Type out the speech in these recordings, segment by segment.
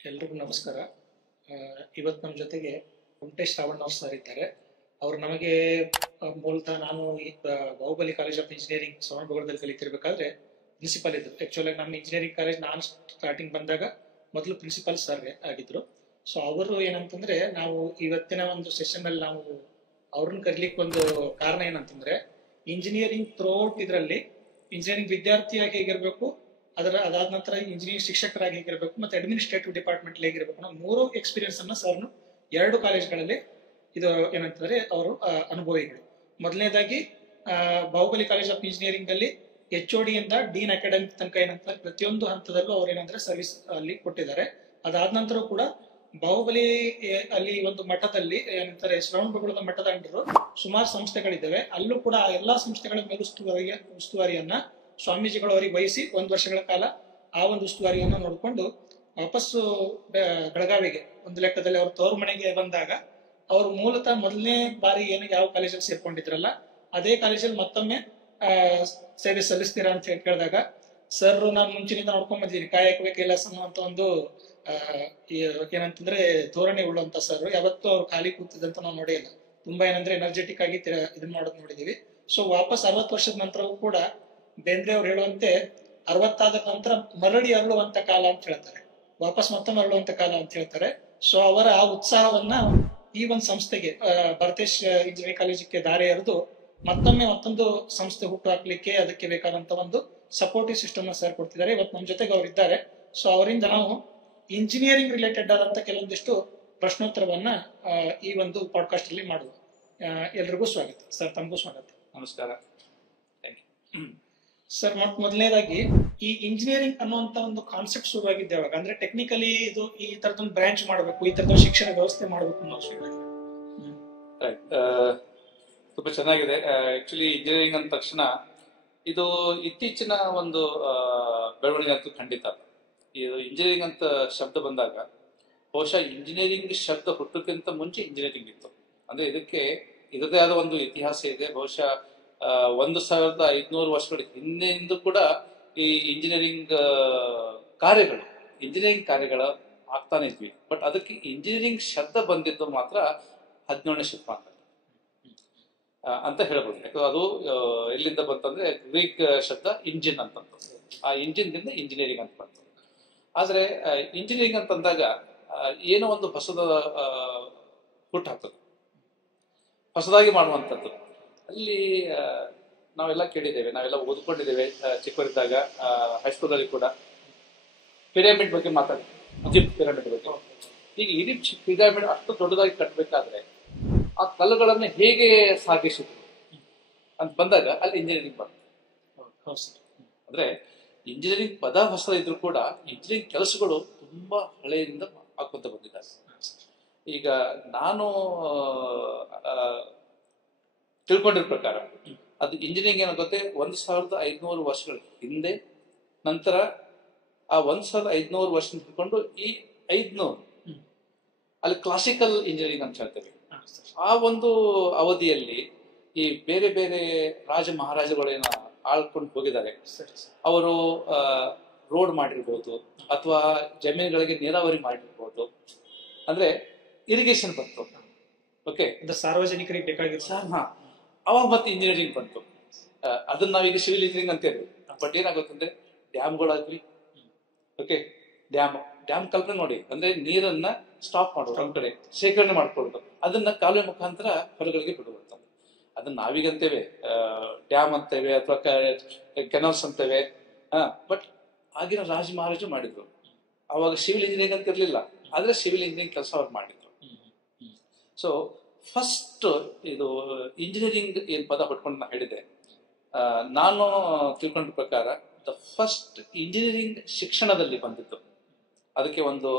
ಎಲ್ರಿಗೂ ನಮಸ್ಕಾರ. ಇವತ್ತು ನಮ್ಮ ಜೊತೆಗೆ ಕುಮಟೇಶ್ ಶ್ರಾವಣ್ ಅವ್ರು ಸರ್ ಇದ್ದಾರೆ. ಅವರು ನಮಗೆ ಮೂಲತಃ ನಾನು ಬಾಹುಬಲಿ ಕಾಲೇಜ್ ಆಫ್ ಇಂಜಿನಿಯರಿಂಗ್ ಶ್ರವಣಬೆಳಗೊಳದಲ್ಲಿ ಕಲಿತಿರ್ಬೇಕಾದ್ರೆ ಪ್ರಿನ್ಸಿಪಲ್ ಇದ್ರು. ಆಕ್ಚುಲಿ ನಮ್ಮ ಇಂಜಿನಿಯರಿಂಗ್ ಕಾಲೇಜ್ ನಾನು ಸ್ಟಾರ್ಟಿಂಗ್ ಬಂದಾಗ ಮೊದಲು ಪ್ರಿನ್ಸಿಪಲ್ ಸರ್ ಆಗಿದ್ರು. ಸೊ ಅವರು ಏನಂತಂದ್ರೆ, ನಾವು ಇವತ್ತಿನ ಒಂದು ಸೆಷನ್ ಅಲ್ಲಿ ನಾವು ಅವ್ರನ್ನ ಕರೀಲಿಕ್ಕೆ ಒಂದು ಕಾರಣ ಏನಂತಂದ್ರೆ, ಇಂಜಿನಿಯರಿಂಗ್ ಥ್ರೂಔಟ್ ಇದರಲ್ಲಿ ಇಂಜಿನಿಯರಿಂಗ್ ವಿದ್ಯಾರ್ಥಿಯಾಗಿ ಹೇಗಿರ್ಬೇಕು, ಅದಾದ ನಂತರ ಇಂಜಿನಿಯರಿಂಗ್ ಶಿಕ್ಷಕರಾಗಿ ಹೇಗಿರ್ಬೇಕು, ಮತ್ತೆ ಅಡ್ಮಿನಿಸ್ಟ್ರೇಟಿವ್ ಡಿಪಾರ್ಟ್ಮೆಂಟ್ ಹೇಗಿರ್ಬೇಕು ಅನ್ನೋ 3 ಎಕ್ಸ್ಪೀರಿಯನ್ಸ್ ಅನ್ನ ಸರ್ನು 2 ಕಾಲೇಜ್ಗಳಲ್ಲಿ ಇದು ಏನಂತಂದ್ರೆ ಅವರು ಅನುಭವಿಗಳು. ಮೊದಲನೇದಾಗಿ ಬಾಹುಬಲಿ ಕಾಲೇಜ್ ಆಫ್ ಇಂಜಿನಿಯರಿಂಗ್ ಅಲ್ಲಿ HOD ಇಂದ ಡೀನ್ ಅಕಾಡೆಮಿಕ್ ತನಕ ಏನಂತಾರೆ ಪ್ರತಿಯೊಂದು ಹಂತದಲ್ಲೂ ಅವ್ರು ಏನಂದ್ರೆ ಸರ್ವಿಸ್ ಅಲ್ಲಿ ಕೊಟ್ಟಿದ್ದಾರೆ. ಅದಾದ ನಂತರ ಕೂಡ ಬಾಹುಬಲಿ ಅಲ್ಲಿ ಒಂದು ಮಠದಲ್ಲಿ ಏನಂತಾರೆ ಶ್ರವಣಬೆಳಗೊಳದ ಮಠದ ಅಂಡರು ಸುಮಾರು ಸಂಸ್ಥೆಗಳಿದ್ದಾವೆ. ಅಲ್ಲೂ ಕೂಡ ಆ ಎಲ್ಲಾ ಸಂಸ್ಥೆಗಳ ಉಸ್ತುವಾರಿಯನ್ನ ಸ್ವಾಮೀಜಿಗಳು ಅವರಿಗೆ ವಹಿಸಿ 1 ವರ್ಷಗಳ ಕಾಲ ಆ ಒಂದು ಉಸ್ತುವಾರಿಯನ್ನು ನೋಡಿಕೊಂಡು ವಾಪಸ್ಸು ಬೆಳಗಾವಿಗೆ ಒಂದು ಲೆಕ್ಕದಲ್ಲಿ ಅವ್ರ ತವರು ಮನೆಗೆ ಬಂದಾಗ ಅವರು ಮೂಲತಃ ಮೊದಲನೇ ಬಾರಿ ಏನು ಯಾವ ಕಾಲೇಜಲ್ಲಿ ಸೇರ್ಕೊಂಡಿದ್ರಲ್ಲ ಅದೇ ಕಾಲೇಜಲ್ಲಿ ಮತ್ತೊಮ್ಮೆ ಸೇವೆ ಸಲ್ಲಿಸ್ತೀರಾ ಅಂತ ಹೇಳಿ ಕೇಳಿದಾಗ, ಸರ್ ನಾನು ಮುಂಚಿನಿಂದ ನೋಡ್ಕೊಂಡ್ ಬಂದಿದ್ದೀನಿ, ಕಾಯಕವೇ ಕೈಲಾಸ ಅನ್ನುವಂತ ಒಂದು ಏನಂತಂದ್ರೆ ಧೋರಣೆ ಉಳ್ಳುವಂತ ಸರ್. ಯಾವತ್ತೂ ಅವ್ರು ಖಾಲಿ ಕೂತಿದ್ದಂತ ನಾವು ನೋಡೇ ಇಲ್ಲ. ತುಂಬಾ ಏನಂದ್ರೆ ಎನರ್ಜೆಟಿಕ್ ಆಗಿ ಇದನ್ನ ಮಾಡೋದು ನೋಡಿದೀವಿ. ಸೊ ವಾಪಸ್ 60 ವರ್ಷದ ನಂತರವೂ ಕೂಡ ಬೇಂದ್ರೆ ಅವ್ರು ಹೇಳುವಂತೆ 60 ನಂತರ ಮರಳಿ ಅರಳುವಂತ ಕಾಲ ಅಂತ ಹೇಳ್ತಾರೆ, ವಾಪಸ್ ಮತ್ತೊಮ್ಮೆ ಅರಳುವಂತ ಕಾಲ ಅಂತ ಹೇಳ್ತಾರೆ. ಸೊ ಅವರ ಆ ಉತ್ಸಾಹವನ್ನ ಈ ಒಂದು ಸಂಸ್ಥೆಗೆ ಭರತೇಶ್ ಇಂಜಿನಿಯರಿಂಗ್ ಕಾಲೇಜಿಗೆ ದಾರಿ ಎರೆದು ಮತ್ತೊಂದು ಸಂಸ್ಥೆ ಹುಟ್ಟು ಹಾಕ್ಲಿಕ್ಕೆ ಅದಕ್ಕೆ ಬೇಕಾದಂತ ಒಂದು ಸಪೋರ್ಟಿವ್ ಸಿಸ್ಟಮ್ ನ ಸರ್ ಕೊಡ್ತಿದ್ದಾರೆ. ಇವತ್ತು ನಮ್ಮ ಜೊತೆಗೆ ಅವ್ರು ಇದ್ದಾರೆ. ಸೊ ಅವರಿಂದ ನಾವು ಇಂಜಿನಿಯರಿಂಗ್ ರಿಲೇಟೆಡ್ ಆದಂತ ಕೆಲವೊಂದಿಷ್ಟು ಪ್ರಶ್ನೋತ್ತರವನ್ನ ಈ ಒಂದು ಪಾಡ್ಕಾಸ್ಟ್ ಅಲ್ಲಿ ಮಾಡುವ. ಎಲ್ರಿಗೂ ಸ್ವಾಗತ ಸರ್. ತಮಗೂ ಸ್ವಾಗತ. ನಮಸ್ಕಾರ. ಸರ್, ಮೊದಲನೇದಾಗಿ ಈ ಇಂಜಿನಿಯರಿಂಗ್ ಅನ್ನುವಂತ ಒಂದು ಕಾನ್ಸೆಪ್ಟ್ ಶುರುವಾಗಿದ್ದೆ ಯಾವಾಗ, ಅಂದ್ರೆ ಟೆಕ್ನಿಕಲಿ ಇದು ಈ ತರದೊಂದು ಬ್ರಾಂಚ್ ಮಾಡಬೇಕು, ಈ ತರದ ಶಿಕ್ಷಣ ವ್ಯವಸ್ಥೆ ಮಾಡಬೇಕು ಅನ್ನೋ ತುಂಬಾ ಚೆನ್ನಾಗಿದೆ. ಆಕ್ಚುಲಿ ಇಂಜಿನಿಯರಿಂಗ್ ಅಂದ ತಕ್ಷಣ ಇದು ಇತ್ತೀಚಿನ ಒಂದು ಬೆಳವಣಿಗೆ ಅಂತೂ ಖಂಡಿತ. ಇದು ಇಂಜಿನಿಯರಿಂಗ್ ಅಂತ ಶಬ್ದ ಬಂದಾಗ ಬಹುಶಃ ಇಂಜಿನಿಯರಿಂಗ್ ಶಬ್ದ ಹುಟ್ಟೋಕ್ಕಿಂತ ಮುಂಚೆ ಇಂಜಿನಿಯರಿಂಗ್ ಇತ್ತು. ಅಂದ್ರೆ ಇದಕ್ಕೆ ಇದರದೇ ಆದ ಒಂದು ಇತಿಹಾಸ ಇದೆ. ಬಹುಶಃ 1500 ವರ್ಷಗಳ ಹಿಂದೆಯಿಂದ ಕೂಡ ಈ ಇಂಜಿನಿಯರಿಂಗ್ ಕಾರ್ಯಗಳ ಆಗ್ತಾನೆ ಇದ್ವಿ. ಬಟ್ ಅದಕ್ಕೆ ಇಂಜಿನಿಯರಿಂಗ್ ಶಬ್ದ ಬಂದಿದ್ದು ಮಾತ್ರ 17ನೇ ಶತಮಾನ ಅಂತ ಹೇಳ್ಬೋದು. ಯಾಕಂದ್ರೆ ಅದು ಎಲ್ಲಿಂದ ಬಂತಂದ್ರೆ ಗ್ರೀಕ್ ಶಬ್ದ ಇಂಜಿನ್ ಅಂತಂದು, ಆ ಇಂಜಿನ್ ದಿಂದ ಇಂಜಿನಿಯರಿಂಗ್ ಅಂತ ಬಂತು. ಆದ್ರೆ ಇಂಜಿನಿಯರಿಂಗ್ ಅಂತಂದಾಗ ಏನೋ ಒಂದು ಹೊಸದ ಹುಟ್ಟಾಗ್ತದೆ, ಹೊಸದಾಗಿ ಮಾಡುವಂಥದ್ದು. ಅಲ್ಲಿ ನಾವೆಲ್ಲ ಕೇಳಿದ್ದೇವೆ, ನಾವೆಲ್ಲ ಓದ್ಕೊಂಡಿದ್ದೇವೆ ಚಿಕ್ಕವರಿದ್ದಾಗ. ಹೈಸ್ಕೂಲಲ್ಲಿ ಕೂಡ ಪಿರಮಿಡ್ ಬಗ್ಗೆ ಮಾತಾಡ್ತೀವಿ, ಈಜಿಪ್ಟ್ ಪಿರಮಿಡ್ ಬಗ್ಗೆ. ಈಗ ಈಜಿಪ್ಟ್ ಪಿರಮಿಡ್ ಅಷ್ಟು ದೊಡ್ಡದಾಗಿ ಕಟ್ಟಬೇಕಾದ್ರೆ ಆ ಕಲ್ಲುಗಳನ್ನು ಹೇಗೆ ಸಾಗಿಸಿದ್ರು ಅಂತ ಬಂದಾಗ ಅಲ್ಲಿ ಇಂಜಿನಿಯರಿಂಗ್ ಬರ್ತದೆ. ಅಂದ್ರೆ ಇಂಜಿನಿಯರಿಂಗ್ ಪದ ಹೊಸ ಇದ್ರು ಕೂಡ ಇಂಜಿನಿಯರಿಂಗ್ ಕೆಲಸಗಳು ತುಂಬಾ ಹಳೆಯಿಂದ ಹಾಕೊಂತ ಬಂದಿದ್ದಾರೆ. ಈಗ ನಾನು ತಿಳ್ಕೊಂಡಿರೋ ಪ್ರಕಾರ ಅದು ಇಂಜಿನಿಯರಿಂಗ್ ಏನೋ ಗೊತ್ತೇ 1500 ವರ್ಷಗಳ ಹಿಂದೆ, ನಂತರ ಆ 1500 ವರ್ಷ ತಿಳ್ಕೊಂಡು ಈ 500 ಅಲ್ಲಿ ಕ್ಲಾಸಿಕಲ್ ಇಂಜಿನಿಯರಿಂಗ್ ಅಂತ ಹೇಳ್ತೇವೆ. ಆ ಒಂದು ಅವಧಿಯಲ್ಲಿ ಈ ಬೇರೆ ಬೇರೆ ರಾಜ ಮಹಾರಾಜಗಳೇನ ಆಳ್ಕೊಂಡು ಹೋಗಿದ್ದಾರೆ. ಅವರು ರೋಡ್ ಮಾಡಿರ್ಬೋದು ಅಥವಾ ಜಮೀನುಗಳಿಗೆ ನೀರಾವರಿ ಮಾಡಿರ್ಬೋದು, ಅಂದ್ರೆ ಇರಿಗೇಷನ್ ಬಂತು. ಓಕೆ, ಸಾರ್ವಜನಿಕರಿಗೆ ಬೇಕಾಗಿರೋ ಅವಾಗ ಮತ್ತೆ ಇಂಜಿನಿಯರಿಂಗ್ ಬಂತು. ಅದನ್ನ ನಾವೀಗ ಸಿವಿಲ್ ಇಂಜಿನಿಯರಿಂಗ್ ಅಂತ ಹೇಳ್ತೀವಿ. ಬಟ್ ಏನಾಗುತ್ತಂದ್ರೆ ಡ್ಯಾಮ್ಗಳಾಗ್ಲಿ, ಓಕೆ, ಡ್ಯಾಮ್ ಕಲ್ಪನೆ ನೋಡಿ, ಅಂದ್ರೆ ನೀರನ್ನ ಸ್ಟಾಪ್ ಮಾಡೋದು, ಒಂದ್ ಕಡೆ ಶೇಖರಣೆ ಮಾಡ್ಕೊಳ್ಳೋದು, ಅದನ್ನ ಕಾಲುವೆ ಮುಖಾಂತರ ಹೊಲಗಳಿಗೆ ಬಿಡುವಂತ. ಅದನ್ನ ನಾವೀಗಂತೇವೆ ಡ್ಯಾಮ್ ಅಂತೇವೆ ಅಥವಾ ಕೆನಾಲ್ಸ್ ಅಂತೇವೆ. ಬಟ್ ಆಗಿನ ರಾಜ ಮಹಾರಾಜರು ಮಾಡಿದ್ರು. ಅವಾಗ ಸಿವಿಲ್ ಇಂಜಿನಿಯರಿಂಗ್ ಅಂತ ಇರ್ಲಿಲ್ಲ, ಆದ್ರೆ ಸಿವಿಲ್ ಇಂಜಿನಿಯರಿಂಗ್ ಕೆಲಸ ಅವ್ರು ಮಾಡಿದ್ರು. ಸೊ ಫಸ್ಟ್ ಇದು ಇಂಜಿನಿಯರಿಂಗ್ ಏನ್ ಪದ ಹೊಟ್ಕೊಂಡು ನಾನು ಹೇಳಿದೆ, ನಾನು ತಿಳ್ಕೊಂಡ ಪ್ರಕಾರ ದ ಫಸ್ಟ್ ಇಂಜಿನಿಯರಿಂಗ್ ಶಿಕ್ಷಣದಲ್ಲಿ ಬಂದಿತ್ತು. ಅದಕ್ಕೆ ಒಂದು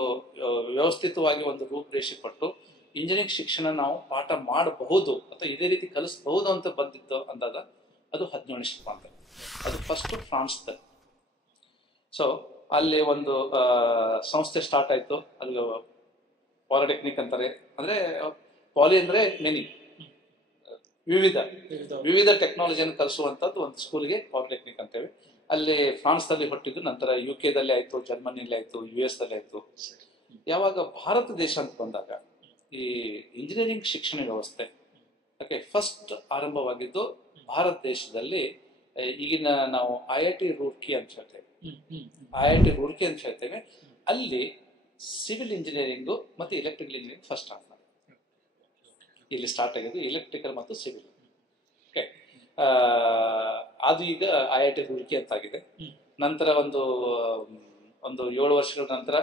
ವ್ಯವಸ್ಥಿತವಾಗಿ ಒಂದು ರೂಪರೇಷೆ ಕೊಟ್ಟು ಇಂಜಿನಿಯರಿಂಗ್ ಶಿಕ್ಷಣ ನಾವು ಪಾಠ ಮಾಡಬಹುದು ಅಥವಾ ಇದೇ ರೀತಿ ಕಲಿಸಬಹುದು ಅಂತ ಬಂದಿತ್ತು ಅಂದಾಗ ಅದು 17ನೇ ಶತಮಾನ. ಅದು ಫಸ್ಟ್ ಫ್ರಾನ್ಸ್ದಲ್ಲಿ. ಸೊ ಅಲ್ಲಿ ಒಂದು ಸಂಸ್ಥೆ ಸ್ಟಾರ್ಟ್ ಆಯ್ತು. ಅಲ್ಲಿ ಪಾಲಿಟೆಕ್ನಿಕ್ ಅಂತಾರೆ. ಅಂದ್ರೆ ಪಾಲಿ ಅಂದ್ರೆ ಮೆನಿ, ವಿವಿಧ ಟೆಕ್ನಾಲಜಿಯನ್ನು ಕಲಿಸುವಂತದ್ದು ಒಂದು ಸ್ಕೂಲ್ಗೆ ಪಾಲಿಟೆಕ್ನಿಕ್ ಅಂತೇವೆ. ಅಲ್ಲಿ ಫ್ರಾನ್ಸ್ ದಲ್ಲಿ ಹುಟ್ಟಿದ್ದು, ನಂತರ UK ದಲ್ಲಿ ಆಯ್ತು, ಜರ್ಮನಿಲಿ ಆಯ್ತು, US ದಲ್ಲಿ ಆಯ್ತು. ಯಾವಾಗ ಭಾರತ ದೇಶ ಅಂತ ಬಂದಾಗ ಈ ಇಂಜಿನಿಯರಿಂಗ್ ಶಿಕ್ಷಣ ವ್ಯವಸ್ಥೆ ಫಸ್ಟ್ ಆರಂಭವಾಗಿದ್ದು ಭಾರತ ದೇಶದಲ್ಲಿ. ಈಗಿನ ನಾವು IIT ರೂರ್ಕಿ ಅಂತ ಹೇಳ್ತೇವೆ, IIT ರೂರ್ಕಿ ಅಂತ ಹೇಳ್ತೇವೆ. ಅಲ್ಲಿ ಸಿವಿಲ್ ಇಂಜಿನಿಯರಿಂಗು ಮತ್ತೆ ಎಲೆಕ್ಟ್ರಿಕಲ್ ಇಂಜಿನಿಯರಿಂಗ್ ಫಸ್ಟ್ ಆಗಿದೆ. ಇಲ್ಲಿ ಸ್ಟಾರ್ಟ್ ಆಗಿದ್ದು ಎಲೆಕ್ಟ್ರಿಕಲ್ ಮತ್ತು ಸಿವಿಲ್. ಓಕೆ, ಅದು ಈಗ IIT ರೂರ್ಕಿ ಅಂತ ಆಗಿದೆ. ನಂತರ ಒಂದು 7 ವರ್ಷಗಳ ನಂತರ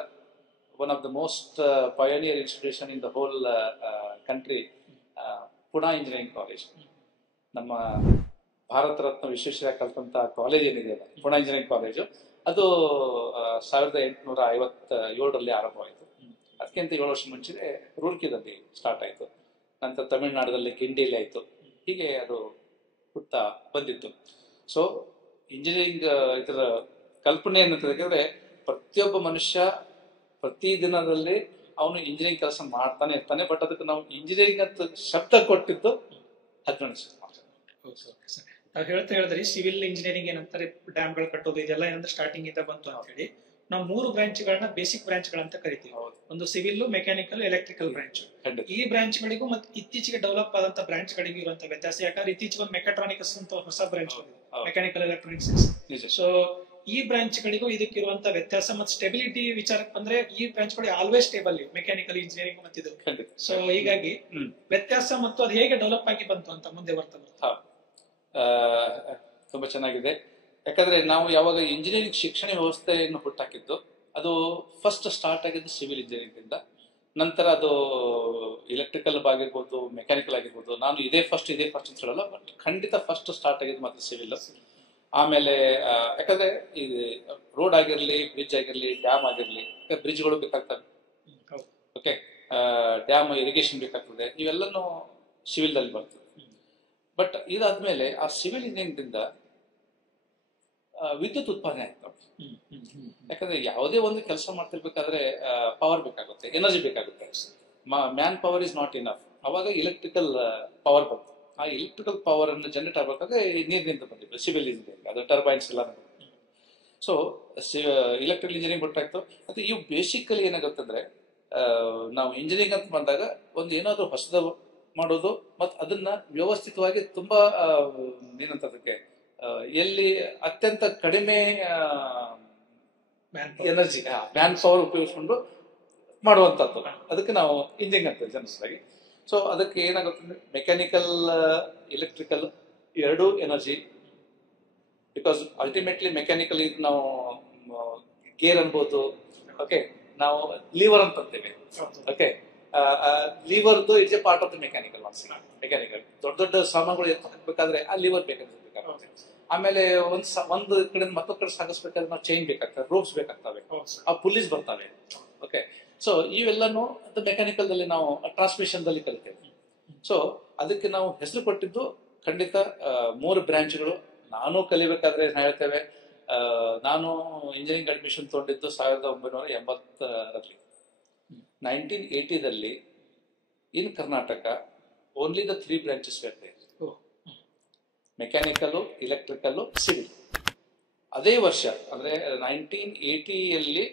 one of the most pioneer institution in the whole country, Pune engineering college, ನಮ್ಮ ಭಾರತ ರತ್ನ ವಿಶ್ವೇಶ್ವರಯ್ಯ ಕಲ್ತಂತ ಕಾಲೇಜ್ ಏನಿದೆ ಅಲ್ಲ, ಪುಣಾ ಇಂಜಿನಿಯರಿಂಗ್ ಕಾಲೇಜು, ಅದು 1857ರಲ್ಲಿ ಆರಂಭವಾಯಿತು. ಅದಕ್ಕಿಂತ 7 ವರ್ಷ ಮುಂಚೆ ರೂರ್ಕಿದಲ್ಲಿ ಸ್ಟಾರ್ಟ್ ಆಯಿತು. ನಂತರ ತಮಿಳುನಾಡಲ್ಲಿ ಗಿಂಡಿಯಲ್ಲಿ ಆಯಿತು. ಹೀಗೆ ಅದು ಹುಟ್ತಾ ಬಂದಿತ್ತು. ಸೊ ಇಂಜಿನಿಯರಿಂಗ್ ಇದರ ಕಲ್ಪನೆ ಏನಂತಂದ್ರೆ, ಪ್ರತಿಯೊಬ್ಬ ಮನುಷ್ಯ ಪ್ರತಿ ದಿನದಲ್ಲಿ ಅವನು ಇಂಜಿನಿಯರಿಂಗ್ ಕೆಲಸ ಮಾಡ್ತಾನೆ ಇರ್ತಾನೆ. ಬಟ್ ಅದಕ್ಕೆ ನಾವು ಇಂಜಿನಿಯರಿಂಗ್ ಅಂತ ಶಬ್ದ ಕೊಟ್ಟಿದ್ದು 18 ನಾವು ಹೇಳಿದ್ರಿ ಸಿವಿಲ್ ಇಂಜಿನಿಯರಿಂಗ್ ಏನಂತಾರೆ, ಡ್ಯಾಮ್ಗಳು ಕಟ್ಟೋದು ಇದೆಲ್ಲ ಏನಂದ್ರೆ ಸ್ಟಾರ್ಟಿಂಗ್ ಇಂದ ಬಂತು ಅಂತ ಹೇಳಿ. ನಾವು 3 ಬ್ರಾಂಚ್ಗಳನ್ನ ಬೇಸಿಕ್ ಬ್ರಾಂಚ್ಗಳಂತ ಕರಿತೀವಿ. ಒಂದು ಸಿವಿಲ್, ಮೆಕ್ಯಾನಿಕಲ್, ಎಲೆಕ್ಟ್ರಿಕಲ್ ಬ್ರಾಂಚ್. ಈ ಬ್ರಾಂಚ್ಗಳಿಗೂ ಮತ್ತೆ ಇತ್ತೀಚೆಗೆ ಡೆವಲಪ್ ಆದಂತ ಬ್ರಾಂಚ್ಗಳಿಗೂ ಇರುವಂತ ವ್ಯತ್ಯಾಸ, ಯಾಕಂದ್ರೆ ಇತ್ತೀಚೆಗೆ ಒಂದು ಮೆಕಾಟ್ರಾನಿಕ್ಸ್ ಅಂತ ಹೊಸ ಬ್ರಾಂಚ್, ಮೆಕ್ಯಾನಿಕಲ್ ಎಲೆಕ್ಟ್ರಾನಿಕ್ಸ್. ಸೊ ಈ ಬ್ರಾಂಚ್ಗಳಿಗೂ ಇದಕ್ಕಿರುವಂತ ವ್ಯತ್ಯಾಸ ಮತ್ತು ಸ್ಟೆಬಿಲಿಟಿ ವಿಚಾರಕ್ಕೆ ಬಂದ್ರೆ, ಈ ಬ್ರಾಂಚ್ಗಳು ಆಲ್ವೇಸ್ ಸ್ಟೇಬಲ್ ಮೆಕ್ಯಾನಿಕಲ್ ಇಂಜಿನಿಯರಿಂಗ್ ಮತ್ತಿದು. ಸೊ ಹೀಗಾಗಿ ವ್ಯತ್ಯಾಸ ಮತ್ತು ಅದು ಹೇಗೆ ಡೆವಲಪ್ ಆಗಿ ಬಂತು ಅಂತ ಮುಂದೆ ಬರ್ತದೆ. ತುಂಬಾ ಚೆನ್ನಾಗಿದೆ. ಯಾಕಂದ್ರೆ ನಾವು ಯಾವಾಗ ಇಂಜಿನಿಯರಿಂಗ್ ಶಿಕ್ಷಣ ವ್ಯವಸ್ಥೆಯನ್ನು ಹುಟ್ಟಾಕಿದ್ದು, ಅದು ಫಸ್ಟ್ ಸ್ಟಾರ್ಟ್ ಆಗಿದ್ದು ಸಿವಿಲ್ ಇಂಜಿನಿಯರಿಂಗ್ ಇಂದ. ನಂತರ ಅದು ಎಲೆಕ್ಟ್ರಿಕಲ್ ಆಗಿರ್ಬೋದು, ಮೆಕ್ಯಾನಿಕಲ್ ಆಗಿರ್ಬೋದು. ನಾನು ಇದೇ ಫಸ್ಟ್ ಅಂತ ಹೇಳಲ್ಲ, ಬಟ್ ಖಂಡಿತ ಫಸ್ಟ್ ಸ್ಟಾರ್ಟ್ ಆಗಿದ್ದು ಮಾತ್ರ ಸಿವಿಲ್. ಆಮೇಲೆ ಯಾಕಂದ್ರೆ ಈ ರೋಡ್ ಆಗಿರ್ಲಿ, ಬ್ರಿಡ್ಜ್ ಆಗಿರ್ಲಿ, ಡ್ಯಾಮ್ ಆಗಿರ್ಲಿ, ಬ್ರಿಡ್ಜ್ಗಳು ಬೇಕಾಗ್ತವೆ. ಓಕೆ, ಡ್ಯಾಮ್ ಇರಿಗೇಷನ್ ಬೇಕಾಗ್ತದೆ, ಇವೆಲ್ಲನೂ ಸಿವಿಲ್ ದಲ್ಲಿ ಬರ್ತದೆ. ಬಟ್ ಇದಾದ್ಮೇಲೆ ಆ ಸಿವಿಲ್ ಇಂಜಿನಿಯರಿಂಗ್ ದಿಂದ ವಿದ್ಯುತ್ ಉತ್ಪಾದನೆ ಆಗ್ತವೆ. ಯಾಕಂದ್ರೆ ಯಾವುದೇ ಒಂದು ಕೆಲಸ ಮಾಡ್ತಿರ್ಬೇಕಾದ್ರೆ ಪವರ್ ಬೇಕಾಗುತ್ತೆ, ಎನರ್ಜಿ ಬೇಕಾಗುತ್ತೆ. Man power is not enough. ಅವಾಗ ಎಲೆಕ್ಟ್ರಿಕಲ್ ಪವರ್ ಬಂತು. ಆ ಎಲೆಕ್ಟ್ರಿಕಲ್ ಪವರ್ ಅನ್ನು ಜನರೇಟ್ ಆಗ್ಬೇಕಾದ್ರೆ ನೀರಿನಿಂದ ಬಂದಿತ್ತು ಸಿವಿಲ್ ಇಂಜಿನಿಯರಿಂಗ್, ಅದು ಟರ್ಬೈನ್ಸ್ ಎಲ್ಲ. ಸೊ ಎಲೆಕ್ಟ್ರಿಕಲ್ ಇಂಜಿನಿಯರಿಂಗ್ ಗೊತ್ತಾಯ್ತು. ಮತ್ತೆ ಇವು ಬೇಸಿಕಲಿ ಏನಾಗುತ್ತಂದ್ರೆ, ನಾವು ಇಂಜಿನಿಯರಿಂಗ್ ಅಂತ ಬಂದಾಗ ಒಂದು ಏನಾದ್ರು ಹೊಸದ ಮಾಡೋದು, ಮತ್ತು ಅದನ್ನ ವ್ಯವಸ್ಥಿತವಾಗಿ ತುಂಬಾ ಏನಂತ ಅದಕ್ಕೆ ಎಲ್ಲಿ ಅತ್ಯಂತ ಕಡಿಮೆ ಎನರ್ಜಿ, ಮ್ಯಾನ್ ಪವರ್ ಉಪಯೋಗಿಸ್ಕೊಂಡು ಮಾಡುವಂತದ್ದು, ಅದಕ್ಕೆ ನಾವು ಇಂಜಿನಿಯರಿಂಗ್ ಅಂತ ಜನರಲ್. ಸೊ ಅದಕ್ಕೆ ಏನಾಗುತ್ತೆ ಅಂದ್ರೆ, ಮೆಕ್ಯಾನಿಕಲ್, ಎಲೆಕ್ಟ್ರಿಕಲ್ ಎರಡೂ ಎನರ್ಜಿ. ಬಿಕಾಸ್ ಅಲ್ಟಿಮೇಟ್ಲಿ ಮೆಕ್ಯಾನಿಕಲ್ ಇದು ನಾವು ಗೇರ್ ಅನ್ಬೋದು. ಓಕೆ, ನಾವು ಲೀವರ್ ಅಂತ ಅಂತೀವಿ. ಓಕೆ, ಲೀವರ್ದು it's a part of the mechanical. Mechanical ದೊಡ್ಡ ದೊಡ್ಡ ಸಾಮಾನುಗಳು ಎತ್ತು ಹಾಕ್ಬೇಕಾದ್ರೆ ಆ ಲೀವರ್ ಬೇಕಾಗುತ್ತೆ. ಆಮೇಲೆ ಒಂದು ಕಡೆ ಮತ್ತೊಂದು ಕಡೆ ಸಾಗಿಸ್ಬೇಕಾದ್ರೆ ನಾವು ಚೈನ್ ಬೇಕಾಗ್ತವೆ, ರೋಪ್ಸ್ ಬೇಕಾಗ್ತವೆ, ಆ ಪುಲೀಸ್ ಬರ್ತವೆ. ಓಕೆ, ಸೊ ಇವೆಲ್ಲನೂ ಮೆಕ್ಯಾನಿಕಲ್ ದಲ್ಲಿ ನಾವು ಟ್ರಾನ್ಸ್ಮಿಷನ್ ದಲ್ಲಿ ಕಲಿತೇವೆ. ಸೊ ಅದಕ್ಕೆ ನಾವು ಹೆಸರು ಕೊಟ್ಟಿದ್ದು ಖಂಡಿತ 3 ಬ್ರಾಂಚ್ಗಳು. ನಾನು ಕಲಿಬೇಕಾದ್ರೆ ಹೇಳ್ತೇವೆ, ನಾನು ಇಂಜಿನಿಯರಿಂಗ್ ಅಡ್ಮಿಷನ್ ತಗೊಂಡಿದ್ದು 1980ರಲ್ಲಿ. 1980ದಲ್ಲಿ in Karnataka only the 3 branches where there: mechanical, electrical, civil. ಅದೇ ವರ್ಷ ಅಂದ್ರೆ 1980ಯಲ್ಲಿ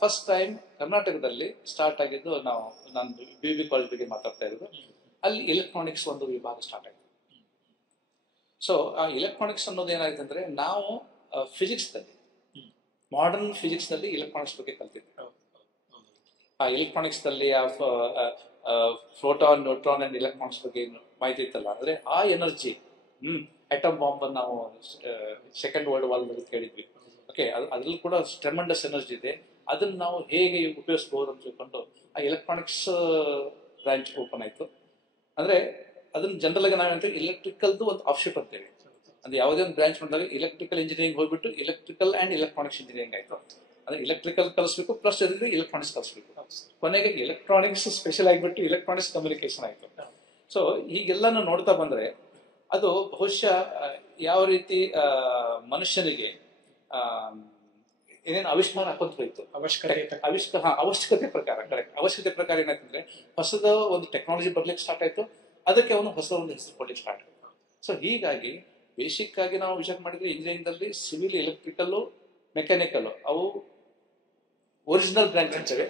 ಫಸ್ಟ್ ಟೈಮ್ ಕರ್ನಾಟಕದಲ್ಲಿ ಸ್ಟಾರ್ಟ್ ಆಗಿದ್ದು. ನಾನು BB ಕಾಲೇಜ್ ಬಗ್ಗೆ ಮಾತಾಡ್ತಾ ಇರೋದು. ಅಲ್ಲಿ ಎಲೆಕ್ಟ್ರಾನಿಕ್ಸ್ ಒಂದು ವಿಭಾಗ ಸ್ಟಾರ್ಟ್ ಆಗಿದೆ. ಸೊ ಆ ಎಲೆಕ್ಟ್ರಾನಿಕ್ಸ್ ಅನ್ನೋದು ಏನಾಯ್ತು ಅಂದ್ರೆ, ನಾವು ಫಿಸಿಕ್ಸ್ ನಲ್ಲಿ, ಮಾಡರ್ನ್ ಫಿಸಿಕ್ಸ್ ನಲ್ಲಿ ಎಲೆಕ್ಟ್ರಾನಿಕ್ಸ್ ಬಗ್ಗೆ ಕಲ್ತಿದ್ವಿ. ಆ ಎಲೆಕ್ಟ್ರಾನಿಕ್ಸ್ ನಲ್ಲಿ ಪ್ರೋಟಾನ್, ನ್ಯೂಟ್ರಾನ್ ಅಂಡ್ ಎಲೆಕ್ಟ್ರಾನಿಕ್ಸ್ ಬಗ್ಗೆ ಮಾಹಿತಿ ಇತ್ತಲ್ಲ. ಅಂದ್ರೆ ಆ ಎನರ್ಜಿ, ಅಟಮ್ ಬಾಂಬ್ ಅನ್ನು ನಾವು ಸೆಕೆಂಡ್ ವರ್ಲ್ಡ್ ವಾರ್ ನಲ್ಲಿ ಕೇಳಿದ್ವಿ. ಓಕೆ, ಅದ್ರಲ್ಲಿ ಕೂಡ ಟ್ರೆಮೆಂಡಸ್ ಎನರ್ಜಿ ಇದೆ. ಅದನ್ನ ನಾವು ಹೇಗೆ ಉಪಯೋಗಿಸಬಹುದು ಅಂತ ತಿಳ್ಕೊಂಡು ಆ ಎಲೆಕ್ಟ್ರಾನಿಕ್ಸ್ ಬ್ರಾಂಚ್ ಓಪನ್ ಆಯ್ತು. ಅಂದ್ರೆ ಅದನ್ನ ಜನರಲ್ ಆಗಿ ನಾವೇಂತ ಎಲೆಕ್ಟ್ರಿಕಲ್ದು ಒಂದು ಆಫ್ಶೂಟ್ ಅಂತೇವೆ. ಅಂದ್ರೆ ಯಾವುದೇ ಒಂದು ಬ್ರಾಂಚ್ ಮಾಡಿದಾಗ ಎಲೆಕ್ಟ್ರಿಕಲ್ ಇಂಜಿನಿಯರಿಂಗ್ ಹೋಗ್ಬಿಟ್ಟು ಎಲೆಕ್ಟ್ರಿಕಲ್ ಅಂಡ್ ಎಲೆಕ್ಟ್ರಾನಿಕ್ಸ್ ಇಂಜಿನಿಯರಿಂಗ್ ಆಯ್ತು. ಅಂದ್ರೆ ಎಲೆಕ್ಟ್ರಿಕಲ್ ಕಲಿಸ್ಬೇಕು, ಪ್ಲಸ್ ಜೊತೆಗೆ ಎಲೆಕ್ಟ್ರಾನಿಕ್ಸ್ ಕಲಿಸ್ಬೇಕು. ಕೊನೆಗೆ ಎಲೆಕ್ಟ್ರಾನಿಕ್ಸ್ ಸ್ಪೆಷಲ್ ಆಗಿಬಿಟ್ಟು ಎಲೆಕ್ಟ್ರಾನಿಕ್ಸ್ ಕಮ್ಯುನಿಕೇಶನ್ ಆಯ್ತು. ಸೊ ಹೀಗೆಲ್ಲಾನು ನೋಡ್ತಾ ಬಂದ್ರೆ, ಅದು ಬಹುಶಃ ಯಾವ ರೀತಿ ಮನುಷ್ಯನಿಗೆ ಏನೇನು ಆವಿಷ್ಕಾರ ಹಾಕೊಂತ ಹೋಯ್ತು, ಅವಶ್ಯಕತೆ ಪ್ರಕಾರ. ಕರೆಕ್ಟ್, ಅವಶ್ಯಕತೆ ಪ್ರಕಾರ ಏನಾಯ್ತಂದ್ರೆ, ಹೊಸದ ಒಂದು ಟೆಕ್ನಾಲಜಿ ಬರ್ಲಿಕ್ಕೆ ಸ್ಟಾರ್ಟ್ ಆಯ್ತು. ಅದಕ್ಕೆ ಅವನು ಹೊಸ ಒಂದು ಹೆಸರು ಕೊಡ್ಲಿಕ್ಕೆ ಸ್ಟಾರ್ಟ್ ಆಯ್ತು. ಸೊ ಹೀಗಾಗಿ ಬೇಸಿಕ್ ಆಗಿ ನಾವು ವಿಚಾರ ಮಾಡಿದ್ರೆ, ಇಂಜಿನಿಯರಿಂಗ್ ದಲ್ಲಿ ಸಿವಿಲ್, ಎಲೆಕ್ಟ್ರಿಕಲ್, ಮೆಕ್ಯಾನಿಕಲ್ ಅವು ಒರಿಜಿನಲ್ ಬ್ರಾಂಚ್ ಅಂತೇವೆ.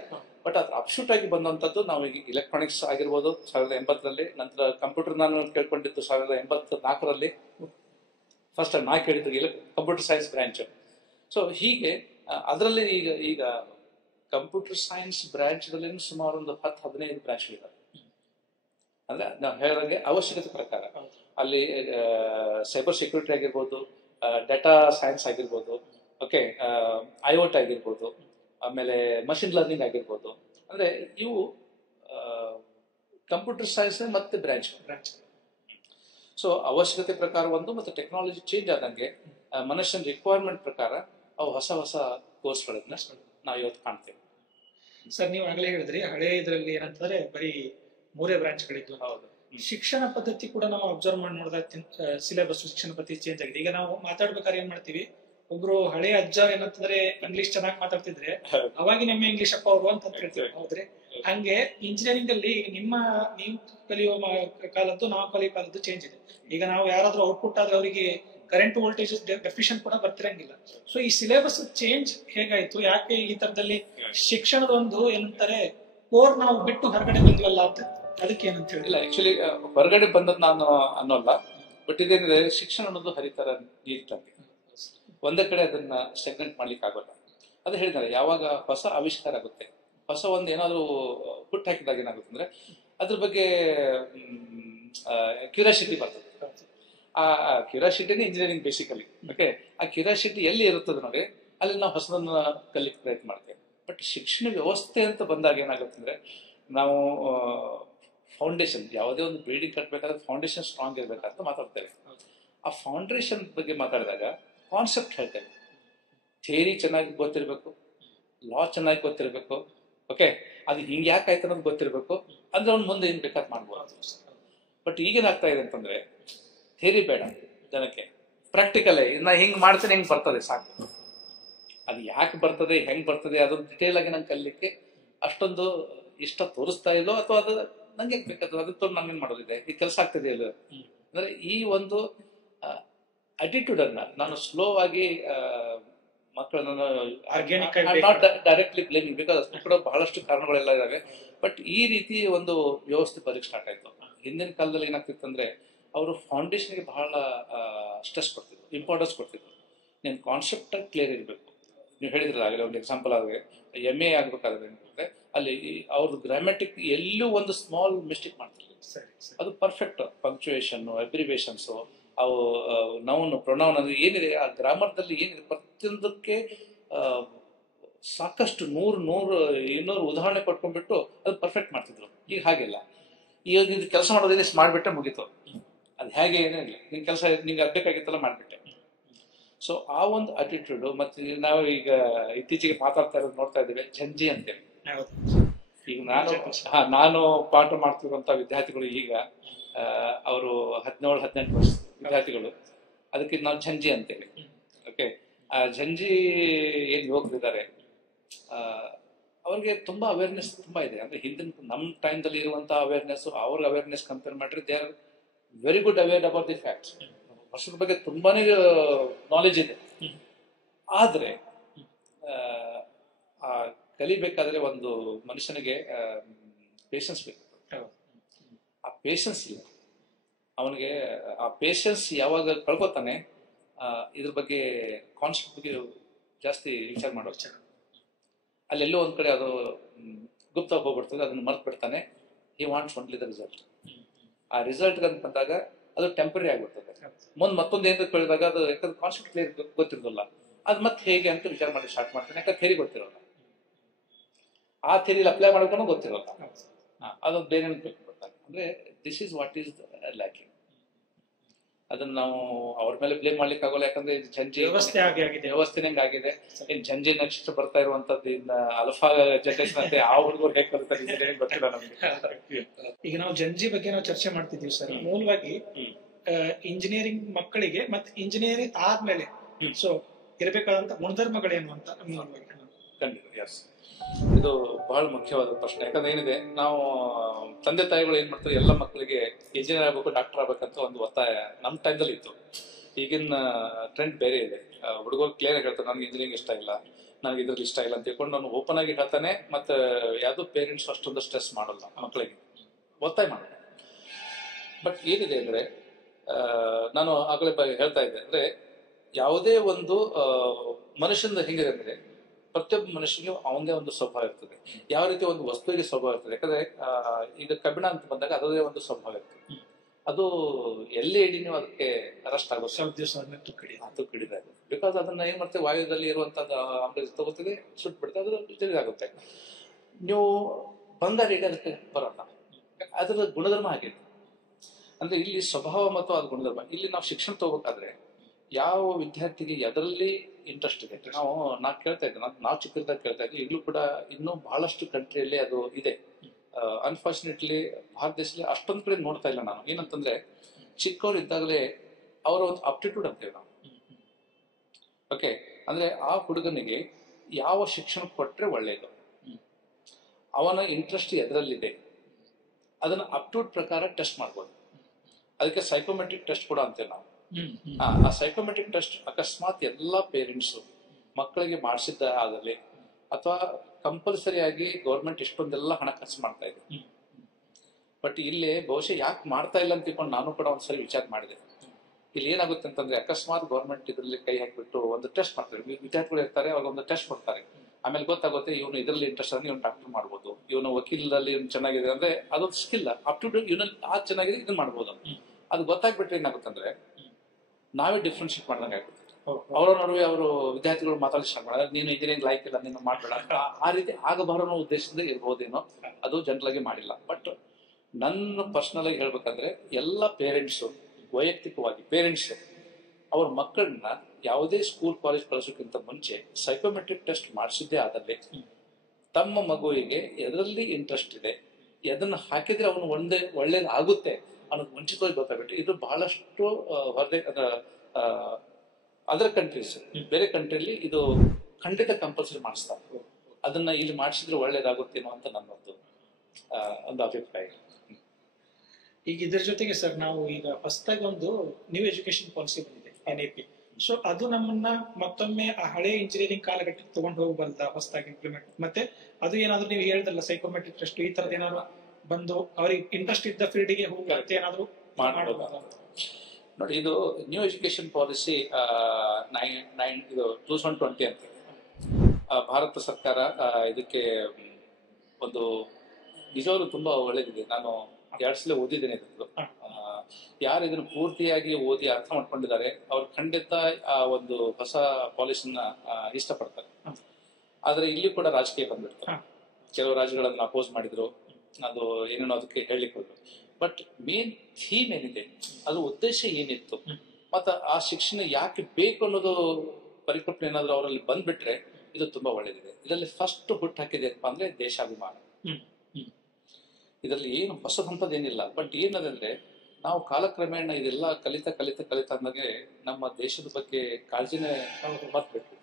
ಬಟ್ ಅದು ಅಪ್ಶೂಟ್ ಆಗಿ ಬಂದಂಥದ್ದು ನಾವು ಈಗ ಇಲೆಕ್ಟ್ರಾನಿಕ್ಸ್ ಆಗಿರ್ಬೋದು 1980ರಲ್ಲಿ, ನಂತರ ಕಂಪ್ಯೂಟರ್ ನಾನು ಕೇಳ್ಕೊಂಡಿದ್ದು 1984ರಲ್ಲಿ, ಫಸ್ಟ್ ನಾ ಕೇಳಿದ್ದು ಕಂಪ್ಯೂಟರ್ ಸೈನ್ಸ್ ಬ್ರಾಂಚ್. ಸೊ ಹೀಗೆ ಅದರಲ್ಲಿ ಈಗ ಕಂಪ್ಯೂಟರ್ ಸೈನ್ಸ್ ಬ್ರಾಂಚ್ದಲ್ಲಿ ಸುಮಾರು ಒಂದು 10-15 ಬ್ರಾಂಚ್ಗಳಿದ್ದಾವೆ. ಅಂದ್ರೆ ನಾವು ಹೇಳಿದಂಗೆ ಅವಶ್ಯಕತೆ ಪ್ರಕಾರ ಅಲ್ಲಿ ಸೈಬರ್ ಸೆಕ್ಯೂರಿಟಿ ಆಗಿರ್ಬೋದು, ಡೇಟಾ ಸೈನ್ಸ್ ಆಗಿರ್ಬೋದು, ಓಕೆ, ಐಒಟಿ ಆಗಿರ್ಬೋದು, ಆಮೇಲೆ ಮಷಿನ್ ಲರ್ನಿಂಗ್ ಆಗಿರ್ಬೋದು. ಅಂದ್ರೆ ಇವು ಕಂಪ್ಯೂಟರ್ ಸೈನ್ಸ್ ಮತ್ತೆ ಬ್ರಾಂಚ್. ಸೊ ಅವಶ್ಯಕತೆ ಪ್ರಕಾರ ಒಂದು, ಮತ್ತೆ ಟೆಕ್ನಾಲಜಿ ಚೇಂಜ್ ಆದಂಗೆ ಮನುಷ್ಯನ ರಿಕ್ವೈರ್ಮೆಂಟ್ ಪ್ರಕಾರ ಅವು ಹೊಸ ಹೊಸ ಕೋರ್ಸ್ಗಳನ್ನ ನಾವು ಇವತ್ತು ಕಾಣ್ತೇವೆ. ಸರ್, ನೀವು ಆಗಲೇ ಹೇಳಿದ್ರಿ ಹಳೆ ಇದರಲ್ಲಿ ಏನಂತಂದ್ರೆ ಬರೀ 3 ಬ್ರಾಂಚ್ಗಳಿದ್ವು. ಹೌದು. ಶಿಕ್ಷಣ ಪದ್ಧತಿ ಕೂಡ ನಾವು ಅಬ್ಸರ್ವ್ ಮಾಡಿ ನೋಡಿದಾಗ ಸಿಲೆಬಸ್ ಶಿಕ್ಷಣ ಪದ್ಧತಿ ಚೇಂಜ್ ಆಗಿದೆ. ಈಗ ನಾವು ಮಾತಾಡ್ಬೇಕಾದ್ರೆ ಏನ್ ಮಾಡ್ತೀವಿ, ಒಬ್ರು ಹಳೆ ಅಜ್ಜ ಏನಂತಂದ್ರೆ ಇಂಗ್ಲಿಷ್ ಚೆನ್ನಾಗಿ ಮಾತಾಡ್ತಿದ್ರೆ ಅವಾಗಿನ ಎಮ್ಮೆ ಇಂಗ್ಲಿಷ್ ಅಪ್ಪ ಅವರು ಅಂತ ಹೇಳ್ತೀವಿ. ಹೌದ್ರಿ? ಹಂಗೆ ಇಂಜಿನಿಯರಿಂಗ್ ಅಲ್ಲಿ ನೀವು ಕಲಿಯುವ ಕಾಲದ್ದು ನಾವು ಕಲಿಯೋ ಕಾಲದ್ದು ಚೇಂಜ್ ಇದೆ. ಈಗ ನಾವು ಯಾರಾದ್ರೂ ಔಟ್ಪುಟ್ ಆದ್ರೆ ಅವರಿಗೆ ಕರೆಂಟ್ ವೋಲ್ಟೇಜ್ ಡೆಫಿಷನ್ ಕೂಡ ಬರ್ತಿರಂಗಿಲ್ಲ. ಸೊ ಈ ಸಿಲೆಬಸ್ ಚೇಂಜ್ ಹೇಗಾಯ್ತು, ಯಾಕೆ ಈ ತರದಲ್ಲಿ ಶಿಕ್ಷಣದ ಒಂದು ಏನಂತಾರೆ ಕೋರ್ ನಾವು ಬಿಟ್ಟು ಹೊರಗಡೆ ಬಂದ್ವಲ್ಲ ಅಂತ, ಅದಕ್ಕೆ ಏನಂತ ಹೇಳಿಲ್ಲ. ಆಕ್ಚುಲಿ ಹೊರಗಡೆ ಬಂದದ್ ನಾನು ಅನ್ನೋಲ್ಲ, ಬಟ್ ಇದೇನಿದೆ, ಶಿಕ್ಷಣ ಅನ್ನೋದು ಹರಿತರ ನೀರಿದ್ದಂಗೆ. ಒಂದೇ ಕಡೆ ಅದನ್ನ ಸ್ಟೆಗ್ನೆಂಟ್ ಮಾಡ್ಲಿಕ್ಕೆ ಆಗೋಲ್ಲ. ಅದು ಹೇಳಿದ್ದಾರೆ, ಯಾವಾಗ ಹೊಸ ಆವಿಷ್ಕಾರ ಆಗುತ್ತೆ, ಹೊಸ ಒಂದು ಏನಾದ್ರು ಹುಟ್ಟು ಹಾಕಿದಾಗ ಏನಾಗುತ್ತೆ ಅಂದ್ರೆ ಅದ್ರ ಬಗ್ಗೆ ಕ್ಯೂರಿಯಾಸಿಟಿ ಬರ್ತದೆ. ಆ ಕ್ಯೂರಿಯಾಸಿಟಿನೇ ಇಂಜಿನಿಯರಿಂಗ್ ಬೇಸಿಕಲಿ. ಓಕೆ, ಆ ಕ್ಯೂರಿಯಾಸಿಟಿ ಎಲ್ಲಿ ಇರುತ್ತದೆ ನೋಡಿ, ಅಲ್ಲಿ ನಾವು ಹೊಸದನ್ನ ಕಲಿಕ್ಕೆ ಪ್ರಯತ್ನ ಮಾಡ್ತೇವೆ. ಬಟ್ ಶಿಕ್ಷಣ ವ್ಯವಸ್ಥೆ ಅಂತ ಬಂದಾಗ ಏನಾಗುತ್ತೆ ಅಂದ್ರೆ, ನಾವು ಫೌಂಡೇಶನ್, ಯಾವುದೇ ಒಂದು ಬಿಲ್ಡಿಂಗ್ ಕಟ್ಟಬೇಕಾದ್ರೆ ಫೌಂಡೇಶನ್ ಸ್ಟ್ರಾಂಗ್ ಇರಬೇಕಂತ ಮಾತಾಡ್ತೇವೆ. ಆ ಫೌಂಡೇಶನ್ ಬಗ್ಗೆ ಮಾತಾಡಿದಾಗ ಕಾನ್ಸೆಪ್ಟ್ ಹೇಳ್ತೇವೆ. ಥಿಯರಿ ಚೆನ್ನಾಗಿ ಗೊತ್ತಿರಬೇಕು, ಲಾ ಚೆನ್ನಾಗಿ ಗೊತ್ತಿರಬೇಕು, ಓಕೆ, ಅದು ಹಿಂಗೆ ಯಾಕೆ ಆಯ್ತು ಅನ್ನೋದು ಗೊತ್ತಿರಬೇಕು, ಅಂದ್ರೆ ಅವ್ನು ಮುಂದೆ ಏನ್ ಬೇಕಾದ್ ಮಾಡ್ಬೋದು. ಬಟ್ ಈಗೇನಾಗ್ತಾ ಇದೆ ಅಂತಂದ್ರೆ, ಥಿಯರಿ ಬೇಡ ಜನಕ್ಕೆ, ಪ್ರಾಕ್ಟಿಕಲ್ ನಾ ಹಿಂಗ್ ಮಾಡ್ತೇನೆ, ಹಿಂಗ್ ಬರ್ತದೆ ಸಾಕು. ಅದು ಯಾಕೆ ಬರ್ತದೆ, ಹೆಂಗ್ ಬರ್ತದೆ, ಅದೊಂದು ಡಿಟೇಲ್ ಆಗಿ ನಂಗೆ ಕಲಿಲಿಕ್ಕೆ ಅಷ್ಟೊಂದು ಇಷ್ಟ ತೋರಿಸ್ತಾ ಇಲ್ಲೋ, ಅಥವಾ ಅದು ನಂಗೆ ಬೇಕಾದ ಅದು ತೋರ್ ನಾನೇನ್ ಮಾಡೋದಿದೆ, ಈ ಕೆಲಸ ಆಗ್ತದೆ ಇಲ್ಲ ಅಂದ್ರೆ, ಈ ಒಂದು ಅಟಿಟ್ಯೂಡ್ ಅನ್ನ ನಾನು ಸ್ಲೋ ಆಗಿ ಮಕ್ಕಳನ್ನ ನಾಟ್ ಡೈರೆಕ್ಟ್ಲಿ ಬ್ಲೇಮಿಂಗ್, ಬಿಕಾಸ್ ಅಷ್ಟು ಕೂಡ ಬಹಳಷ್ಟು ಕಾರಣಗಳೆಲ್ಲ ಇದಾವೆ. ಬಟ್ ಈ ರೀತಿ ಒಂದು ವ್ಯವಸ್ಥೆ ಬರಲಿಕ್ಕೆ ಸ್ಟಾರ್ಟ್ ಆಯ್ತು. ಹಿಂದಿನ ಕಾಲದಲ್ಲಿ ಏನಾಗ್ತಿತ್ತು ಅಂದ್ರೆ, ಅವರು ಫೌಂಡೇಶನ್ಗೆ ಬಹಳ ಸ್ಟ್ರೆಸ್ ಕೊಡ್ತಿದ್ರು, ಇಂಪಾರ್ಟೆನ್ಸ್ ಕೊಡ್ತಿದ್ರು. ನೀನು ಕಾನ್ಸೆಪ್ಟ್ ಕ್ಲಿಯರ್ ಇರಬೇಕು. ನೀವು ಹೇಳಿದ್ರಲ್ಲ ಆಗಲೇ ಒಂದು ಎಕ್ಸಾಂಪಲ್ ಆದ್ರೆ, MA ಆಗ್ಬೇಕಾದ್ರೆ ಏನಾಗುತ್ತೆ, ಅಲ್ಲಿ ಅವ್ರದ್ದು ಗ್ರಾಮೆಟಿಕ್ ಎಲ್ಲೂ ಒಂದು ಸ್ಮಾಲ್ ಮಿಸ್ಟೇಕ್ ಮಾಡ್ತಿರ್ಲಿಲ್ಲ. ಅದು ಪರ್ಫೆಕ್ಟ್ ಪಂಕ್ಚುಯೇಷನ್, ಅಬ್ರಿವೇಷನ್ಸ್, ಅವು ನೌನ್ ಪ್ರೊನೌನ್, ಅದು ಏನಿದೆ ಆ ಗ್ರಾಮರ್ದಲ್ಲಿ ಏನಿದೆ ಪ್ರತಿಯೊಂದಕ್ಕೆ ಸಾಕಷ್ಟು 100-200 ಉದಾಹರಣೆ ಕೊಟ್ಕೊಂಡ್ಬಿಟ್ಟು ಅದು ಪರ್ಫೆಕ್ಟ್ ಮಾಡ್ತಿದ್ರು. ಈಗ ಹಾಗೆಲ್ಲ. ಈಗ ಇದು ಕೆಲಸ ಮಾಡೋದಿದೆ, ಮಾಡಿಬಿಟ್ಟೆ ಮುಗೀತು. ಅದು ಹೇಗೆ ಏನೇ ಇಲ್ಲ, ನಿನ್ ಕೆಲಸ ನಿಂಗೆ ಬೇಕಾಗಿತ್ತಲ್ಲ ಮಾಡಿಬಿಟ್ಟೆ. ಸೊ ಆ ಒಂದು ಅಟಿಟ್ಯೂಡ್, ಮತ್ತೆ ನಾವು ಈಗ ಇತ್ತೀಚೆಗೆ ಮಾತಾಡ್ತಾ ಇರೋದು ನೋಡ್ತಾ ಇದ್ದೇವೆ, ಝಂಜಿ ಅಂತೇಳಿ. ಈಗ ನಾನು ಪಾಠ ಮಾಡ್ತಿರುವಂತ ವಿದ್ಯಾರ್ಥಿಗಳು ಈಗ ಅವರು 17-18 ವರ್ಷ ವಿದ್ಯಾರ್ಥಿಗಳು, ಅದಕ್ಕೆ ನಾವು ಝಂಜಿ ಅಂತೇವೆ. ಓಕೆ, ಆ ಝಂಜಿ ಏನ್ ಯುವಕರಿದ್ದಾರೆ, ಅವ್ರಿಗೆ ತುಂಬಾ ಅವೇರ್ನೆಸ್ ತುಂಬಾ ಇದೆ. ಅಂದ್ರೆ ಹಿಂದಿನ ನಮ್ಮ ಟೈಮ್ದಲ್ಲಿ ಇರುವಂತಹ ಅವೇರ್ನೆಸ್, ಅವ್ರ ಅವೇರ್ನೆಸ್ ಕಂಪೇರ್ ಮಾಡಿದ್ರೆ they are very good aware about the facts. ವರ್ಷದ ಬಗ್ಗೆ ತುಂಬಾನೇ ನಾಲೆಜ್ ಇದೆ. ಆದ್ರೆ ಆ ಕಲಿಬೇಕಾದ್ರೆ ಒಂದು ಮನುಷ್ಯನಿಗೆ ಪೇಷನ್ಸ್ ಬೇಕು. ಆ ಪೇಷನ್ಸ್ ಇಲ್ಲ ಅವನಿಗೆ. ಆ ಪೇಷನ್ಸ್ ಯಾವಾಗ ಕಳ್ಕೊತಾನೆ, ಇದ್ರ ಬಗ್ಗೆ ಕಾನ್ಸೆಪ್ಟ್ ಬಗ್ಗೆ ಜಾಸ್ತಿ ವಿಚಾರ ಮಾಡೋ ಅಲ್ಲೆಲ್ಲೋ ಒಂದ್ ಕಡೆ ಅದು ಗುಪ್ತ ಹೋಗ್ಬಿಡ್ತದೆ, ಅದನ್ನ ಮರ್ತ್ ಬಿಡ್ತಾನೆ. He wants only the result. ಆ ರಿಸಲ್ಟ್ ಅಂತ ಬಂದಾಗ ಅದು ಟೆಂಪರರಿ ಆಗಿಬಿಡ್ತದೆ. ಮತ್ತೊಂದು ಏನಾದ್ರು ಕೇಳಿದಾಗ ಅದು ಯಾಕಂದ್ರೆ ಕಾನ್ಸೆಪ್ಟ್ ಕ್ಲಿಯರ್ ಗೊತ್ತಿರೋದಿಲ್ಲ, ಅದು ಮತ್ತೆ ಹೇಗೆ ಅಂತ ವಿಚಾರ ಮಾಡಿ ಸ್ಟಾರ್ಟ್ ಮಾಡ್ತಾನೆ. ಯಾಕಂದ್ರೆ ಥಿಯರಿ ಗೊತ್ತಿರೋಲ್ಲ, ಆ ಥಿಯರಿಲಿ ಅಪ್ಲೈ ಮಾಡ್ಕೊಂಡು ಗೊತ್ತಿರೋಲ್ಲ, ಅದೊಂದು ಬೇರೆ ಬಿಡ್ತಾನೆ. ಅಂದ್ರೆ this is what is lacking. ಅದನ್ನ ನಾವು ಅವ್ರ ಮೇಲೆ ಬ್ಲೇಮ್ ಮಾಡ್ಲಿಕ್ಕೆ ಆಗೋಲ್ಲ. ಯಾಕಂದ್ರೆ ಝಂಜಿ ವ್ಯವಸ್ಥೆ ಆಗಿದೆ. ಏನ್ ಝಂಜಿ ನೆಕ್ಸ್ಟ್ ಬರ್ತಾ ಇರುವಂತದ್ದು ಇನ್ನ ಅಲ್ಫಾ ಜನರೇಷನ್ ಅಂತ ಆ ಹುಡುಗರು ಹೇಗೆ ಕಲಿತಾರೆ ಗೊತ್ತಿಲ್ಲ ನಮ್ಗೆ. ಈಗ ನಾವು ಝಂಜಿ ಬಗ್ಗೆ ನಾವು ಚರ್ಚೆ ಮಾಡ್ತಿದ್ದೀವಿ ಸರ್. ಮೂಲವಾಗಿ ಇಂಜಿನಿಯರಿಂಗ್ ಮಕ್ಕಳಿಗೆ ಮತ್ತೆ ಇಂಜಿನಿಯರಿಂಗ್ ಆದ್ಮೇಲೆ ಸೊ ಇರಬೇಕಾದಂತ ಗುಣಧರ್ಮಗಳೇನು ಅಂತ ಖಂಡಿತ. ಎಸ್, ಇದು ಬಹಳ ಮುಖ್ಯವಾದ ಪ್ರಶ್ನೆ. ಯಾಕಂದ್ರೆ ಏನಿದೆ, ನಾವು ತಂದೆ ತಾಯಿಗಳು ಏನ್ ಮಾಡ್ತಾರೆ, ಎಲ್ಲ ಮಕ್ಕಳಿಗೆ ಇಂಜಿನಿಯರ್ ಆಗ್ಬೇಕು, ಡಾಕ್ಟರ್ ಆಗ್ಬೇಕಂತ ಒಂದು ಒತ್ತಾಯ ನಮ್ಮ ಟೈಮ್ದಲ್ಲಿ ಇತ್ತು. ಈಗಿನ ಟ್ರೆಂಡ್ ಬೇರೆ ಇದೆ. ಹುಡುಗರು ಕ್ಲಿಯರ್ ಆಗಿ ಹೇಳ್ತಾರೆ, ನನ್ಗೆ ಇಂಜಿನಿಯರಿಂಗ್ ಇಷ್ಟ ಇಲ್ಲ, ನನಗೆ ಇದ್ರಲ್ಲಿ ಇಷ್ಟ ಇಲ್ಲ ಅಂತ ತಿಳ್ಕೊಂಡು ನಾನು ಓಪನ್ ಆಗಿ ಹೇಳ್ತಾನೆ. ಮತ್ತೆ ಯಾವ್ದು ಪೇರೆಂಟ್ಸ್ ಅಷ್ಟೊಂದು ಸ್ಟ್ರೆಸ್ ಮಾಡಲ್ಲ ಮಕ್ಕಳಿಗೆ, ಒತ್ತಾಯ ಮಾಡಲ್ಲ. ಬಟ್ ಏನಿದೆ ಅಂದ್ರೆ ನಾನು ಆಗಲೇ ಹೇಳ್ತಾ ಇದ್ದೆ ಅಂದ್ರೆ ಯಾವುದೇ ಒಂದು ಮನುಷ್ಯನ ಹೆಂಗಿದೆ ಅಂದ್ರೆ ಪ್ರತಿಯೊಬ್ಬ ಮನುಷ್ಯನಿಗೆ ಅವನದೇ ಒಂದು ಸ್ವಭಾವ ಇರ್ತದೆ. ಯಾವ ರೀತಿ ಒಂದು ವಸ್ತುವಿಗೆ ಸ್ವಭಾವ ಇರ್ತದೆ. ಯಾಕಂದ್ರೆ ಈಗ ಕಬ್ಬಿಣ ಅಂತ ಬಂದಾಗ ಅದರದೇ ಒಂದು ಸ್ವಭಾವ ಇರ್ತದೆ. ಅದು ಎಲ್ಲಿ ಇಡಿ ನೀವು ಅದಕ್ಕೆ ಅರೆಸ್ಟ್ ಆಗುತ್ತೆ, ಸ್ವಲ್ಪ ದಿವಸ ಆದ್ಮೇಲೆ ತುಕ್ಕಿಡಿದಾಗ. ಬಿಕಾಸ್ ಅದನ್ನ ಏನ್ ಮಾಡ್ತೇವೆ, ವಾಯುದಲ್ಲಿ ಇರುವಂತದ್ದು ಆಮ್ಲಜನಕ ತಗೋತದೆ, ಸುಟ್ಟು ಬಿಡ್ತದೆ, ಅದು ಜರಿದಾಗುತ್ತೆ. ನೀವು ಬಂಗಾರ ಈಗ ಅದಕ್ಕೆ ಬರಲ್ಲ, ಅದರ ಗುಣಧರ್ಮ ಆಗಿದೆ. ಅಂದ್ರೆ ಇಲ್ಲಿ ಸ್ವಭಾವ ಮತ್ತು ಅದ್ರ ಗುಣಧರ್ಮ. ಇಲ್ಲಿ ನಾವು ಶಿಕ್ಷಣ ತಗೋಬೇಕಾದ್ರೆ ಯಾವ ವಿದ್ಯಾರ್ಥಿಗೆ ಎದರಲ್ಲಿ ಇಂಟ್ರೆಸ್ಟ್ ಇದೆ. ನಾ ಕೇಳ್ತಾ ಇದ್ದೆ, ನಾವು ಚಿಕ್ಕದಾಗ ಕೇಳ್ತಾ ಇದ್ವಿ, ಈಗಲೂ ಕೂಡ ಇನ್ನೂ ಬಹಳಷ್ಟು ಕಂಟ್ರಿಯಲ್ಲಿ ಅದು ಇದೆ. ಅನ್ಫಾರ್ಚುನೇಟ್ಲಿ ಭಾರತ ದೇಶದಲ್ಲಿ ಅಷ್ಟೊಂದು ಕಡೆ ನೋಡ್ತಾ ಇಲ್ಲ ನಾನು. ಏನಂತಂದ್ರೆ ಚಿಕ್ಕವ್ರು ಇದ್ದಾಗಲೇ ಅವರ ಒಂದು ಅಪ್ಟಿಟ್ಯೂಡ್ ಅಂತೇವೆ ನಾವು. ಓಕೆ, ಅಂದ್ರೆ ಆ ಹುಡುಗನಿಗೆ ಯಾವ ಶಿಕ್ಷಣ ಕೊಟ್ರೆ ಒಳ್ಳೇದು, ಅವನ ಇಂಟ್ರೆಸ್ಟ್ ಎದರಲ್ಲಿದೆ ಅದನ್ನ ಅಪ್ಟಿಟ್ಯೂಡ್ ಪ್ರಕಾರ ಟೆಸ್ಟ್ ಮಾಡ್ಬೋದು. ಅದಕ್ಕೆ ಸೈಕೋಮೆಟ್ರಿಕ್ ಟೆಸ್ಟ್ ಕೂಡ ಅಂತೇವೆ ನಾವು. ಆ ಸೈಕೋಮೆಟ್ರಿಕ್ ಟೆಸ್ಟ್ ಅಕಸ್ಮಾತ್ ಎಲ್ಲಾ ಪೇರೆಂಟ್ಸ್ ಮಕ್ಕಳಿಗೆ ಮಾಡಿಸಿದ್ದ ಆಗಲಿ ಅಥವಾ ಕಂಪಲ್ಸರಿ ಆಗಿ ಗೌರ್ಮೆಂಟ್ ಇಷ್ಟೊಂದೆಲ್ಲ ಹಣ ಖರ್ಚು ಮಾಡ್ತಾ ಇದೆ. ಬಟ್ ಇಲ್ಲಿ ಬಹುಶಃ ಯಾಕೆ ಮಾಡ್ತಾ ಇಲ್ಲ ಅಂತ ತಿಳ್ಕೊಂಡು ನಾನು ಕೂಡ ಒಂದ್ಸರಿ ವಿಚಾರ ಮಾಡಿದೆ. ಇಲ್ಲಿ ಏನಾಗುತ್ತೆ ಅಂತಂದ್ರೆ ಅಕಸ್ಮಾತ್ ಗೌರ್ಮೆಂಟ್ ಇದರಲ್ಲಿ ಕೈ ಹಾಕಿಬಿಟ್ಟು ಒಂದು ಟೆಸ್ಟ್ ಮಾಡ್ತಾರೆ, ವಿದ್ಯಾರ್ಥಿಗಳು ಇರ್ತಾರೆ, ಅವ್ರಿಗೆ ಒಂದು ಟೆಸ್ಟ್ ಕೊಡ್ತಾರೆ. ಆಮೇಲೆ ಗೊತ್ತಾಗುತ್ತೆ ಇವನು ಇದರಲ್ಲಿ ಇಂಟ್ರೆಸ್ಟ್ ಅಂದ್ರೆ ಇವನು ಡಾಕ್ಟರ್ ಮಾಡ್ಬೋದು, ಇವನು ವಕೀಲದಲ್ಲಿ ಚೆನ್ನಾಗಿದೆ ಅಂದ್ರೆ ಅದೊಂದು ಸ್ಕಿಲ್ ಅಪ್ಟಿಟ್ಯೂಡ್, ಇವನಲ್ಲಿ ಚೆನ್ನಾಗಿದೆ ಇದನ್ನ ಮಾಡ್ಬೋದು. ಅದು ಗೊತ್ತಾಗ್ಬಿಟ್ರೆ ಏನಾಗುತ್ತೆ ಅಂದ್ರೆ ನಾವೇ ಡಿಫ್ರೆನ್ಶಿಯೇಟ್ ಮಾಡ್ದಂಗೆ ಆಗುತ್ತೆ. ಅವರ ನಡುವೆ ಅವರು ವಿದ್ಯಾರ್ಥಿಗಳು ಮಾತಾಡಿ ಸ್ಟಾರ್ಟ್ ಮಾಡಿದ್ರೆ ನೀನು ಇಂಜಿನಿಯರಿಂಗ್ ಲೈಕ್ ಇಲ್ಲ, ನೀನು ಮಾಡ್ಬೇಡ, ಆ ರೀತಿ ಆಗಬಾರೋ ಉದ್ದೇಶದಿಂದ ಇರ್ಬೋದೇನೋ, ಅದು ಜನರಲ್ ಮಾಡಿಲ್ಲ. ಬಟ್ ನನ್ನ ಪರ್ಸನಲ್ ಆಗಿ ಹೇಳ್ಬೇಕಂದ್ರೆ ಎಲ್ಲ ಪೇರೆಂಟ್ಸ್ ವೈಯಕ್ತಿಕವಾಗಿ ಪೇರೆಂಟ್ಸ್ ಅವ್ರ ಮಕ್ಕಳನ್ನ ಯಾವುದೇ ಸ್ಕೂಲ್ ಕಾಲೇಜ್ ಕಳಿಸೋಕ್ಕಿಂತ ಮುಂಚೆ ಸೈಕೋಮೆಟ್ರಿಕ್ ಟೆಸ್ಟ್ ಮಾಡಿಸಿದ್ದೇ ಆದಲ್ಲಿ ತಮ್ಮ ಮಗುವಿಗೆ ಎದರಲ್ಲಿ ಇಂಟ್ರೆಸ್ಟ್ ಇದೆ, ಎದನ್ನ ಹಾಕಿದ್ರೆ ಅವನು ಒಳ್ಳೇದು ಆಗುತ್ತೆ ಅನ್ನೋದು ಮುಂಚಿತವಾಗಿ ಗೊತ್ತಾಗ್ಬಿಟ್ಟು. ಇದು ಬಹಳಷ್ಟು ಹೊರದೆ ಅದರ್ ಕಂಟ್ರೀಸ್, ಬೇರೆ ಕಂಟ್ರಿಯಲ್ಲಿ ಇದು ಖಂಡಿತ ಕಂಪಲ್ಸರಿ ಮಾಡಿಸ್ತಾರೆ. ಅದನ್ನ ಇಲ್ಲಿ ಮಾಡಿಸಿದ್ರೆ ಒಳ್ಳೇದಾಗುತ್ತೇನೋ ಅಂತ ನನ್ನೊಂದು ಒಂದು ಅಭಿಪ್ರಾಯ. ಈಗ ಇದ್ರ ಜೊತೆಗೆ ಸರ್ ನಾವು ಈಗ ಹೊಸದಾಗಿ ಒಂದು ನ್ಯೂ ಎಜುಕೇಶನ್ ಪಾಲಿಸಿ ಬಂದಿದೆ, NEP. ಸೊ ಅದು ನಮ್ಮನ್ನ ಮತ್ತೊಮ್ಮೆ ಆ ಹಳೆ ಇಂಜಿನಿಯರಿಂಗ್ ಕಾಲಘಟ್ಟಕ್ಕೆ ತಗೊಂಡು ಹೋಗಬಲ್ದ ಹೊಸದಾಗಿ ಇಂಪ್ಲಿಮೆಂಟ್. ಮತ್ತೆ ಅದು ಏನಾದ್ರು ನೀವು ಹೇಳಿದ್ರಲ್ಲ ಸೈಕೋಮೆಟ್ರಿಕ್ ಟೆಸ್ಟ್, ಈ ತರದ್ ಏನಾದ್ರು ಬಂದು ಅವ್ರಿಗೆ ಇಂಟ್ರೆಸ್ಟ್ ಇದ್ದ ಫೀಲ್ಡ್ಗೆ ಹೋಗತ್ತೆ ಏನಾದ್ರು ಮಾಡಬಹುದು. ನೋಡಿ, ಇದು ನ್ಯೂ ಎಜುಕೇಶನ್ ಪಾಲಿಸಿ 2020 ಅಂತ ಭಾರತ ಸರ್ಕಾರ ಇದಕ್ಕೆ ಒಂದು ನಿಜವಾಗ್ಲೂ ತುಂಬಾ ಒಳ್ಳೇದಿದೆ. ನಾನು 2 ಸಲ ಓದಿದ್ದೇನೆ ಇದನ್ನು. ಯಾರು ಇದನ್ನು ಪೂರ್ತಿಯಾಗಿ ಓದಿ ಅರ್ಥ ಮಾಡ್ಕೊಂಡಿದ್ದಾರೆ ಅವ್ರು ಖಂಡಿತ ಆ ಒಂದು ಹೊಸ ಪಾಲಿಸಿನ ಇಷ್ಟಪಡ್ತಾರೆ. ಆದ್ರೆ ಇಲ್ಲಿ ಕೂಡ ರಾಜಕೀಯ ಬಂದ್ಬಿಡ್ತಾರೆ. ಕೆಲವು ರಾಜ್ಯಗಳನ್ನ ಅಪೋಸ್ ಮಾಡಿದ್ರು, ಅದು ಏನೇನೋ ಅದಕ್ಕೆ ಹೇಳಲಿಕ್ಕೆ ಹೋದ್ರು. ಬಟ್ ಮೇನ್ ಥೀಮ್ ಏನಿದೆ, ಅದು ಉದ್ದೇಶ ಏನಿತ್ತು, ಮತ್ತ ಆ ಶಿಕ್ಷಣ ಯಾಕೆ ಬೇಕು ಅನ್ನೋದು ಪರಿಕಲ್ಪನೆ ಏನಾದ್ರು ಅವರಲ್ಲಿ ಬಂದ್ಬಿಟ್ರೆ ಇದು ತುಂಬಾ ಒಳ್ಳೇದಿದೆ. ಇದರಲ್ಲಿ ಫಸ್ಟ್ ಹುಟ್ಟು ಹಾಕಿದೆ ಏನಪ್ಪಾ ಅಂದ್ರೆ ದೇಶಾಭಿಮಾನ. ಇದರಲ್ಲಿ ಏನು ಹೊಸದಂತದೇನಿಲ್ಲ. ಬಟ್ ಏನದಂದ್ರೆ ನಾವು ಕಾಲಕ್ರಮೇಣ ಇದೆಲ್ಲ ಕಲಿತಾ ಅಂದಾಗೆ ನಮ್ಮ ದೇಶದ ಬಗ್ಗೆ ಕಾಳಜಿನೇ ಮರ್ತ್ಬಿಟ್ವಿ.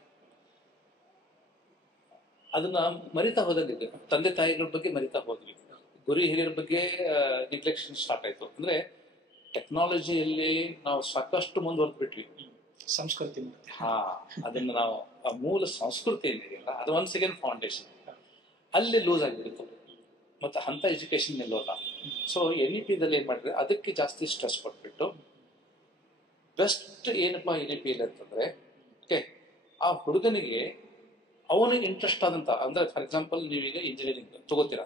ಅದನ್ನ ಮರಿತಾ ಹೋದಂಗಿದೆ. ತಂದೆ ತಾಯಿಗಳ ಬಗ್ಗೆ ಮರಿತಾ ಹೋದ್ವಿ, ಗುರು ಹಿರಿಯರ ಬಗ್ಗೆ ನಿಗ್ಲೆಕ್ಷನ್ ಸ್ಟಾರ್ಟ್ ಆಯ್ತು. ಅಂದ್ರೆ ಟೆಕ್ನಾಲಜಿಯಲ್ಲಿ ನಾವು ಸಾಕಷ್ಟು ಮುಂದುವರೆದು ಬಿಟ್ವಿ. ಸಂಸ್ಕೃತಿ ಅದನ್ನ ನಾವು ಆ ಮೂಲ ಸಂಸ್ಕೃತಿ ಏನಿದೆಯಲ್ಲ ಅದು ಒನ್ ಸೆಕೆಂಡ್ ಫೌಂಡೇಶನ್ ಅಲ್ಲಿ ಲೂಸ್ ಆಗಿಬಿಡ್ತು. ಮತ್ತೆ ಅಂತ ಎಜುಕೇಶನ್ ನಿಲ್ಲೋಲ್ಲ. ಸೊ NEP ದಲ್ಲಿ ಏನ್ ಮಾಡಿದ್ರೆ ಅದಕ್ಕೆ ಜಾಸ್ತಿ ಸ್ಟ್ರೆಸ್ ಕೊಟ್ಬಿಟ್ಟು ಬೆಸ್ಟ್ ಏನಪ್ಪಾ NEP ಇಲ್ಲ ಅಂತಂದ್ರೆ ಓಕೆ ಆ ಹುಡುಗನಿಗೆ ಅವನಿಗೆ ಇಂಟ್ರೆಸ್ಟ್ ಆದಂತ, ಅಂದ್ರೆ ಫಾರ್ ಎಕ್ಸಾಂಪಲ್ ನೀವೀಗ ಇಂಜಿನಿಯರಿಂಗ್ ತಗೋತೀರಾ,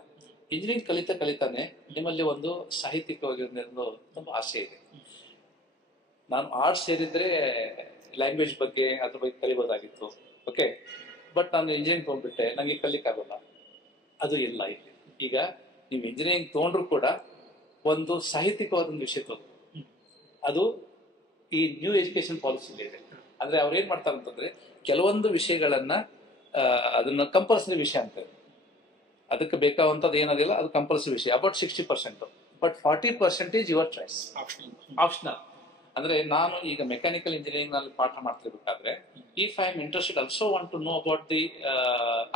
ಇಂಜಿನಿಯರಿಂಗ್ ಕಲಿತಾನೆ ನಿಮ್ಮಲ್ಲಿ ಒಂದು ಸಾಹಿತ್ಯಿಕವಾಗಿ ತುಂಬಾ ಆಸೆ ಇದೆ. ನಾನು ಆರ್ಟ್ಸ್ ಸೇರಿದ್ರೆ ಲ್ಯಾಂಗ್ವೇಜ್ ಬಗ್ಗೆ ಅದ್ರ ಬಗ್ಗೆ ಕಲಿಬೋದಾಗಿತ್ತು. ಓಕೆ, ಬಟ್ ನಾನು ಇಂಜಿನಿಯರಿಂಗ್ ತಗೊಂಡ್ಬಿಟ್ಟೆ, ನಂಗೆ ಕಲಿಕ್ಕಾಗಲ್ಲ. ಅದು ಇಲ್ಲ ಇಲ್ಲಿ. ಈಗ ನೀವು ಇಂಜಿನಿಯರಿಂಗ್ ತಗೊಂಡ್ರು ಕೂಡ ಒಂದು ಸಾಹಿತ್ಯಿಕವಾದ ಒಂದು ವಿಷಯ ತಗೋ, ಅದು ಈ ನ್ಯೂ ಎಜುಕೇಶನ್ ಪಾಲಿಸಿ ಇದೆ. ಅಂದ್ರೆ ಅವ್ರು ಏನ್ ಮಾಡ್ತಾರೆ ಅಂತಂದ್ರೆ ಕೆಲವೊಂದು ವಿಷಯಗಳನ್ನ ಅದನ್ನ ಕಂಪಲ್ಸರಿ ವಿಷಯ ಅಂತಾರೆ. ಅದಕ್ಕೆ ಬೇಕಾದಂತದ್ದು ಏನದಿಲ್ಲ ಅದು ಕಂಪಲ್ಸರಿ ವಿಷಯ, about 60%. But 40% your choice, optional. ಅಂದ್ರೆ ನಾನು ಈಗ ಮೆಕ್ಯಾನಿಕಲ್ ಇಂಜಿನಿಯರಿಂಗ್ ನಲ್ಲಿ ಪಾಠ ಮಾಡ್ತಿರ್ಬೇಕಾದ್ರೆ if I am interested also want to know about the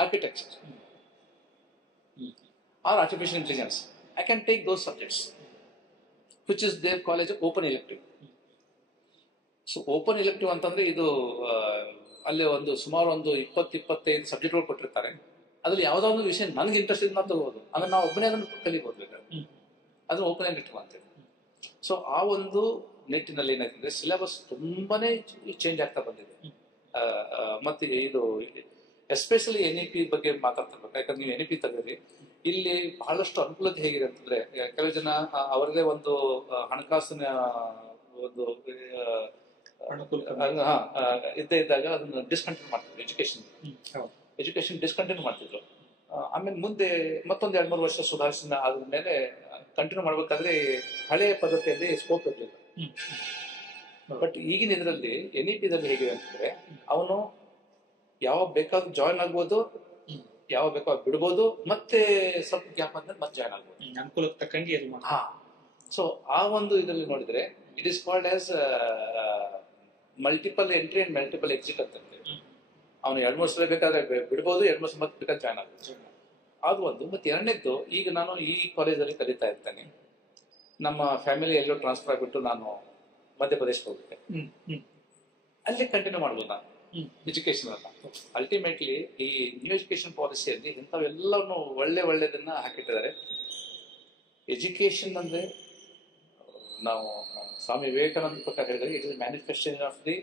architecture or artificial intelligence, I can take those subjects, which is their college open elective. So open elective ಅಂತಂದ್ರೆ ಇದು ಅಲ್ಲಿ ಸುಮಾರು 20-25 ಸಬ್ಜೆಕ್ಟ್ಗಳು ಕೊಟ್ಟಿರ್ತಾರೆ. ಅದ್ರಲ್ಲಿ ಯಾವ್ದೋ ಒಂದು ವಿಷಯ ನನಗೆ ಇಂಟ್ರೆಸ್ಟ್ ಇದೆ ನಾವು ತಗೋಬಹುದು, ಅಂದ್ರೆ ನಾವು ಒಬ್ಬನೇ ಅದನ್ನು ಕಲಿಬಹುದು ಬೇಕಾದ್ರೆ, ಅದನ್ನ ಓಪನ್ ಆಗಿ ಇಟ್ಕೊಂತೇವೆ. ಸೊ ಆ ಒಂದು ನಿಟ್ಟಿನಲ್ಲಿ ಏನಾಯ್ತಂದ್ರೆ ಸಿಲೆಬಸ್ ತುಂಬಾನೇ ಚೇಂಜ್ ಆಗ್ತಾ ಬಂದಿದೆ. ಮತ್ತೆ ಇದು ಎಸ್ಪೆಷಲಿ NEP ಬಗ್ಗೆ ಮಾತಾಡ್ತಿರ್ಬೇಕು. ಯಾಕಂದ್ರೆ ನೀವು NEP ತೆಗೆದ್ರಿ, ಇಲ್ಲಿ ಬಹಳಷ್ಟು ಅನುಕೂಲತೆ ಹೇಗಿದೆ ಅಂತಂದ್ರೆ, ಕೆಲವು ಜನ ಅವರದೇ ಒಂದು ಹಣಕಾಸಿನ ಒಂದು ಇದ್ದೇ ಇದ್ದಾಗ ಅದನ್ನ ಡಿಸ್ಕಂಟಿನ್ಯೂ ಮಾಡ್ತಿದ್ರು. ಎಜುಕೇಶನ್ ಡಿಸ್ಕಂಟಿನ್ಯೂ ಮಾಡ್ತಿದ್ರು. ಆಮೇಲೆ ಮುಂದೆ ಮತ್ತೊಂದು 2-3 ವರ್ಷ ಸುಧಾರಿಸಿದ ಆದ್ಮೇಲೆ ಕಂಟಿನ್ಯೂ ಮಾಡ್ಬೇಕಾದ್ರೆ ಹಳೆಯ ಪದ್ಧತಿಯಲ್ಲಿ ಸ್ಕೋಪ್ ಇರಲಿಲ್ಲ. ಬಟ್ ಈಗಿನ ಇದರಲ್ಲಿ NEP ದಲ್ಲಿ ಹೇಗಿದೆ ಅಂತಂದ್ರೆ, ಅವನು ಯಾವಾಗ ಬೇಕಾದ್ರೂ ಜಾಯಿನ್ ಆಗ್ಬೋದು, ಯಾವಾಗ ಬೇಕಾದ್ರೂ ಬಿಡ್ಬೋದು, ಮತ್ತೆ ಸ್ವಲ್ಪ ಗ್ಯಾಪ್ ಆದ್ಮೇಲೆ ಮತ್ತೆ ಜಾಯಿನ್ ಆಗ್ಬೋದು, ಅನುಕೂಲಕ್ಕೆ ತಕ್ಕಂಗೆ. ಸೊ ಆ ಒಂದು ಇದರಲ್ಲಿ ನೋಡಿದ್ರೆ it is called as multiple entry and multiple exit ಅಂತ. ಅವನು 2-3 ಸಲ ಬೇಕಾದ್ರೆ ಬಿಡ್ಬೋದು, 2-3 ಸಲ ಮತ್ತೆ ಬೇಕಾದ್ರೆ ಜಾಯ್ನ್ ಆಗ್ಬೋದು. ಅದು ಒಂದು. ಮತ್ತೆ ಎರಡನೇದ್ದು, ಈಗ ನಾನು ಈ ಕಾಲೇಜಲ್ಲಿ ಕಲಿತಾ ಇರ್ತೇನೆ, ನಮ್ಮ ಫ್ಯಾಮಿಲಿ ಎಲ್ಲೋ ಟ್ರಾನ್ಸ್ಫರ್ ಆಗ್ಬಿಟ್ಟು ನಾನು ಮಧ್ಯಪ್ರದೇಶಕ್ಕೆ ಹೋಗ್ಬಿಟ್ಟೆ, ಅಲ್ಲಿ ಕಂಟಿನ್ಯೂ ಮಾಡ್ಬೋದು ನಾನು ಎಜುಕೇಶನ್ ಅಲ್ಲ. ಅಲ್ಟಿಮೇಟ್ಲಿ ಈ ನ್ಯೂ ಎಜುಕೇಶನ್ ಪಾಲಿಸಿಯಲ್ಲಿ ಇಂಥವೆಲ್ಲವನ್ನು ಒಳ್ಳೆದನ್ನ ಹಾಕಿಟ್ಟಿದ್ದಾರೆ. ಎಜುಕೇಶನ್ ಅಂದ್ರೆ ನಾವು ಸ್ವಾಮಿ ವಿವೇಕಾನಂದ ಪ್ರಕಾರ ಹೇಳಿದ್ರೆ it is manifestation of the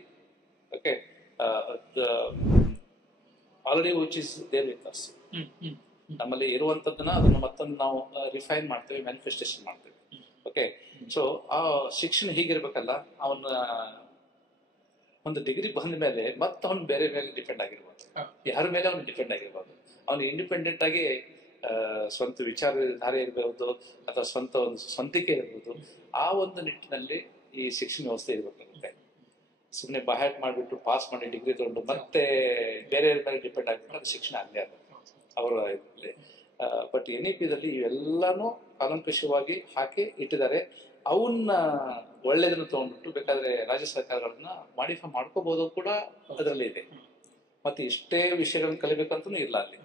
already which is there with us. ನಮ್ಮಲ್ಲಿ ಇರುವಂತದ್ದನ್ನ ಅದನ್ನ ಮತ್ತೊಂದು ನಾವು ರಿಫೈನ್ ಮಾಡ್ತೇವೆ, ಮ್ಯಾನಿಫೆಸ್ಟೇಷನ್ ಮಾಡ್ತೇವೆ. ಓಕೆ, ಸೊ ಆ ಶಿಕ್ಷಣ ಹೀಗಿರ್ಬೇಕಲ್ಲ, ಅವನ ಒಂದು ಡಿಗ್ರಿ ಬಂದ ಮೇಲೆ ಮತ್ತೆ ಅವ್ನು ಬೇರೆ ಮೇಲೆ ಡಿಪೆಂಡ್ ಆಗಿರ್ಬೋದು, ಯಾರ ಮೇಲೆ ಅವನು ಡಿಪೆಂಡ್ ಆಗಿರ್ಬೋದು. ಅವನು ಇಂಡಿಪೆಂಡೆಂಟ್ ಆಗಿ ಸ್ವಂತ ವಿಚಾರಧಾರೆ ಇರಬಹುದು ಅಥವಾ ಸ್ವಂತ ಒಂದು ಸ್ವಂತಿಕೆ ಇರಬಹುದು. ಆ ಒಂದು ನಿಟ್ಟಿನಲ್ಲಿ ಈ ಶಿಕ್ಷಣ ವ್ಯವಸ್ಥೆ ಇರಬೇಕಾಗುತ್ತೆ. ಸುಮ್ಮನೆ ಬಾಹ್ಯಾಟ್ ಮಾಡಿಬಿಟ್ಟು ಪಾಸ್ ಮಾಡಿ ಡಿಗ್ರಿ ತಗೊಂಡು ಮತ್ತೆ ಬೇರೆ ಮೇಲೆ ಡಿಪೆಂಡ್ ಆಗಿಬಿಟ್ಟು ಅದು ಶಿಕ್ಷಣ ಆಗಲೇ ಆಗುತ್ತೆ ಅವರ ಇದರಲ್ಲಿ. ಬಟ್ NEP ದಲ್ಲಿ ಇವೆಲ್ಲಾನು ಕಾಲಂಕಷವಾಗಿ ಹಾಕಿ ಇಟ್ಟಿದ್ದಾರೆ. ಅವನ್ನ ಒಳ್ಳೇದನ್ನು ತಗೊಂಡ್ಬಿಟ್ಟು ಬೇಕಾದ್ರೆ ರಾಜ್ಯ ಸರ್ಕಾರಗಳನ್ನ ಮಾಡಿಫೈ ಮಾಡ್ಕೋಬಹುದು ಕೂಡ ಅದರಲ್ಲಿ ಇದೆ. ಮತ್ತೆ ಇಷ್ಟೇ ವಿಷಯಗಳನ್ನ ಕಲಿಬೇಕಂತೂ ಇಲ್ಲ ಅಲ್ಲಿ.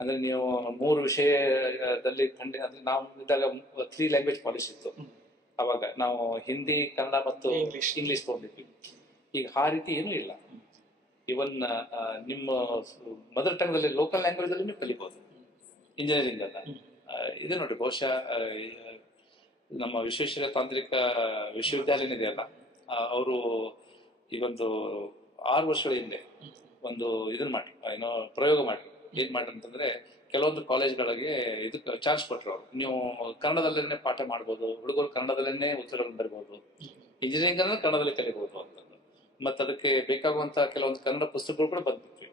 ಅಂದ್ರೆ ನೀವು 3 ವಿಷಯದಲ್ಲಿ ಅಂದ್ರೆ ನಾವು ಇದ್ದಾಗ 3 ಲ್ಯಾಂಗ್ವೇಜ್ ಪಾಲಿಸಿ ಇತ್ತು. ಅವಾಗ ನಾವು ಹಿಂದಿ, ಕನ್ನಡ ಮತ್ತು ಇಂಗ್ಲಿಷ್ ತಗೊಂಡಿದ್ವಿ. ಈಗ ಆ ರೀತಿ ಏನೂ ಇಲ್ಲ. ಇವನ್ ನಿಮ್ಮ ಮದರ್ ಟಂಗ್ ದಲ್ಲಿ ಲೋಕಲ್ ಲ್ಯಾಂಗ್ವೇಜ್ ಅಲ್ಲಿ ನೀವು ಕಲಿಬಹುದು ಇಂಜಿನಿಯರಿಂಗ್ ಅನ್ನ. ಇದೆ ನೋಡಿ, ಬಹುಶಃ ನಮ್ಮ ವಿಶ್ವೇಶ್ವರ ತಾಂತ್ರಿಕ ವಿಶ್ವವಿದ್ಯಾಲಯ ಇದೆಯಲ್ಲ, ಅವರು ಈ ಒಂದು 6 ವರ್ಷಗಳ ಹಿಂದೆ ಒಂದು ಇದನ್ನ ಮಾಡಿ ಪ್ರಯೋಗ ಮಾಡಿ ಏನ್ ಮಾಡ್ರಂತಂದ್ರೆ, ಕೆಲವೊಂದು ಕಾಲೇಜ್ಗಳಿಗೆ ಇದಕ್ಕೆ ಚಾರ್ಜ್ ಕೊಟ್ಟರು ಅವರು. ನೀವು ಕನ್ನಡದಲ್ಲೇನೆ ಪಾಠ ಮಾಡ್ಬೋದು, ಹುಡುಗರು ಕನ್ನಡದಲ್ಲೇನೆ ಉತ್ತರಗಳನ್ನು ಬರೀಬಹುದು, ಇಂಜಿನಿಯರಿಂಗ್ ಅನ್ನ ಕನ್ನಡದಲ್ಲಿ ಕಲಿಬಹುದು ಅಂತಂದು. ಮತ್ತೆ ಅದಕ್ಕೆ ಬೇಕಾಗುವಂತ ಕೆಲವೊಂದು ಕನ್ನಡ ಪುಸ್ತಕಗಳು ಕೂಡ ಬಂದ್ಬಿಟ್ವಿ.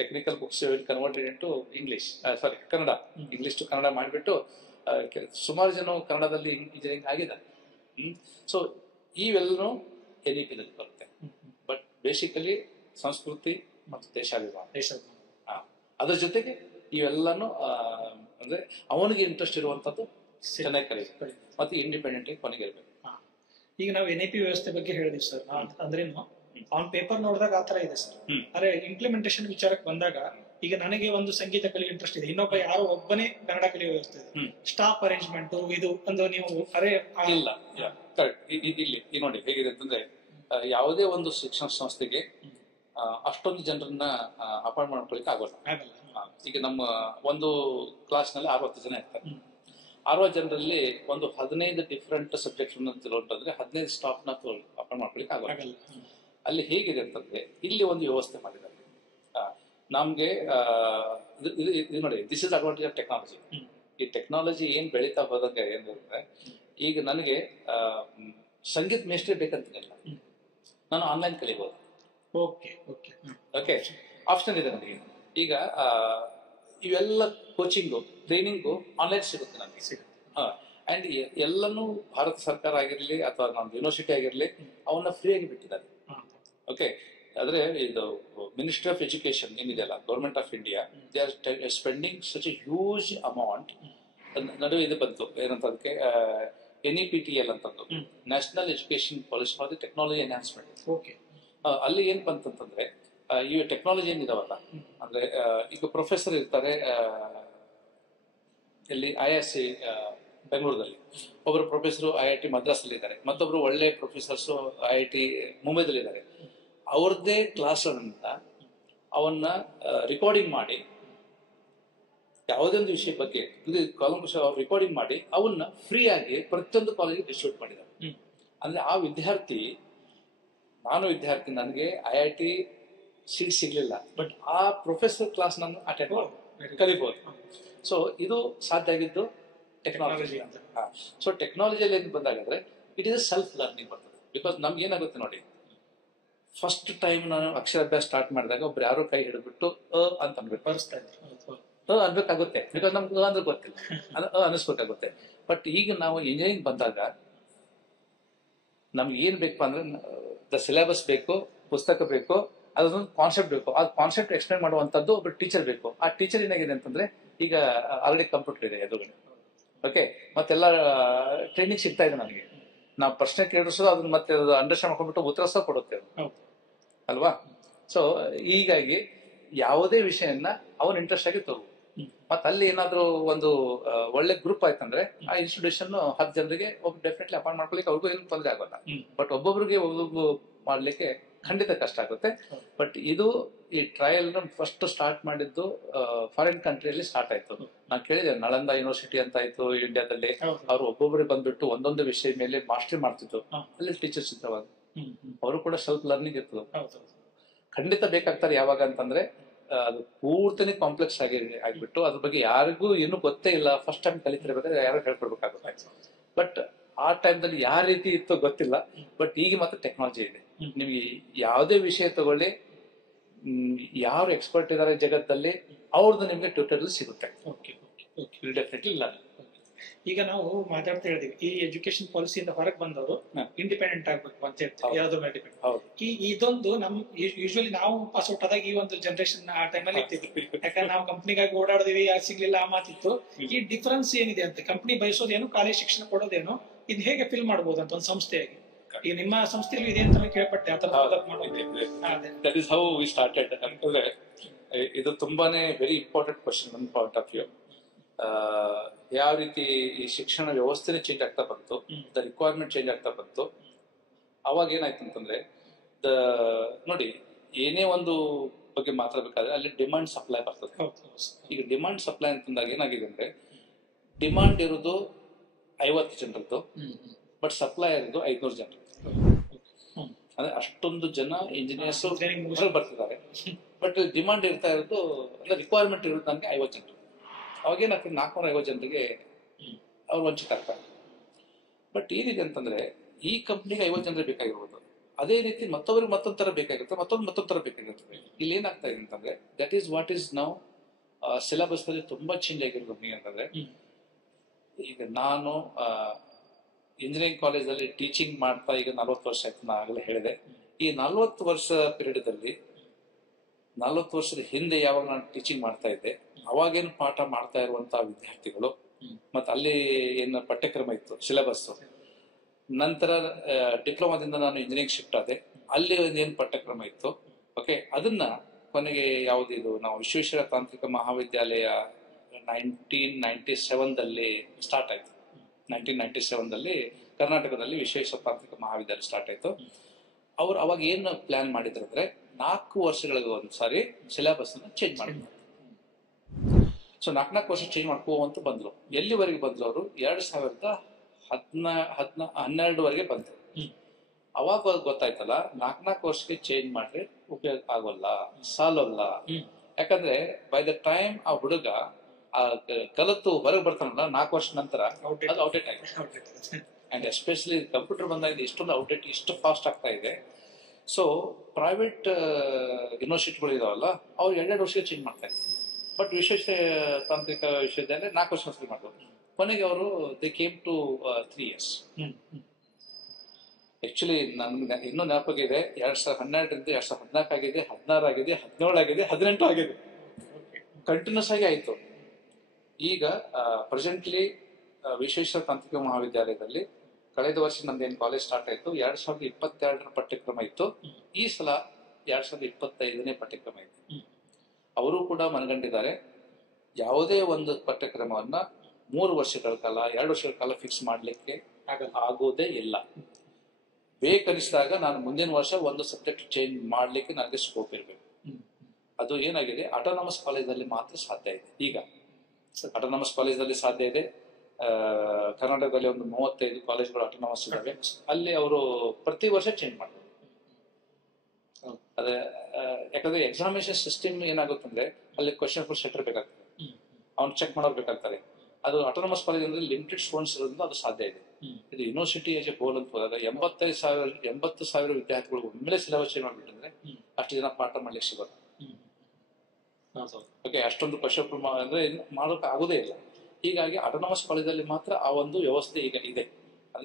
Technical books converted into English, Kannada, English to Kannada ಮಾಡಿಬಿಟ್ಟು ಸುಮಾರು ಜನ ಕನ್ನಡದಲ್ಲಿ ಇಂಜಿನಿಯರಿಂಗ್ ಆಗಿದ್ದಾರೆ. ಸೊ ಇವೆಲ್ಲನೂ NEP ನಲ್ಲಿ ಬರುತ್ತೆ. ಬಟ್ ಬೇಸಿಕಲಿ ಸಂಸ್ಕೃತಿ ಮತ್ತು ದೇಶಾಭಿಮಾನ, ಅದ್ರ ಜೊತೆಗೆ ಇವೆಲ್ಲಾನು ಅಂದ್ರೆ ಅವನಿಗೆ ಇಂಟ್ರೆಸ್ಟ್ ಇರುವಂತದ್ದು ಚೆನ್ನಾಗಿ ಕಲಿಬೇಕು, ಮತ್ತೆ ಇಂಡಿಪೆಂಡೆಂಟ್ ಆಗಿ ಕೊನೆಗೆ ಇರ್ಬೇಕು. ಈಗ ನಾವು NEP ವ್ಯವಸ್ಥೆ ಬಗ್ಗೆ ಹೇಳಿದ್ವಿ ಸರ್. ಅಂದ್ರೇನು, ಅವ್ನ್ ಪೇಪರ್ ನೋಡಿದಾಗ ಆತರ ಇದೆ ಸರ್. ಅರೆ ಇಂಪ್ಲಿಮೆಂಟೇಷನ್ ವಿಚಾರಕ್ಕೆ ಬಂದಾಗ, ಈಗ ನನಗೆ ಒಂದು ಸಂಗೀತ ಕಲಿಯೋ ಇಂಟ್ರೆಸ್ಟ್ ಇದೆ, ಇನ್ನೊಬ್ಬ ಯಾರೋ ಒಬ್ಬನೇ ಕನ್ನಡ ಕಲಿಯೋ ವ್ಯವಸ್ಥೆ ಇದೆ. ಸ್ಟಾಫ್ ಅರೇಂಜ್ಮೆಂಟ್ ಇದು ಒಂದು ನೀವು ಇಲ್ಲ ಇಲ್ಲಿ ನೋಡಿ ಹೇಗಿದೆ ಅಂತಂದ್ರೆ, ಯಾವುದೇ ಒಂದು ಶಿಕ್ಷಣ ಸಂಸ್ಥೆಗೆ ಅಷ್ಟೊಂದು ಜನರನ್ನ ಅಪಾಯಿಂಟ್ ಮಾಡ್ಕೊಳ್ಳಿಕ್ಕೆ ಆಗೋಲ್ಲ. ಈಗ ನಮ್ಮ ಒಂದು ಕ್ಲಾಸ್ ನಲ್ಲಿ 60 ಜನ ಇರ್ತಾರೆ. 60 ಜನರಲ್ಲಿ ಒಂದು 15 ಡಿಫ್ರೆಂಟ್ ಸಬ್ಜೆಕ್ಟ್ ಅಂತಂದ್ರೆ 15 ಸ್ಟಾಫ್ ನ ಅಪಾಯಿಂಟ್ ಮಾಡ್ಕೊಳ್ಳಿಕ್ಕೆ ಆಗೋಲ್ಲ. ಅಲ್ಲಿ ಹೇಗಿದೆ ಅಂತಂದ್ರೆ, ಇಲ್ಲಿ ಒಂದು ವ್ಯವಸ್ಥೆ ಮಾಡಿದ್ದಾರೆ ನಮ್ಗೆ. ಇದು ನೋಡಿ, this is advantage of technology. ಈ ಟೆಕ್ನಾಲಜಿ ಏನ್ ಬೆಳೀತಾ ಹೋದಂಗೆ ಏನಂದ್ರೆ, ಈಗ ನನಗೆ ಸಂಗೀತ ಮೇಸ್ಟ್ರಿ ಬೇಕಂತಿಲ್ಲ, ನಾನು ಆನ್ಲೈನ್ ಕಲಿಬಹುದು. ಓಕೆ, ಆಪ್ಷನ್ ಇದೆ ನನಗೆ. ಈಗ ಇವೆಲ್ಲ ಕೋಚಿಂಗು, ಟ್ರೈನಿಂಗು ಆನ್ಲೈನ್ ಸಿಗುತ್ತೆ ನನಗೆ. ಅಂಡ್ ಎಲ್ಲನೂ ಭಾರತ ಸರ್ಕಾರ ಆಗಿರ್ಲಿ ಅಥವಾ ನಮ್ದು ಯೂನಿವರ್ಸಿಟಿ ಆಗಿರ್ಲಿ ಅವನ್ನ ಫ್ರೀ ಆಗಿ ಬಿಟ್ಟಿದ್ದಾರೆ. ಓಕೆ, ಆದ್ರೆ ಇದು ಮಿನಿಸ್ಟ್ರಿ ಆಫ್ ಎಜುಕೇಶನ್ ಏನಿದೆಯಲ್ಲ, government of India, they are spending such A huge amount. ನಡುವೆ ಇದು ಬಂತು ಏನಂತ, ಅದಕ್ಕೆ NEPTL ಅಂತಂದು, national education policy for the technology enhancement. ಅಲ್ಲಿ ಏನ್ ಬಂತಂತಂದ್ರೆ, ಈ ಟೆಕ್ನಾಲಜಿ ಏನಿದಾವಲ್ಲ, ಅಂದ್ರೆ ಈಗ ಪ್ರೊಫೆಸರ್ ಇರ್ತಾರೆ ಇಲ್ಲಿ IISc ಬೆಂಗಳೂರಲ್ಲಿ, ಒಬ್ರು ಪ್ರೊಫೆಸರ್ IIT ಮದ್ರಾಸ್ ಅಲ್ಲಿ ಇದ್ದಾರೆ, ಮತ್ತೊಬ್ರು ಒಳ್ಳೆ ಪ್ರೊಫೆಸರ್ಸ್ IIT ಮುಂಬೈದಲ್ಲಿ ಇದ್ದಾರೆ. ಅವ್ರದ್ದೇ ಕ್ಲಾಸ್ ಅಂತ ಅವನ್ನ ರೆಕಾರ್ಡಿಂಗ್ ಮಾಡಿ, ಯಾವುದೇ ಒಂದು ವಿಷಯ ಬಗ್ಗೆ ಅವ್ರು ರೆಕಾರ್ಡಿಂಗ್ ಮಾಡಿ ಅವನ್ನ ಫ್ರೀ ಆಗಿ ಪ್ರತಿಯೊಂದು ಕಾಲೇಜಿಗೆ ಡಿಸ್ಟ್ರಿಬ್ಯೂಟ್ ಮಾಡಿದ್ದಾರೆ. ಅಂದ್ರೆ ಆ ವಿದ್ಯಾರ್ಥಿ, ನಾನು ವಿದ್ಯಾರ್ಥಿ, ನನಗೆ IIT ಸೀಟ್ ಸಿಗ್ಲಿಲ್ಲ, ಬಟ್ ಆ ಪ್ರೊಫೆಸರ್ ಕ್ಲಾಸ್ ನಾನು ಅಟೆಂಡ್ ಮಾಡಿ ಕಲಿಬಹುದು. ಸೊ ಇದು ಸಾಧ್ಯ ಆಗಿದ್ದು ಟೆಕ್ನಾಲಜಿ ಅಂತ. ಸೊ ಟೆಕ್ನಾಲಜಿಯಲ್ಲಿ ಏನು ಬಂದಾಗಂದ್ರೆ ಇಟ್ ಇಸ್ ಸೆಲ್ಫ್ ಲರ್ನಿಂಗ್ ಬರ್ತದೆ. ಬಿಕಾಸ್ ನಮ್ಗೆ ಏನಾಗುತ್ತೆ ನೋಡಿ, ಫಸ್ಟ್ ಟೈಮ್ ನಾನು ಅಕ್ಷರಾಭ್ಯಾಸ ಸ್ಟಾರ್ಟ್ ಮಾಡಿದಾಗ ಒಬ್ರು ಯಾರೋ ಕೈ ಹಿಡಿದ್ಬಿಟ್ಟು ಅಂತ ಅನ್ಬೇಕು ಅನ್ಬೇಕಾಗುತ್ತೆ. ಬಿಕಾಸ್ ನಮ್ಗೆ ಅಂದ್ರೆ ಗೊತ್ತಿಲ್ಲ, ಅನಿಸ್ಬೇಕಾಗುತ್ತೆ. ಬಟ್ ಈಗ ನಾವು ಇಂಜಿನಿಯರಿಂಗ್ ಬಂದಾಗ ನಮ್ಗೆ ಏನ್ ಬೇಕಪ್ಪ ಅಂದ್ರೆ ದ ಸಿಲೆಬಸ್ ಬೇಕು, ಪುಸ್ತಕ ಬೇಕು, ಅದೊಂದು ಕಾನ್ಸೆಪ್ಟ್ ಬೇಕು. ಆ ಕಾನ್ಸೆಪ್ಟ್ ಎಕ್ಸ್ಪ್ಲೈನ್ ಮಾಡುವಂತದ್ದು ಒಬ್ಬರು ಟೀಚರ್ ಬೇಕು. ಆ ಟೀಚರ್ ಏನಾಗಿದೆ ಅಂತಂದ್ರೆ ಈಗ ಆಲ್ರೆಡಿ ಕಂಪ್ಯೂಟರ್ ಇದೆ ಎದುರುಗಡೆ, ಓಕೆ, ಮತ್ತೆಲ್ಲ ಟ್ರೈನಿಂಗ್ ಸಿಗ್ತಾ ಇದೆ ನನಗೆ. ನಾವು ಪ್ರಶ್ನೆ ಕೇಳಿಸೋದು ಅದನ್ನ ಮತ್ತೆ ಅಂಡರ್ಸ್ಟ್ಯಾಂಡ್ ಮಾಡ್ಕೊಂಡ್ಬಿಟ್ಟು ಉತ್ತರ ಸಹ ಕೊಡುತ್ತೆ ಅಲ್ವಾ. ಸೊ ಹೀಗಾಗಿ ಯಾವುದೇ ವಿಷಯನ ಅವನ್ ಇಂಟ್ರೆಸ್ಟ್ ಆಗಿ ತಗೋ. ಮತ್ತೆ ಅಲ್ಲಿ ಏನಾದ್ರು ಒಂದು ಒಳ್ಳೆ ಗ್ರೂಪ್ ಆಯ್ತಂದ್ರೆ ಆ ಇನ್ಸ್ಟಿಟ್ಯೂಷನ್ 10 ಜನರಿಗೆ ಡೆಫಿನೆಟ್ಲಿ ಅಪಾಯಿಂಟ್ ಮಾಡ್ಕೊಳ್ಳಿಕ್ಕೆ ಅವ್ರಿಗೂ ಏನು ತೊಂದರೆ ಆಗೋಲ್ಲ. ಬಟ್ ಒಬ್ಬೊಬ್ರಿಗೆ ಮಾಡ್ಲಿಕ್ಕೆ ಖಂಡಿತ ಕಷ್ಟ ಆಗುತ್ತೆ. ಬಟ್ ಇದು ಈ ಟ್ರಯಲ್ ಫಸ್ಟ್ ಸ್ಟಾರ್ಟ್ ಮಾಡಿದ್ದು ಫಾರಿನ್ ಕಂಟ್ರಿಯಲ್ಲಿ ಸ್ಟಾರ್ಟ್ ಆಯ್ತು. ನಾನು ಕೇಳಿದೆ, ನಳಂದ ಯೂನಿವರ್ಸಿಟಿ ಅಂತ ಆಯ್ತು ಇಂಡಿಯಾದಲ್ಲಿ. ಅವ್ರು ಒಬ್ಬೊಬ್ಬರಿಗೆ ಬಂದ್ಬಿಟ್ಟು ಒಂದೊಂದು ವಿಷಯ ಮೇಲೆ ಮಾಸ್ಟರಿ ಮಾಡ್ತಿದ್ರು. ಅಲ್ಲಿ ಟೀಚರ್ಸ್ ಇದ್ದವಾಗ ಅವರು ಕೂಡ ಸೆಲ್ಫ್ ಲರ್ನಿಂಗ್ ಇರ್ತದೆ. ಖಂಡಿತ ಬೇಕಾಗ್ತಾರೆ ಯಾವಾಗ ಅಂತಂದ್ರೆ ಅದು ಪೂರ್ತಿನೇ ಕಾಂಪ್ಲೆಕ್ಸ್ ಆಗಿಬಿಟ್ಟು ಅದ್ರ ಬಗ್ಗೆ ಯಾರಿಗೂ ಏನು ಗೊತ್ತೇ ಇಲ್ಲ, ಫಸ್ಟ್ ಟೈಮ್ ಕಲಿತಿರ್ಬೇಕಾದ್ರೆ ಯಾರು ಹೇಳ್ಕೊಡ್ಬೇಕಾಗುತ್ತೆ. ಬಟ್ ಆ ಟೈಮ್ದಲ್ಲಿ ಯಾವ ರೀತಿ ಇತ್ತು ಗೊತ್ತಿಲ್ಲ. ಬಟ್ ಈಗ ಮತ್ತೆ ಟೆಕ್ನಾಲಜಿ ಇದೆ. ನಿಮ್ಗೆ ಯಾವುದೇ ವಿಷಯ ತಗೊಳ್ಳಿ, ಯಾರು ಎಕ್ಸ್ಪರ್ಟ್ ಇದಾರೆ ಜಗತ್ತಲ್ಲಿ ಅವ್ರದ್ದು ನಿಮ್ಗೆ ಟ್ಯೂಟರ್ ಸಿಗುತ್ತೆ. ಡೆಫಿನೆಟ್ಲಿ ಇಲ್ಲ. ಈಗ ನಾವು ಮಾತಾಡ್ತಾ ಹೇಳಿದೀವಿ, ಈ ಎಜುಕೇಶನ್ ಪಾಲಿಸಿಯಿಂದ ಹೊರಗೆ ಬಂದವರು ಇಂಡಿಪೆಂಡೆಂಟ್ ಆಗ್ಬೇಕು ಅಂತ ಹೇಳ್ತೀವಿ, ಯಾವ್ದ್ರ ಮೇಲೆ ಡಿಪೆಂಡ್. ಇದೊಂದು ನಮ್ ಯೂಶುವಲಿ ನಾವು ಪಾಸ್ ಔಟ್ ಆದಾಗ ಈ ಒಂದು ಜನರೇಷನ್ ಆ ಟೈಮಲ್ಲಿ ಇರ್ತಿದ್ವಿ. ಯಾಕಂದ್ರೆ ನಾವು ಕಂಪ್ನಿಗಾಗಿ ಓಡಾಡಿದ್ವಿ, ಯಾರು ಸಿಗ್ಲಿಲ್ಲ, ಆ ಮಾತಿತ್ತು. ಈ ಡಿಫರೆನ್ಸ್ ಏನಿದೆ ಅಂತ, ಕಂಪ್ನಿ ಬಯಸೋದೇನು, ಕಾಲೇಜ್ ಶಿಕ್ಷಣ ಕೊಡೋದೇನು, ಇದ್ ಹೇಗೆ ಫಿಲ್ ಮಾಡಬಹುದು ಅಂತ ಒಂದು ಸಂಸ್ಥೆಯಾಗಿ. ಈ ನಿಮ್ಮ ಸಂಸ್ಥೆಯಲ್ಲಿ ಇದೆ ಅಂತ ಕೇಳ್ಪಟ್ಟೆ. That is how we started. ಇದು ತುಂಬಾನೇ ವೆರಿ ಇಂಪಾರ್ಟೆಂಟ್ ಕ್ವಶನ್ ನನ್ನ ಪಾಯಿಂಟ್ ಆಫ್ ವ್ಯೂ. ಯಾವ ರೀತಿ ಈ ಶಿಕ್ಷಣ ವ್ಯವಸ್ಥೆನೇ ಚೇಂಜ್ ಆಗ್ತಾ ಬಂತು, ದ ರಿಕ್ವೈರ್ಮೆಂಟ್ ಚೇಂಜ್ ಆಗ್ತಾ ಬಂತು. ಅವಾಗ ಏನಾಯ್ತು ಅಂತಂದ್ರೆ ನೋಡಿ, ಏನೇ ಒಂದು ಬಗ್ಗೆ ಮಾತಾಡ್ಬೇಕಾದ್ರೆ ಅಲ್ಲಿ ಡಿಮಾಂಡ್ ಸಪ್ಲೈ ಬರ್ತದೆ. ಈಗ ಡಿಮಾಂಡ್ ಸಪ್ಲೈ ಅಂತಂದಾಗ ಏನಾಗಿದೆ ಅಂದ್ರೆ, ಡಿಮಾಂಡ್ ಇರೋದು 50 ಜನರದ್ದು, ಬಟ್ ಸಪ್ಲೈ ಇರೋದು 500 ಜನರದ್ದು. ಅಂದ್ರೆ ಅಷ್ಟೊಂದು ಜನ ಇಂಜಿನಿಯರ್ಸ್ ಬರ್ತಿದ್ದಾರೆ, ಬಟ್ ಡಿಮಾಂಡ್ ಇರ್ತಾ ಇರೋದು ಅಂದ್ರೆ ರಿಕ್ವೈರ್ಮೆಂಟ್ ಇರೋದು ನನಗೆ 50 ಜನರು. ಅವಾಗೇನಾಗ್ತದೆ, 450 ಜನರಿಗೆ ಅವ್ರು ವಂಚಿತ ಆಗ್ತಾರೆ. ಬಟ್ ಏನಿದೆ ಅಂತಂದ್ರೆ, ಈ ಕಂಪ್ನಿಗೆ 50 ಜನರೇ ಬೇಕಾಗಿರ್ಬೋದು, ಅದೇ ರೀತಿ ಮತ್ತೊಬ್ಬರಿಗೆ ಮತ್ತೊಂದು ತರ ಬೇಕಾಗಿರುತ್ತೆ, ಮತ್ತೊಂದು ತರ ಬೇಕಾಗಿರ್ತದೆ. ಇಲ್ಲಿ ಏನಾಗ್ತಾ ಇದೆ ಅಂತಂದ್ರೆ, ದಟ್ ಈಸ್ ವಾಟ್ ಈಸ್ ನಾವು ಸಿಲೆಬಸ್ ನಲ್ಲಿ ತುಂಬಾ ಚೇಂಜ್ ಆಗಿರೋದು. ಅಂತಂದ್ರೆ ಈಗ ನಾನು ಇಂಜಿನಿಯರಿಂಗ್ ಕಾಲೇಜಲ್ಲಿ ಟೀಚಿಂಗ್ ಮಾಡ್ತಾ ಈಗ 40 ವರ್ಷ ಆಯ್ತು. ನಾ ಆಗಲೇ ಹೇಳಿದೆ, ಈ 40 ವರ್ಷ ಪೀರಿಯಡ್ ಅಲ್ಲಿ 40 ವರ್ಷದ ಹಿಂದೆ ಯಾವಾಗ ನಾನು ಟೀಚಿಂಗ್ ಮಾಡ್ತಾ ಇದ್ದೆ, ಅವಾಗೇನು ಪಾಠ ಮಾಡ್ತಾ ಇರುವಂತಹ ವಿದ್ಯಾರ್ಥಿಗಳು, ಮತ್ತೆ ಅಲ್ಲಿ ಏನು ಪಠ್ಯಕ್ರಮ ಇತ್ತು, ಸಿಲೆಬಸ್. ನಂತರ ಡಿಪ್ಲೊಮಾದಿಂದ ನಾನು ಇಂಜಿನಿಯರಿಂಗ್ ಶಿಫ್ಟ್ ಆದೆ, ಅಲ್ಲಿ ಏನು ಪಠ್ಯಕ್ರಮ ಇತ್ತು, ಓಕೆ, ಅದನ್ನ ಕೊನೆಗೆ ಯಾವ್ದಿದು ನಾವು ವಿಶ್ವೇಶ್ವರ ತಾಂತ್ರಿಕ ಮಹಾವಿದ್ಯಾಲಯ 1997ದಲ್ಲಿ ಸ್ಟಾರ್ಟ್ ಆಯ್ತು. 1997ದಲ್ಲಿ ಕರ್ನಾಟಕದಲ್ಲಿ ವಿಶ್ವೇಶ್ವರ ತಾಂತ್ರಿಕ ಮಹಾವಿದ್ಯಾಲಯ ಸ್ಟಾರ್ಟ್ ಆಯ್ತು. ಅವ್ರು ಅವಾಗ ಏನು ಪ್ಲಾನ್ ಮಾಡಿದ್ರು ಅಂದ್ರೆ, 4 ವರ್ಷಗಳಿಗೆ ಒಂದ್ಸಾರಿ ಸಿಲೆಬಸ್ ಅನ್ನ ಚೇಂಜ್ ಮಾಡಿದ್ರು. ಸೊ 4 ವರ್ಷ ಚೇಂಜ್ ಮಾಡ್ಕೋವಂತ ಬಂದ್ರು. ಎಲ್ಲಿವರೆಗೆ ಬಂದ್ರು ಅವರು? 2012ವರೆಗೆ ಬಂದ್ರು. ಅವಾಗ ಗೊತ್ತಾಯ್ತಲ್ಲ, 4 ವರ್ಷಕ್ಕೆ ಚೇಂಜ್ ಮಾಡ್ರೆ ಉಪಯೋಗ ಆಗೋಲ್ಲ, ಸಾಲಲ್ಲ. ಯಾಕಂದ್ರೆ ಬೈ ದ ಟೈಮ್ ಆ ಹುಡುಗ ಕಲಿತು ಹೊರಗೆ ಬರ್ತಾನಲ್ಲ 4 ವರ್ಷ ನಂತರ, ಅದು ಔಟ್ಡೇಟ್ ಆಗಿದೆ. ಅಂಡ್ ಎಸ್ಪೆಷಲಿ ಕಂಪ್ಯೂಟರ್ ಬಂದಾಗ ಇಷ್ಟೊಂದು ಔಟ್ಡೇಟ್ ಇಷ್ಟು ಫಾಸ್ಟ್ ಆಗ್ತಾ ಇದೆ. ಸೊ ಪ್ರೈವೇಟ್ ಯೂನಿವರ್ಸಿಟಿಗಳು ಇದಾವಲ್ಲ, ಅವ್ರು 2 ವರ್ಷಕ್ಕೆ ಚೇಂಜ್ ಮಾಡ್ತಾ ಇದ್ದಾರೆ. ಬಟ್ ವಿಶ್ವೇಶ್ವರ ತಾಂತ್ರಿಕ ವಿಶ್ವವಿದ್ಯಾಲಯ 4 ವರ್ಷ ಮಾಡಿದ್ರು. ಕೊನೆಗೆ ಅವರು they came to 3 years. Actually ನನ್ಗೆ ಇನ್ನೂ ನೆನಪಾಗಿದೆ, 2012ರಿಂದ 2014 ಆಗಿದೆ, 16 ಆಗಿದೆ, 17 ಆಗಿದೆ, 18 ಆಗಿದೆ. ಕಂಟಿನ್ಯೂಸ್ ಆಗಿ ಆಯ್ತು. ಈಗ ಪ್ರೆಸೆಂಟ್ಲಿ ವಿಶ್ವೇಶ್ವರ ತಾಂತ್ರಿಕ ಮಹಾವಿದ್ಯಾಲಯದಲ್ಲಿ ಕಳೆದ ವರ್ಷ ನಮ್ದೇನು ಕಾಲೇಜ್ ಸ್ಟಾರ್ಟ್ ಆಯ್ತು, 2022ರ ಪಠ್ಯಕ್ರಮ ಇತ್ತು. ಈ ಸಲ 2025ನೇ ಪಠ್ಯಕ್ರಮ ಇತ್ತು. ಅವರು ಕೂಡ ಮನಗಂಡಿದ್ದಾರೆ, ಯಾವುದೇ ಒಂದು ಪಠ್ಯಕ್ರಮವನ್ನ 3 ವರ್ಷಗಳ ಕಾಲ 2 ವರ್ಷಗಳ ಕಾಲ ಫಿಕ್ಸ್ ಮಾಡ್ಲಿಕ್ಕೆ ಆಗೋದೇ ಇಲ್ಲ. ಬೇಕನಿಸಿದಾಗ ನಾನು ಮುಂದಿನ ವರ್ಷ ಒಂದು ಸಬ್ಜೆಕ್ಟ್ ಚೇಂಜ್ ಮಾಡ್ಲಿಕ್ಕೆ ನನಗೆ ಸ್ಕೋಪ್ ಇರಬೇಕು. ಅದು ಏನಾಗಿದೆ ಆಟೋನಮಸ್ ಕಾಲೇಜಲ್ಲಿ ಮಾತ್ರ ಸಾಧ್ಯ ಇದೆ. ಈಗ ಆಟೋನಮಸ್ ಕಾಲೇಜಲ್ಲಿ ಸಾಧ್ಯ ಇದೆ. ಕರ್ನಾಟಕದಲ್ಲಿ ಒಂದು 35 ಕಾಲೇಜ್ಗಳು ಆಟೋನಮಸ್ ಇದ್ದಾವೆ. ಅಲ್ಲಿ ಅವರು ಪ್ರತಿ ವರ್ಷ ಚೇಂಜ್ ಮಾಡ್ತಾರೆ. ಅದೇ ಯಾಕಂದ್ರೆ ಎಕ್ಸಾಮಿನೇಷನ್ ಸಿಸ್ಟಮ್ ಏನಾಗುತ್ತಂದ್ರೆ ಅಲ್ಲಿ ಕ್ವಶನ್ ಪೇಪರ್ ಸೆಟರ್ ಬೇಕಾಗ್ತದೆ, ಅವ್ನು ಚೆಕ್ ಮಾಡೋರು ಬೇಕಾಗ್ತಾರೆ. ಅದು ಆಟೋನಮಸ್ ಕಾಲೇಜ್ ಅಂದ್ರೆ ಲಿಮಿಟೆಡ್ ಸ್ಟೂಡೆಂಟ್ಸ್ ಇರೋದ್ರಿಂದ ಅದು ಸಾಧ್ಯ ಇದೆ. ಇದು ಯೂನಿವರ್ಸಿಟಿ ಏಜ್ ಗೋಲ್ ಅಂತ ಹೋದಾಗ 80,000 ವಿದ್ಯಾರ್ಥಿಗಳು ಒಮ್ಮೆಲೆ ಸಿಲೆಬಸ್ ಚೇಂಜ್ ಮಾಡ್ಬಿಟ್ಟಿದ್ರೆ ಅಷ್ಟು ಜನ ಪಾಠ ಮಾಡ್ಲಿಕ್ಕೆ ಸಿಗೋದು. ಓಕೆ, ಅಷ್ಟೊಂದು ಕ್ವಶನ್ ಅಂದ್ರೆ ಮಾಡೋಕೆ ಆಗೋದೇ ಇಲ್ಲ. ಹೀಗಾಗಿ ಆಟೋನಮಸ್ ಕಾಲೇಜಲ್ಲಿ ಮಾತ್ರ ಆ ಒಂದು ವ್ಯವಸ್ಥೆ ಈಗ ಇದೆ.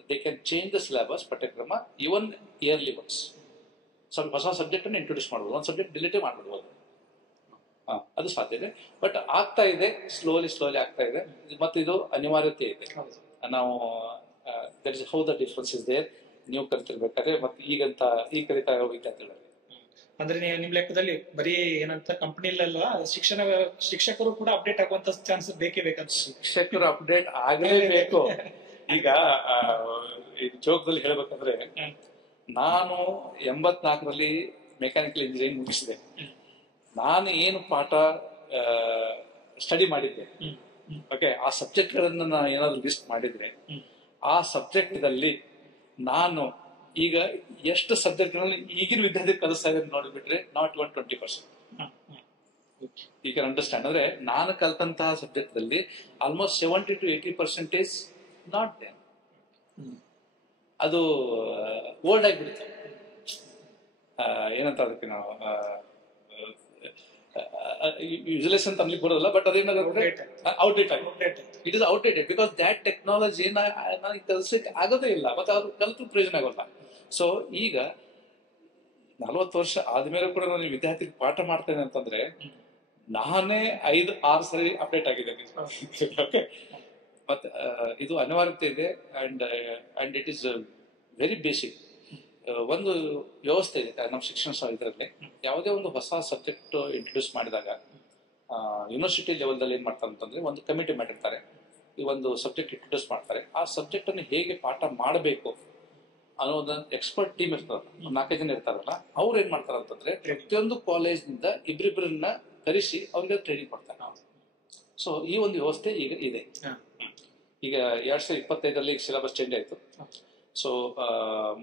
They can change the syllabus ಪಠ್ಯಕ್ರಮ ಇವನ್ ಇಯರ್ಲಿ ಒನ್ಸ್. ಸ್ವಲ್ಪ ಹೊಸ ಸಬ್ಜೆಕ್ಟ್ ಅನ್ನು ಇಂಟ್ರೊಡ್ಯೂಸ್ ಮಾಡ್ಬೋದು, ಒಂದು ಸಬ್ಜೆಕ್ಟ್ ಡಿಲೀಟೇ ಮಾಡ್ಬಿಡ್ಬೋದು. ಅದು ಸಾಧ್ಯ ಇದೆ. ಬಟ್ ಆಗ್ತಾ ಇದೆ, ಸ್ಲೋಲಿ ಆಗ್ತಾ ಇದೆ. ಮತ್ತೆ ಇದು ಅನಿವಾರ್ಯತೆ ಇದೆ. ನಾವು that is how the difference is there. ನೀವು ಕಲಿತಿರ್ಬೇಕಾದ್ರೆ ಮತ್ತೆ ಈಗ ಕಲಿತಾ ಇರೋ ವಿದ್ಯಾರ್ಥಿಗಳಲ್ಲಿ ಅಂದ್ರೆ ನಿಮ್ ಲೆಕ್ಕದಲ್ಲಿ ಬರೀ ಏನಂತ ಕಂಪನಿಲೆಲ್ಲ ಶಿಕ್ಷಕರು ಕೂಡ ಅಪ್ಡೇಟ್ ಆಗುವಂತ ಚಾನ್ಸ್ ಬೇಕೇ ಬೇಕಂತ. ಶಿಕ್ಷಕರು ಅಪ್ಡೇಟ್ ಆಗಲೇಬೇಕು. ಈಗ ಜೋಗದಲ್ಲಿ ಹೇಳ್ಬೇಕಂದ್ರೆ ನಾನು 84ರಲ್ಲಿ ಮೆಕ್ಯಾನಿಕಲ್ ಇಂಜಿನಿಯರಿಂಗ್ ಮುಗಿಸಿದೆ. ನಾನು ಏನು ಪಾಠ ಸ್ಟಡಿ ಮಾಡಿದ್ದೆ, ಓಕೆ, ಆ ಸಬ್ಜೆಕ್ಟ್ ಗಳನ್ನ ನಾನು ಏನಾದ್ರು ಲಿಸ್ಟ್ ಮಾಡಿದ್ರೆ ಆ ಸಬ್ಜೆಕ್ಟ್ ದಲ್ಲಿ ನಾನು ಈಗ ಎಷ್ಟು ಸಬ್ಜೆಕ್ಟ್ ಗಳನ್ನ ಈಗಿನ ವಿದ್ಯಾರ್ಥಿ ಕಲಿಸ್ತಾ ಇದ್ದಾರೆ ನೋಡಿಬಿಟ್ರೆ ನಾಟ್ 20%. You can understand. ಅಂದ್ರೆ ನಾನು ಕಲ್ತಂತಹ ಸಬ್ಜೆಕ್ಟ್ ದಲ್ಲಿ ಆಲ್ಮೋಸ್ಟ್ 70 to 80% ನಾಟ್ ದೇರ್. ಅದು ಓಲ್ಡ್ ಆಗಿಬಿಡುತ್ತೆ. ಏನಂತ ಅದಕ್ಕೆ ನಾವು ಯೂಸ್ಲೆಸ್ ಅಂತ ಅನ್ಲಿಕ್ಕೆ ಬರೋದಿಲ್ಲ. ಬಟ್ ಅದೇನಾಗುತ್ತೆ outdate it is outdated because that technology ನನಗೆ ಕಲಿಸಲಿಕ್ಕೆ ಆಗೋದೇ ಇಲ್ಲ. ಮತ್ತೆ ಅವ್ರು ಕಲಿತು ಪ್ರಯೋಜನ ಆಗೋಲ್ಲ. ಸೊ ಈಗ 40 ವರ್ಷ ಆದ್ಮೇಲೆ ಕೂಡ ನಾನು ವಿದ್ಯಾರ್ಥಿ ಪಾಠ ಮಾಡ್ತೇನೆ ಅಂತಂದ್ರೆ ನಾನೇ 5-6 ಸರಿ ಅಪ್ಡೇಟ್ ಆಗಿದ್ದೇನೆ. ಓಕೆ, ಮತ್ತೆ ಇದು ಅನಿವಾರ್ಯತೆ ಇದೆ. And it is very basic. ಒಂದು ವ್ಯವಸ್ಥೆ ಇದೆ ನಮ್ಮ ಶಿಕ್ಷಣ ಇದರಲ್ಲಿ. ಯಾವುದೇ ಒಂದು ಹೊಸ ಸಬ್ಜೆಕ್ಟ್ ಇಂಟ್ರೊಡ್ಯೂಸ್ ಮಾಡಿದಾಗ ಯೂನಿವರ್ಸಿಟಿ ಲೆವೆಲ್ದಲ್ಲಿ ಏನ್ ಮಾಡ್ತಾರೆ ಅಂತಂದ್ರೆ ಒಂದು ಕಮಿಟಿ ಮಾಡಿರ್ತಾರೆ. ಈ ಒಂದು ಸಬ್ಜೆಕ್ಟ್ ಇಂಟ್ರೊಡ್ಯೂಸ್ ಮಾಡ್ತಾರೆ. ಆ ಸಬ್ಜೆಕ್ಟ್ ಅನ್ನು ಹೇಗೆ ಪಾಠ ಮಾಡಬೇಕು ಅನ್ನೋದನ್ನ ಎಕ್ಸ್ಪರ್ಟ್ ಟೀಮ್ ಇರ್ತಾರಲ್ಲ, 4 ಜನ ಇರ್ತಾರಲ್ಲ, ಅವ್ರು ಏನ್ ಮಾಡ್ತಾರ ಅಂತಂದ್ರೆ ಪ್ರತಿಯೊಂದು ಕಾಲೇಜ್ನಿಂದ ಇಬ್ಬರಿಬ್ಬರನ್ನ ಕರೆಸಿ ಅವ್ರಿಗೆ ಟ್ರೈನಿಂಗ್ ಕೊಡ್ತಾರೆ. ಸೊ ಈ ಒಂದು ವ್ಯವಸ್ಥೆ ಈಗ ಇದೆ. ಈಗ 2025ರಲ್ಲಿ ಸಿಲೆಬಸ್ ಚೇಂಜ್ ಆಯ್ತು. ಸೊ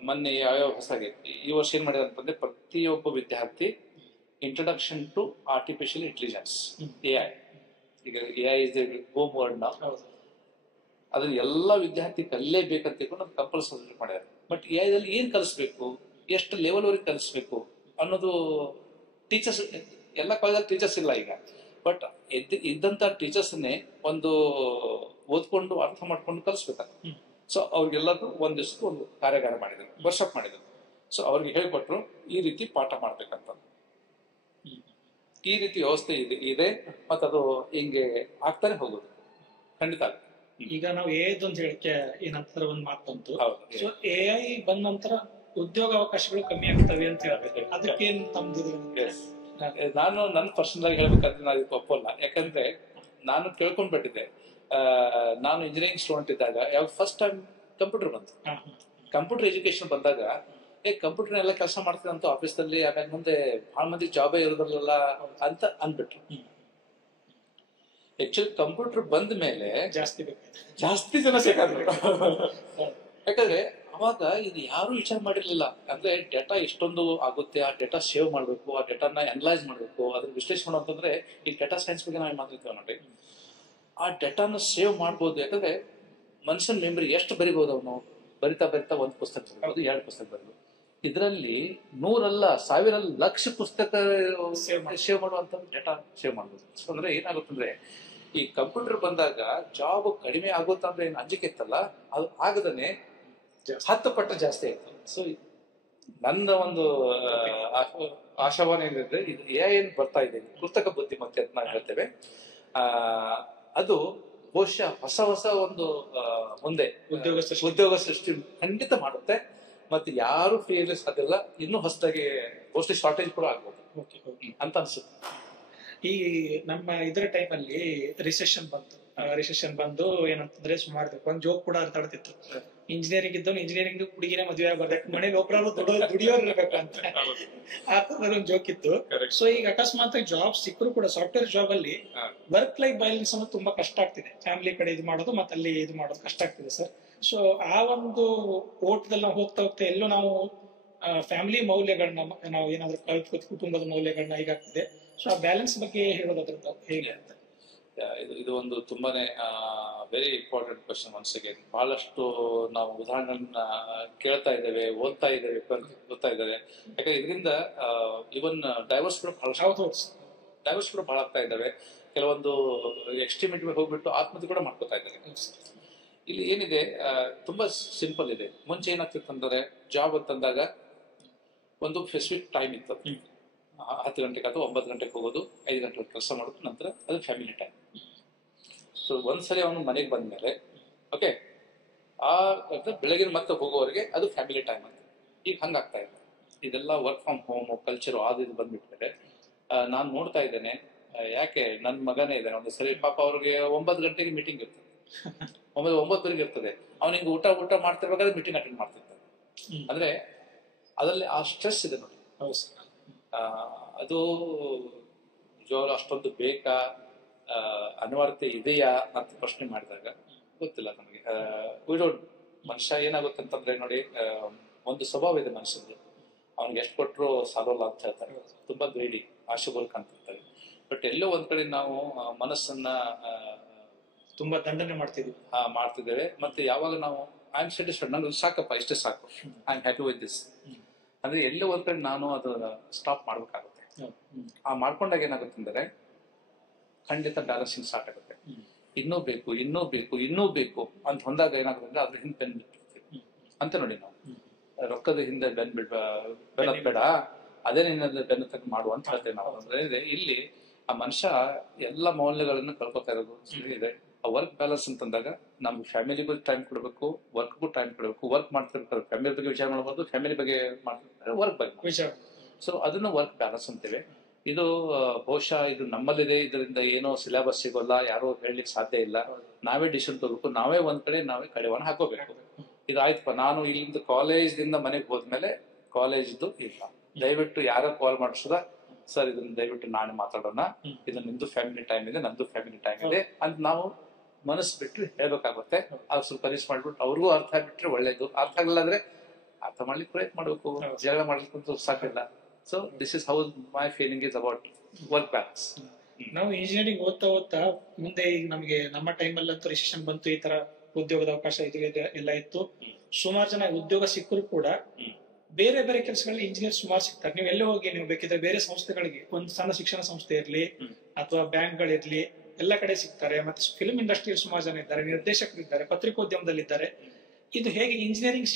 ಮೊನ್ನೆ ಯಾವ್ಯಾವ ಹೊಸಾಗಿ ಈ ವರ್ಷ ಏನ್ ಮಾಡಿದಾರೆ ಅಂತಂದ್ರೆ ಪ್ರತಿಯೊಬ್ಬ ವಿದ್ಯಾರ್ಥಿ introduction to artificial intelligence, AI. ಈಗ AI is the home word ನಾವು. ಅದನ್ನ ಎಲ್ಲ ವಿದ್ಯಾರ್ಥಿ ಕಲಿಯಲೇಬೇಕಂತ ತಿಳ್ಕೊಂಡು ಅದು ಕಂಪಲ್ಸರಿ ಮಾಡಿದ್ದಾರೆ. ಬಟ್ AI ದಲ್ಲಿ ಏನ್ ಕಲಿಸ್ಬೇಕು, ಎಷ್ಟು ಲೆವೆಲ್ ವರೆಗೆ ಕಲಿಸ್ಬೇಕು ಅನ್ನೋದು ಟೀಚರ್ಸ್ ಎಲ್ಲ ಕಾಲೇಜಲ್ಲಿ ಟೀಚರ್ಸ್ ಇಲ್ಲ ಈಗ. ಬಟ್ ಇದ್ದಂತ ಟೀಚರ್ಸ್ನೇ ಒಂದು ಓದ್ಕೊಂಡು ಅರ್ಥ ಮಾಡ್ಕೊಂಡು ಕಲಿಸ್ಬೇಕಾಗ. ಸೊ ಅವ್ರಿಗೆಲ್ಲರೂ ಒಂದ್ ದಿವಸಕ್ಕೆ ಒಂದು ಕಾರ್ಯಾಗಾರ ಮಾಡಿದ್ರು, ವರ್ಕ್ಶಾಪ್ ಮಾಡಿದ್ರು. ಸೊ ಅವ್ರಿಗೆ ಹೇಳ್ಕೊಟ್ರು ಈ ರೀತಿ ಪಾಠ ಮಾಡ್ಬೇಕಂತ. ಈ ರೀತಿ ವ್ಯವಸ್ಥೆ ಇದೆ ಮತ್ತೆ ಅದು ಹಿಂಗೆ ಆಗ್ತಾನೆ ಹೋಗುದು ಖಂಡಿತ. ಈಗ ನಾವು AI ಹೇಳಿಕೆ ಏನಂತಾರೆ ಒಂದ್ ಮಾತು ಬಂತು. ಸೊ AI ಬಂದ ನಂತರ ಉದ್ಯೋಗ ಅವಕಾಶಗಳು ಕಮ್ಮಿ ಆಗ್ತವೆ ಅಂತ ಹೇಳ್ಬೇಕು. ಅದಕ್ಕೆ ತಮ್ದು ನಾನು ನನ್ನ ಪರ್ಸನಲ್ ಆಗಿ ಹೇಳ್ಬೇಕಂದ್ರೆ ನಾನು ಇದಕ್ಕೆ ಒಪ್ಪಲ್ಲ. ಯಾಕಂದ್ರೆ ನಾನು ಕೇಳ್ಕೊಂಡ್ಬಿಟ್ಟಿದ್ದೆ. ನಾನು ಇಂಜಿನಿಯರಿಂಗ್ ಸ್ಟೂಡೆಂಟ್ ಇದ್ದಾಗ ಯಾವಾಗ ಫಸ್ಟ್ ಟೈಮ್ ಕಂಪ್ಯೂಟರ್ ಬಂತು, ಕಂಪ್ಯೂಟರ್ ಎಜುಕೇಶನ್ ಬಂದಾಗ ಕಂಪ್ಯೂಟರ್ ಎಲ್ಲ ಕೆಲಸ ಮಾಡ್ತೀನಿ ಅಂತ ಆಫೀಸಲ್ಲಿ, ಆಮೇಲೆ ಮುಂದೆ ಬಹಳ ಮಂದಿ ಜಾಬೇ ಇರೋದ್ರಲ್ಲ ಅಂತ ಅಂದ್ಬಿಟ್ರು. ಆಕ್ಚುಲಿ ಕಂಪ್ಯೂಟರ್ ಬಂದ ಮೇಲೆ ಜಾಸ್ತಿ ಜನ ಬೇಕಾದ್ರು. ಯಾಕಂದ್ರೆ ಅವಾಗ ಇದು ಯಾರು ವಿಚಾರ ಮಾಡಿರ್ಲಿಲ್ಲ. ಅಂದ್ರೆ ಡೇಟಾ ಎಷ್ಟೊಂದು ಆಗುತ್ತೆ, ಆ ಡೇಟಾ ಸೇವ್ ಮಾಡ್ಬೇಕು, ಆ ಡೇಟಾನ ಅನಲೈಸ್ ಮಾಡ್ಬೇಕು, ಅದನ್ನ ವಿಶ್ಲೇಷಣೆ ಅಂತಂದ್ರೆ ಈ ಡೇಟಾ ಸೈನ್ಸ್ ಬಗ್ಗೆ ನಾವು ಮಾತಾಡ್ತೇವೆ ನೋಡಿ. ಆ ಡೇಟಾನ ಸೇವ್ ಮಾಡ್ಬೋದು. ಯಾಕಂದ್ರೆ ಮನುಷ್ಯನ ಮೆಮರಿ ಎಷ್ಟು ಬರಿಬಹುದು, ಅವನು ಬರಿತಾ ಒಂದು ಪುಸ್ತಕ ಬರೀಬಹುದು, 2 ಪುಸ್ತಕ ಬರೀಬಹುದು. ಇದರಲ್ಲಿ 100 ಅಲ್ಲ 1000 ಅಲ್ಲ ಲಕ್ಷ ಪುಸ್ತಕ ಸೇವ್ ಮಾಡುವಂತ ಡೇಟಾ ಸೇವ್ ಮಾಡ್ಬೋದು. ಅಂದ್ರೆ ಏನಾಗುತ್ತಂದ್ರೆ ಈ ಕಂಪ್ಯೂಟರ್ ಬಂದಾಗ ಜಾಬ್ ಕಡಿಮೆ ಆಗುತ್ತಂದ್ರೆ ಏನ್ ಅಂಜಿಕೆ ಇತ್ತಲ್ಲ, ಅದು ಆಗದನೆ 10 ಪಟ್ಟು ಜಾಸ್ತಿ ಆಯ್ತು. ಸೊ ನನ್ನ ಒಂದು ಆಶಾವಾನ ಏನಿದ್ರೆ ಇದು AI ಏನ್ ಬರ್ತಾ ಇದೆ, ಕೃತಕ ಬುದ್ಧಿಮತ್ತೆ ಅಂತ ನಾವು ಹೇಳ್ತೇವೆ, ಅದು ಬಹುಶಃ ಹೊಸ ಒಂದು ಮುಂದೆ ಉದ್ಯೋಗ ಸೃಷ್ಟಿ ಖಂಡಿತ ಮಾಡುತ್ತೆ. ಮತ್ತೆ ಯಾರು ಫೇಲ್ಯೂಸ್ ಅದೆಲ್ಲ ಇನ್ನೂ ಹೊಸದಾಗಿ ಬಹುಶಃ ಶಾರ್ಟೇಜ್ ಕೂಡ ಆಗ್ಬೋದು ಅಂತ ಅನ್ಸುತ್ತೆ. ಈ ನಮ್ಮ ಇದರ ಟೈಮಲ್ಲಿ ರಿಸೆಷನ್ ಬಂದು ಏನಂತಂದ್ರೆ ಸುಮಾರು ಒಂದ್ ಜೋಕ್ ಕೂಡ ಅರ್ಥಾಡ್ತಿತ್ತು. ಇಂಜಿನಿಯರಿಂಗ್ ಇದ್ದವನು ಇಂಜಿನಿಯರಿಂಗ್ ಹುಡುಗಿನ ಮದುವೆ ಬರ್ಬೇಕು, ಮನೇಲಿ ಒಬ್ಬರು ದುಡಿಯೋರು ಇರ್ಬೇಕು ಅಂತ ಆ ತರದ ಒಂದು ಜೋಕ್ ಇತ್ತು. ಸೊ ಈಗ ಅಕಸ್ಮಾತ್ ಜಾಬ್ ಸಿಕ್ಕರು ಕೂಡ ಸಾಫ್ಟ್ವೇರ್ ಜಾಬ್ ಅಲ್ಲಿ ವರ್ಕ್ ಲೈಫ್ ಬ್ಯಾಲೆನ್ಸ್ ಅನ್ನೋದು ತುಂಬಾ ಕಷ್ಟ ಆಗ್ತಿದೆ. ಫ್ಯಾಮಿಲಿ ಕಡೆ ಇದು ಮಾಡೋದು ಮತ್ತೆ ಅಲ್ಲಿ ಇದು ಮಾಡೋದು ಕಷ್ಟ ಆಗ್ತಿದೆ ಸರ್. ಸೊ ಆ ಒಂದು ಓಟದಲ್ಲಿ ನಾವು ಹೋಗ್ತಾ ಹೋಗ್ತಾ ಎಲ್ಲೋ ನಾವು ಫ್ಯಾಮಿಲಿ ಮೌಲ್ಯಗಳನ್ನ ನಾವು ಏನಾದ್ರೂ ಕಲ್ತ್ಕೋತ ಕುಟುಂಬದ ಮೌಲ್ಯಗಳನ್ನ ಈಗಾಗ್ತಿದೆ. ಸೊ ಆ ಬ್ಯಾಲೆನ್ಸ್ ಬಗ್ಗೆ ಹೇಳೋದಾದ್ರೂ ಹೇಗೆ ಅಂತ. ಇದು ಒಂದು ತುಂಬಾನೇ very important question. Once again ಬಹಳಷ್ಟು ನಾವು ಉದಾಹರಣೆಗಳನ್ನ ಕೇಳ್ತಾ ಇದ್ದೇವೆ, ಓದ್ತಾ ಇದ್ದೇವೆ, ಓದ್ತಾ ಇದ್ದೇವೆ. ಯಾಕಂದ್ರೆ ಇದರಿಂದ ಇವನ್ ಡೈವರ್ಸ್ ಕೂಡ ಬಹಳ ಆಗ್ತಾ ಇದ್ದಾವೆ. ಕೆಲವೊಂದು ಎಕ್ಸ್ಟ್ರೀಮಿಟಿ ಹೋಗ್ಬಿಟ್ಟು ಆತ್ಮಹತ್ಯೆ ಕೂಡ ಮಾಡ್ಕೋತಾ ಇದ್ದಾರೆ. ಇಲ್ಲಿ ಏನಿದೆ ತುಂಬಾ ಸಿಂಪಲ್ ಇದೆ. ಮುಂಚೆ ಏನಾಗ್ತಿತ್ತು ಅಂತಂದ್ರೆ ಜಾಬ್ ಅಂತಂದಾಗ ಒಂದು ಸ್ಪೆಸಿಫಿಕ್ ಟೈಮ್ ಇತ್ತು. 10 ಗಂಟೆಗೆ ಅಥವಾ 9 ಗಂಟೆಗೆ ಹೋಗೋದು, 5 ಗಂಟೆ ಕೆಲಸ ಮಾಡೋದು, ನಂತರ ಅದು ಫ್ಯಾಮಿಲಿ ಟೈಮ್. ಸೊ ಒಂದ್ಸರಿ ಅವನು ಮನೆಗೆ ಬಂದ್ಮೇಲೆ ಓಕೆ ಆ ಬೆಳಗಿನ ಮತ್ತೆ ಹೋಗೋವರೆಗೆ ಅದು ಫ್ಯಾಮಿಲಿ ಟೈಮ್ ಅಂತ. ಈಗ ಹಂಗಾಗ್ತಾ ಇದೆ. ಇದೆಲ್ಲ ವರ್ಕ್ ಫ್ರಮ್ ಹೋಮ್ ಕಲ್ಚರ್ ಅದು ಇದು ಬಂದ್ಬಿಟ್ರೆ ನಾನು ನೋಡ್ತಾ ಇದ್ದೇನೆ. ಯಾಕೆ ನನ್ನ ಮಗನೇ ಇದ್ದಾನೆ, ಒಂದು ಸರಿ ಪಾಪ ಅವ್ರಿಗೆ 9 ಗಂಟೆಗೆ ಮೀಟಿಂಗ್ ಇರ್ತದೆ, 9:30 ಇರ್ತದೆ. ಅವನಿಗೆ ಊಟ ಮಾಡ್ತಿರ್ಬೇಕಾದ್ರೆ ಮೀಟಿಂಗ್ ಅಟೆಂಡ್ ಮಾಡ್ತಿರ್ತಾರೆ. ಅಂದ್ರೆ ಅದರಲ್ಲಿ ಆ ಸ್ಟ್ರೆಸ್ ಇದೆ ನೋಡಿ. ಅದು ನಿಜವಾಗ್ಲೂ ಅಷ್ಟೊಂದು ಬೇಕಾ, ಅನಿವಾರ್ಯತೆ ಇದೆಯಾ ಅಂತ ಪ್ರಶ್ನೆ ಮಾಡಿದಾಗ ಗೊತ್ತಿಲ್ಲ ನಮಗೆ. ಮನುಷ್ಯ ಏನಾಗುತ್ತೆ ಅಂತಂದ್ರೆ ನೋಡಿ, ಒಂದು ಸ್ವಭಾವ ಇದೆ ಮನುಷ್ಯಂದು. ಅವ್ನಿಗೆ ಎಷ್ಟು ಕೊಟ್ಟರು ಸಾಲೋಲ್ಲ ಅಂತ ಹೇಳ್ತಾರೆ. ತುಂಬಾ ಗ್ರೇಡಿ, ಆಶೆಗಳು ಕಾಣ್ತಿರ್ತಾರೆ. ಬಟ್ ಎಲ್ಲೋ ಒಂದ್ ಕಡೆ ನಾವು ಮನಸ್ಸನ್ನ ತುಂಬಾ ದಂಡನೆ ಮಾಡ್ತಿದ್ದೇವೆ. ಮತ್ತೆ ಯಾವಾಗ ನಾವು ಐ ಆಮ್ ಸ್ಯಾಟಿಸ್ಫೈಡ್, ನಂಗೆ ಸಾಕಪ್ಪ, ಇಷ್ಟೇ ಸಾಕು, I am happy with this ಅಂದ್ರೆ ಎಲ್ಲೋ ಒಂದ್ ಕಡೆ ನಾನು ಅದು ಸ್ಟಾಪ್ ಮಾಡ್ಬೇಕಾಗುತ್ತೆ. ಆ ಮಾಡ್ಕೊಂಡಾಗ ಏನಾಗುತ್ತೆ ಅಂದ್ರೆ ಖಂಡಿತ ಬ್ಯಾಲೆನ್ಸಿಂಗ್ ಸ್ಟಾರ್ಟ್ ಆಗುತ್ತೆ. ಇನ್ನೂ ಬೇಕು ಅಂತ ಹೊಂದಾಗ ಏನಾಗುತ್ತೆ ಅಂದ್ರೆ ಅದ್ರ ಹಿಂದೆ ಬೆನ್ ಬಿಟ್ಟಿರ್ತೀವಿ ಅಂತ ನೋಡಿ. ನಾವು ರೊಕ್ಕದ ಹಿಂದೆ ಬೆನ್ನದ್ ಬೇಡ, ಅದೇ ನಿನ್ನ ಬೆನ್ನು ತಕ್ಕ ಮಾಡು ಅಂತ ಹೇಳ್ತೇವೆ ನಾವು. ಅಂದ್ರೆ ಇಲ್ಲಿ ಆ ಮನುಷ್ಯ ಎಲ್ಲ ಮೌಲ್ಯಗಳನ್ನು ಕಳ್ಕೊತಾ ಇರೋದು ಇದೆ. ಆ ವರ್ಕ್ ಬ್ಯಾಲೆನ್ಸ್ ಅಂತಂದಾಗ ನಮ್ಗೆ ಫ್ಯಾಮಿಲಿಗೂ ಟೈಮ್ ಕೊಡಬೇಕು, ವರ್ಕ್ಗೂ ಟೈಮ್ ಕೊಡಬೇಕು. ವರ್ಕ್ ಮಾಡ್ತಿರ್ತಾರೆ, ಫ್ಯಾಮಿಲಿ ಬಗ್ಗೆ ವಿಚಾರ ಮಾಡಬಹುದು, ಫ್ಯಾಮಿಲಿ ಬಗ್ಗೆ ಮಾಡ್ತಿರ್ತಾರೆ, ವರ್ಕ್ ಬಗ್ಗೆ ವಿಚಾರ. ಸೊ ಅದನ್ನ ವರ್ಕ್ ಬ್ಯಾಲೆನ್ಸ್ ಅಂತೇವೆ. ಇದು ಬಹುಶಃ ಇದು ನಮ್ಮಲ್ಲಿದೆ. ಇದರಿಂದ ಏನೋ ಸಿಲೆಬಸ್ ಸಿಗೋಲ್ಲ, ಯಾರೋ ಹೇಳಲಿಕ್ಕೆ ಸಾಧ್ಯ ಇಲ್ಲ. ನಾವೇ ಡಿಸಿಷನ್ ತಗೋಬೇಕು, ನಾವೇ ಒಂದ್ ಕಡೆ ನಾವೇ ಕಡಿವಾಣ ಹಾಕೋಬೇಕು. ಇದಾಯ್ತಪ್ಪ, ನಾನು ಇಲ್ಲಿಂದ ಕಾಲೇಜ್ದಿಂದ ಮನೆಗೆ ಹೋದ್ಮೇಲೆ ಕಾಲೇಜ್ದು ಇಲ್ಲ, ದಯವಿಟ್ಟು ಯಾರೋ ಕಾಲ್ ಮಾಡಿಸೋದ ಸರ್, ಇದನ್ನ ದಯವಿಟ್ಟು ನಾನು ಮಾತಾಡೋಣ, ಇದು ನಿಮ್ದು ಫ್ಯಾಮಿಲಿ ಟೈಮ್ ಇದೆ, ನಂದು ಫ್ಯಾಮಿಲಿ ಟೈಮ್ ಇದೆ ಅಂತ ನಾವು ಮನಸ್ಸು ಬಿಟ್ಟು ಹೇಳ್ಬೇಕಾಗುತ್ತೆ. ಅದು ಸ್ವಲ್ಪ ರಿಸ್ ಮಾಡ್ಬಿಟ್ಟು ಅವ್ರಿಗೂ ಅರ್ಥ ಆಗ್ಬಿಟ್ರೆ ಒಳ್ಳೇದು. ಅರ್ಥ ಆಗಲ್ಲ ಅಂದ್ರೆ ಅರ್ಥ ಮಾಡ್ಲಿಕ್ಕೆ ಪ್ರಯತ್ನ ಮಾಡ್ಬೇಕು, ಜಗಳ ಮಾಡ್ಲಿಕ್ಕೆ ಸಾಕಿಲ್ಲ. So this is how my feeling is about work balance. ನಾವು ಇಂಜಿನಿಯರಿಂಗ್ ಓದ್ತಾ ಮುಂದೆ ಈಗ ನಮಗೆ ನಮ್ಮ ಟೈಮಲ್ಲಂತೂ ರಿಸೆಷನ್ ಬಂತು, ಈ ತರ ಉದ್ಯೋಗದ ಅವಕಾಶ ಎಲ್ಲ ಇತ್ತು. ಸುಮಾರು ಜನ ಉದ್ಯೋಗ ಸಿಕ್ಕರು ಕೂಡ ಬೇರೆ ಬೇರೆ ಕೆಲಸಗಳಲ್ಲಿ ಇಂಜಿನಿಯರ್ ಸುಮಾರು ಸಿಗ್ತಾರೆ. ನೀವು ಎಲ್ಲೇ ಹೋಗಿ ನೀವು ಬೇಕಿದ್ರೆ ಬೇರೆ ಸಂಸ್ಥೆಗಳಿಗೆ, ಒಂದು ಸಣ್ಣ ಶಿಕ್ಷಣ ಸಂಸ್ಥೆ ಇರ್ಲಿ ಅಥವಾ ಬ್ಯಾಂಕ್ಗಳಿರ್ಲಿ, ಎಲ್ಲ ಕಡೆ ಸಿಗ್ತಾರೆ. ಮತ್ತೆ ಫಿಲ್ಮ್ ಇಂಡಸ್ಟ್ರಿಯಲ್ಲಿ ಸುಮಾರು ಜನ ಇದ್ದಾರೆ, ನಿರ್ದೇಶಕರಿದ್ದಾರೆ, ಪತ್ರಿಕೋದ್ಯಮದಲ್ಲಿದ್ದಾರೆ. ಇದು ಹೇಗೆ ಇಂಜಿನಿಯರಿಂಗ್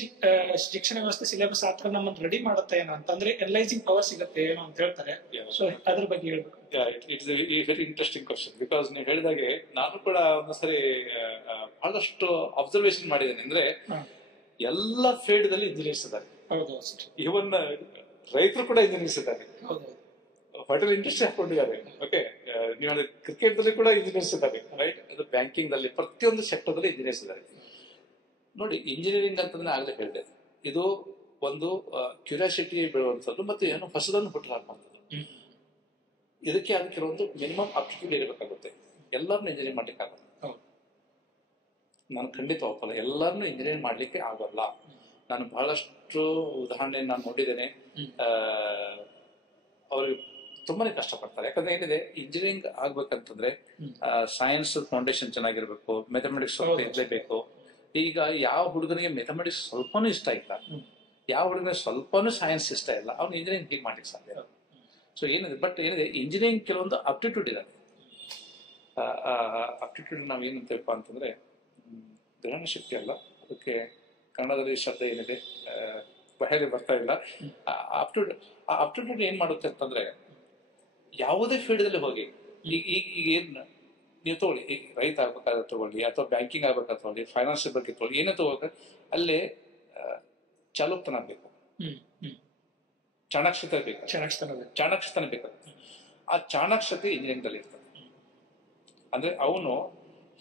ಶಿಕ್ಷಣ ವ್ಯವಸ್ಥೆ ಸಿಲೆಬಸ್ ಆತರ ನಮ್ಮನ್ನು ರೆಡಿ ಮಾಡುತ್ತೆ ಏನೋ ಅಂತಂದ್ರೆ ಎನಲೈಸಿಂಗ್ ಪವರ್ ಸಿಗುತ್ತೆ ಏನೋ ಅಂತ ಹೇಳ್ತಾರೆ. ಸೊ ಅದ್ರ ಬಗ್ಗೆ ಹೇಳ್ಬೇಕು. It's very interesting question. Because ನೀವು ಹೇಳಿದಾಗೆ ನಾನು ಕೂಡ ಒಂದ್ಸರಿ ಬಹಳಷ್ಟು ಅಬ್ಸರ್ವೇಷನ್ ಮಾಡಿದ್ದೇನೆ. ಅಂದ್ರೆ ಎಲ್ಲ ಫೀಲ್ಡ್ ದಲ್ಲಿ ಇಂಜಿನಿಯರ್ಸ್ ಇದ್ದಾರೆ. ಇವನ್ ರೈತರು ಕೂಡ ಇಂಜಿನಿಯರ್ಸ್ ಇದ್ದಾರೆ, ಹೋಟೆಲ್ ಇಂಡಸ್ಟ್ರಿ ಹಾಕೊಂಡಿದ್ದಾರೆ. ಓಕೆ, ನೀವು ಕ್ರಿಕೆಟ್ ದಲ್ಲಿ ಕೂಡ ಇಂಜಿನಿಯರ್ಸ್ ಇದ್ದಾರೆ, ರೈಟ್? ಅದು ಬ್ಯಾಂಕಿಂಗ್ ದಲ್ಲಿ, ಪ್ರತಿಯೊಂದು ಸೆಕ್ಟರ್ ದಲ್ಲಿ ಇಂಜಿನಿಯರ್ಸ್ ಇದ್ದಾರೆ. ನೋಡಿ, ಇಂಜಿನಿಯರಿಂಗ್ ಅಂತಂದ್ರೆ ಆಗಲೇ ಹೇಳಿದೆ, ಇದು ಒಂದು ಕ್ಯೂರಿಯಾಸಿಟಿ ಬೆಳುವಂಥದ್ದು ಮತ್ತೆ ಏನೋ ಹೊಸದನ್ನು ಹುಟ್ಟು ಹಾಕುವಂಥದ್ದು. ಇದಕ್ಕೆ ಅದಕ್ಕೆ ಒಂದು ಮಿನಿಮಮ್ ಅಪ್ಟಿಟ್ಯೂಡ್ ಇರಬೇಕಾಗುತ್ತೆ. ಎಲ್ಲರನ್ನೂ ಇಂಜಿನಿಯರಿಂಗ್ ಮಾಡ್ಲಿಕ್ಕೆ ಆಗಲ್ಲ. ನಾನು ಖಂಡಿತ ಒಪ್ಪಲ್ಲ, ಎಲ್ಲರನ್ನೂ ಇಂಜಿನಿಯರಿಂಗ್ ಮಾಡ್ಲಿಕ್ಕೆ ಆಗಲ್ಲ. ನಾನು ಬಹಳಷ್ಟು ಉದಾಹರಣೆ ನಾನು ನೋಡಿದ್ದೇನೆ. ಅವ್ರಿಗೆ ತುಂಬಾನೇ ಕಷ್ಟಪಡ್ತಾರೆ. ಯಾಕಂದ್ರೆ ಏನಿದೆ, ಇಂಜಿನಿಯರಿಂಗ್ ಆಗ್ಬೇಕಂತಂದ್ರೆ ಸೈನ್ಸ್ ಫೌಂಡೇಶನ್ ಚೆನ್ನಾಗಿರ್ಬೇಕು, ಮ್ಯಾಥಮೆಟಿಕ್ಸ್ ಸ್ವಲ್ಪ ಇರ್ಲೇಬೇಕು. ಈಗ ಯಾವ ಹುಡುಗನಿಗೆ ಮ್ಯಾಥಮೆಟಿಕ್ಸ್ ಸ್ವಲ್ಪನೂ ಇಷ್ಟ ಇಲ್ಲ, ಯಾವ ಹುಡುಗನಿಗೆ ಸ್ವಲ್ಪನೂ ಸೈನ್ಸ್ ಇಷ್ಟ ಇಲ್ಲ, ಅವ್ನು ಇಂಜಿನಿಯರಿಂಗ್ ಹೀಗೆ ಮಾಡ್ಲಿಕ್ಕೆ ಸಾಧ್ಯ. ಸೊ ಏನಿದೆ, ಬಟ್ ಏನಿದೆ, ಇಂಜಿನಿಯರಿಂಗ್ ಕೆಲವೊಂದು ಅಪ್ಟಿಟ್ಯೂಡ್ ಇದೆ. ಅಪ್ಟಿಟ್ಯೂಡ್ ನಾವ್ ಏನಂತೇವಪ್ಪ ಅಂತಂದ್ರೆ ಗ್ರಹಣ ಶಕ್ತಿ ಅಲ್ಲ, ಅದಕ್ಕೆ ಕನ್ನಡದಲ್ಲಿ ಶಬ್ದ ಏನಿದೆ ಬಹಳ ಬರ್ತಾ ಇಲ್ಲ. ಅಪ್ಟಿಟ್ಯೂಡ್ ಏನ್ ಮಾಡುತ್ತೆ ಅಂತಂದ್ರೆ, ಯಾವುದೇ ಫೀಲ್ಡ್ ದಲ್ಲಿ ಹೋಗಿ, ಈಗ ಏನ್ ನೀವು ತಗೊಳ್ಳಿ, ಈಗ ರೈತ ಆಗ್ಬೇಕಾದ್ರೆ ತಗೊಳ್ಳಿ, ಅಥವಾ ಬ್ಯಾಂಕಿಂಗ್ ಆಗ್ಬೇಕಾದ್ರೆ ತಗೊಳ್ಳಿ, ಫೈನಾನ್ಸಿಯಲ್ ಬಗ್ಗೆ ತಗೊಳ್ಳಿ, ಏನೇ ತಗೋಬೇಕು, ಅಲ್ಲೇ ಚಾಲುಕ್ತನ ಬೇಕು, ಚಾಣಾಕ್ಷತೆ ಬೇಕು, ಚಾಣಾಕ್ಷತನ ಬೇಕಾಗುತ್ತೆ. ಆ ಚಾಣಾಕ್ಷತೆ ಇಂಜಿನಿಯರಿಂಗ್ ದಲ್ಲಿ ಇರ್ತದೆ. ಅಂದ್ರೆ ಅವನು